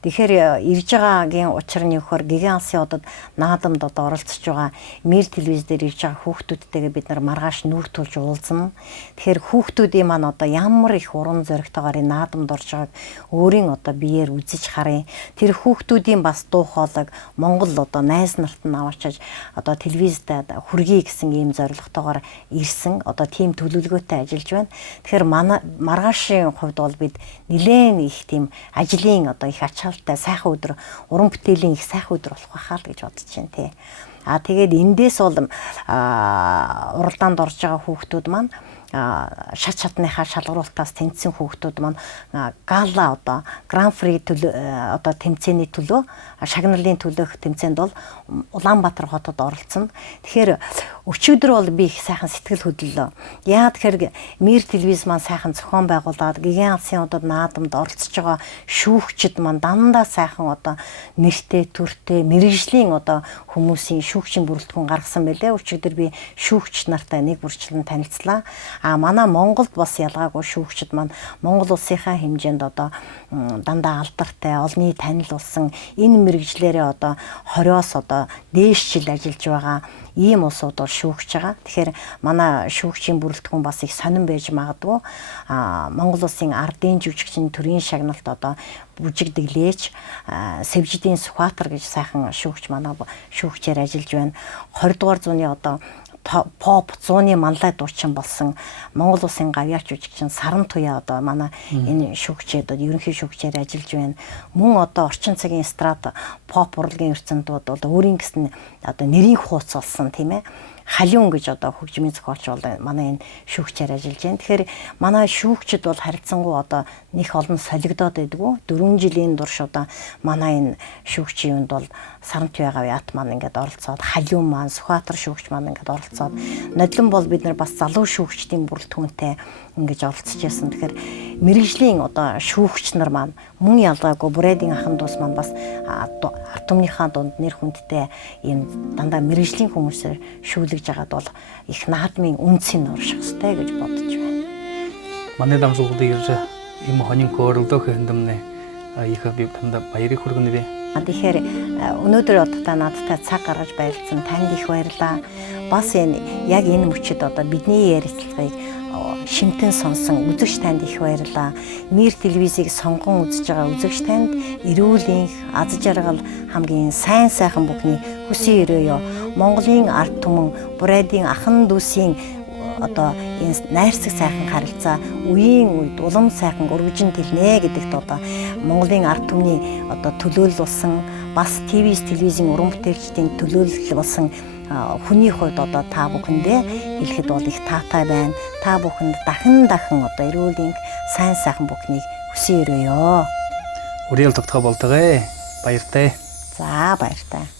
Тэгэхээр ирж байгаагийн учир нь юухаар гэгэн алсын одод наадамд одоо оролцож байгаа Мир телевиз дээр ирж байгаа хүүхдүүдтэйгээ бид нар маргааш нүүр тулж уулзна. Тэгэхээр хүүхдүүдийн маань одоо ямар их уран зоригтойгоор энэ наадамд орж байгааг өөрийн одоо биеэр үзэж харъя. Тэр хүүхдүүдийн бас дуу хоолойг Монгол одоо найз нарт нь аваачиж одоо телевизтэй хүргэе гэсэн ийм зорилготойгоор ирсэн. Одоо тийм төлөвлөгөөтэй ажиллаж байна. Тэгэхээр манай маргаашийн хувьд бол бид нэлээд их тийм ажлын одоо их ачаалтай сайхан өдөр уран бүтээлийн их сайхан өдөр болох байхаа л гэж бодож байна тий. Тэгээд эндээс бол уралдаанд орж байгаа хүүхдүүд маань шат шатныхаа шалгаруултаас тэнцсэн хүүхдүүд маань гала одоо гран при одоо тэмцээний төлөө шагналын төлөөх тэмцээнд бол Улаанбаатар хотод оролцсон. Тэгэхээр өчигдөр бол би их сайхан сэтгэл хөдлөлөө. Яа тэгэхээр Мир телевиз маань сайхан зохион байгуулад гэгэн алсын одод наадамд оролцож байгаа шүүгчид маань дандаа сайхан одоо нэртэй төртэй мэрэгжлийн одоо хүмүүсийн шүүгчийн бүрэлдэхүүн гаргасан байлээ. Өчигдөр би шүүгч нартай нэг бүрчлэн танилцлаа. Манай Монголд бас ялгаагүй шүүгчид маань Монгол улсынхаа хэмжээнд одоо дандаа алдартай олонний танил болсон энэ мэрэгжлэрээ одоо 20-оос одоо дээшчил ажиллаж байгаа ийм улсууд бол шүүгч байгаа. Тэгэхээр манай шүүгчийн бүрэлдэхүүн бас их сонирн байж магадгүй. Монгол улсын ардын жүжигчийн төрийн шагналт одоо бүжигдэглээч Сэвжидийн Сүхбаатар гэж сайхан шүүгч манай шүүгчээр ажиллаж байна. 20 дугаар зууны одоо поп 100-ны манлай дуучин болсон Монгол улсын гавьяач жүжигчин Саран Туяа одоо манай энэ шүүгчээд одоо ерөнхий шүүгчээр ажиллаж байна. Мөн одоо орчин цагийн эстрад поп урлагийн ертөнцид бол өөрийн гэсэн одоо нэрийн хууц болсон тийм ээ. Халиун гэж одоо хөгжмийн зохиолч бол манай энэ шүүгчээр ажиллаж байна. Тэгэхээр манай шүүгчид бол харилцангуй одоо них олон солигдоод байдгүй. 4 жилийн турш одоо манай энэ шүүгчийн юунд бол Саран Туяа гавьяат маань ингээд оролцоод халиун маань Сүхбаатар шүүгч маань ингээд оролцоод нодлон бол бид нар бас залуу шүүгчдийн бүрэлдэхүүнтэй ингэж оролцож яасан. Тэгэхээр мэрэгжлийн одоо шүүгч нар маань мөн ялгаагүй Бурэдийн ахын дус маань бас ард түмнийхээ дунд нэр хүндтэй ийм дандаа мэрэгжлийн хүмүүсээр шүүлгэж байгаад бол их наадмын үнцийг урших ёстой гэж бодож байна. Манай дамжуулгад ирж ийм хонин көөрөлдөх хэндэмнэ их би танд баярыг хүргэнэ би. Тэгэхээр өнөөдөр одоо та надтай цаг гаргаж баярлсан танд их баярлалаа. Бас энэ яг энэ мөчид одоо бидний ярилцлагыг шимтэн сонсон үзэгч танд их баярлалаа. Мир телевизийг сонгон үзэж байгаа үзэгч танд эрүүл энх, аз жаргал хамгийн сайн сайхан бүхний хүсье өрөөё. Монголын ард түмэн Бурэдийн ахын дүүсийн одоо энэ найрсаг сайхан харилцаа үеийн үед улам сайхан өргөжин тэлнэ гэдэгт одоо Монголын ард түмний одоо төлөөлөл болсон бас телевизийн уран бүтээлчдийн төлөөлөл болсон хүний хувьд одоо та бүхэндээ хэлэхэд бол их таатай байна. Та бүхэнд дахин одоо эрүүл энх сайн сайхан бүхнийг хүсье өрөөё. Үрэл тогтгоо болтойгоо. Баяртай. За баяртай.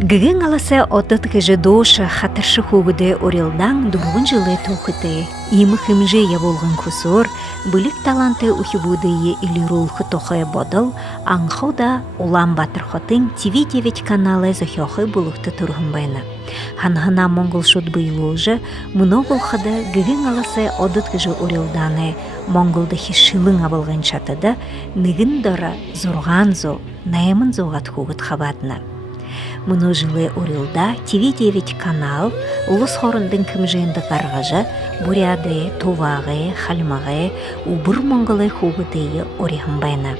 Гыгын аласа отыт кыжы доша хатыршы хугыды орелдан дубугун жылы тухыты. Имы хымжы я болгын кусор, былык таланты ухибудые или рулхы тохая бодал, аңхода улам батыр хотын TV9 каналы зохёхы булыхты тургын байна. Ханхана монгол шут быйлужы, муно болхада гыгын аласа отыт кыжы орелданы, монголдахи шылың абылгын чатыда, ныгын дора зурганзо, наемын зогат хугыт хабатна. Муно жылы орелда TV9 канал, улус хорындың кымжыынды қарғажы, буряды, тувағы, халмағы, убыр монголы хугытыйы орихын байна.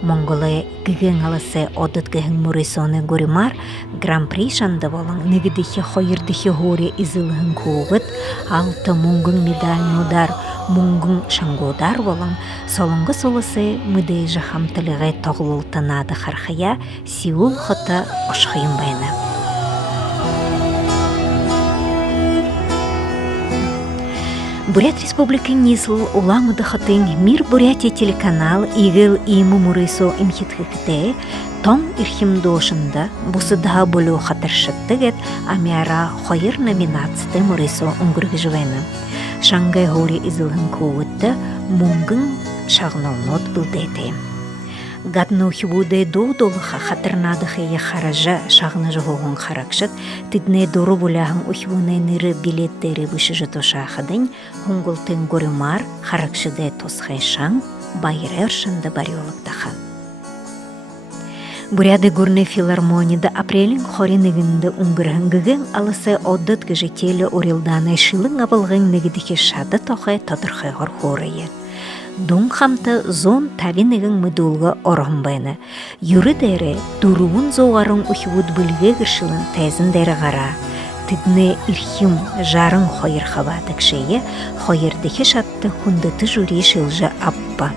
Монголы гыгын алысы одыт гыгын мурисоны горимар гран-при шанды болың нігідіхі хойырдіхі хоре изылығын хугыт, алты мұңгын медаль нудар, мұңгын шангодар болың, солыңғы солысы мүдей жахамтылығы тоғылылтынады қарқия Сеул құты ұшқиын байна. Бурят Республикин несл уламыды хатын Мир Бурятия телеканал игыл имы мурысо имхитхикте том ирхим дошында бусыдаа болу хатыршыттыгет амяра хойыр номинацты мурысо унгургыжвена. Шангай хори изылхын коуытты мунгын шагнолнот билдети. Гадно хибуде доудолыха хатырнадыхы я хаража шагны жогон харакшыт тидне дору буляхын ухибуне ныры билеттери бышыжы тошахадын хунгултын горимар харакшыде тосхайшан байрершында бариолыктаха. Буряды горны филармонияда апрелин хоринығынды унгырхын гыгын алысы оддыт гыжетелі орелданы шылың абылғын нігідіке шады тоқы тодырхайғыр хорыйы. Дун хамта зон тавинығын мүдулғы орғын байны. Юры дәрі дұруын зоғарын ұхивуд бүлге гышылын тәзін дәрі ғара. Тидне ирхим жарын хойыр хабадық шейі, хойырдығы шатты хундыты жюри шылжы аппа.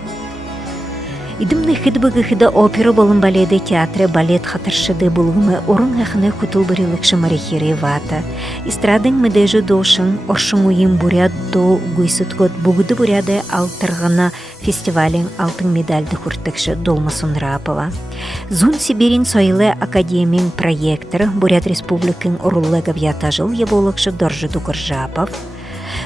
Идімді хидбығы опера болын баледе театры балет хатыршыды бұлғымы орын әхіні құтыл бірілікші марихері вата. Истрадың мүдежі дошын оршың ойын буряд до гүйсіткот бұғыды буряды алтырғына фестивалін алтын медальды хүртікші Долмасын Рапова. Зун Сибирин Сойлы Академийн проекторы Бурят Республикын орулы гавята жыл еболықшы Доржы Дугыржапов.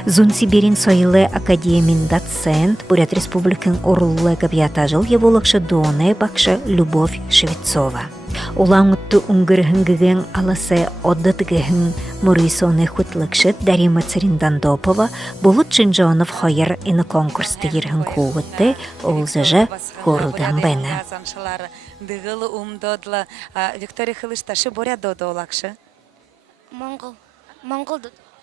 Зун Сибирин Сойлы Академийн доцент Бурят Республикын орулы гавята жыл еболықшы Доне Бакшы Любовь Швецова. Улаңытты унгырхынгыгын аласы оддатыгыгын мурисоны хутлыкшыт Дарима Цариндандопова болут Чинжонов хойыр ины конкурсты ерхын куғытты олзыжы хорылдан бәні. Дығылы умдодлы Виктория Хылышташы боря додолақшы? Монгол.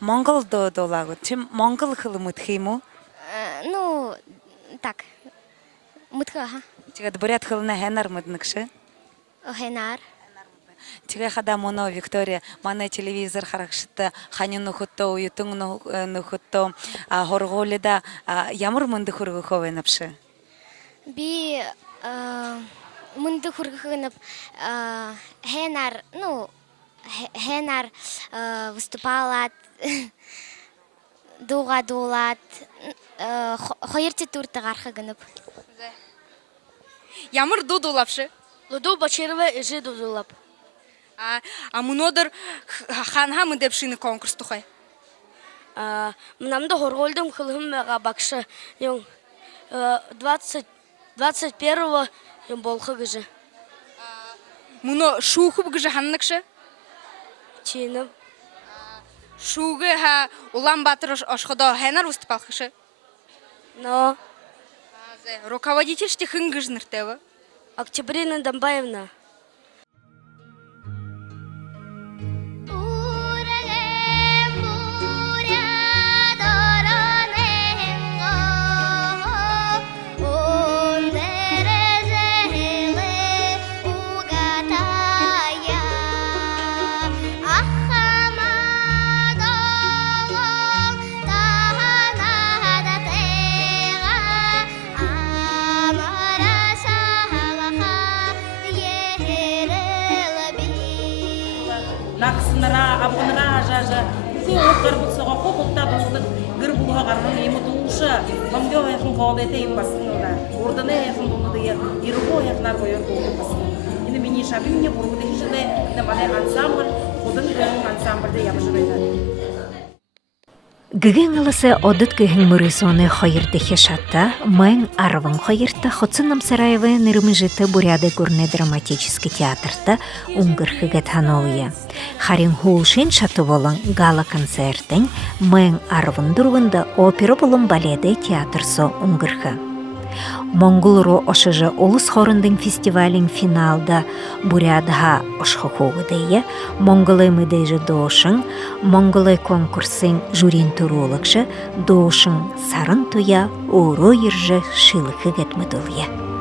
Монгол додолагы. Чем монгол хылы мытхиму? Ну, так. Мытхы, ага. Тегад борят хылына хэнар мыдныкшы? Хэнар. Теге хада моно Виктория мана телевизор харакшыты ханин нухутто уютун нухутто хорголида ямар мынды хургы ховенапшы? Би мынды хургы хэнар, ну, хэнар выступалат, дуга дулат, хойырты турты гархы гынып. Ямар дудулапшы? Луду бачерва ежи дудулап. А мунодыр ханха мы депшины конкурс тухай. Мнамда хорголдым хылым бакшы. 21-го болхы гыжы. Муно шухуб гыжы ханныкшы? Чиным. Шугы ха улам батыр ошходо хэнар выступалхышы? Но. Руководитель штихын гыжныртевы? Октябрина Домбаевна. Наксынара, абғынара ажажа, құлықтар бұлсыға, құлықта бұлдық, ғыр бұлға қарғын емі тұлышы, ғымдеу аяқын қауалды еті ем басыңылда, ордыны аяқын бұлды ергі аяқынар қойыр болды басың. Енді мини шаби мини бургуды хижде да малай ансамбль худын ансамбльде ябышбайда. Гыгэн алысы одыт гыгэн мырысоны хайырдыхе шатта, мэн арвын хайырта Хоцынам Сараевы нырмыжыты буряды гурны драматический театрта унгырхыгет ханолыя. Харин хулшин шаты болын гала концертын мэн арвын дурвында опера болын баледы театрсо унгырхы. Монголру ошыжы олыс хорындың фестивалин финалда бурядха ошхохугыдыя, монголы мыдыжы дошын, монголы конкурсын жюрин турулыкшы, дошын сарын туя, уро ержы шылықы гетмыдылыя.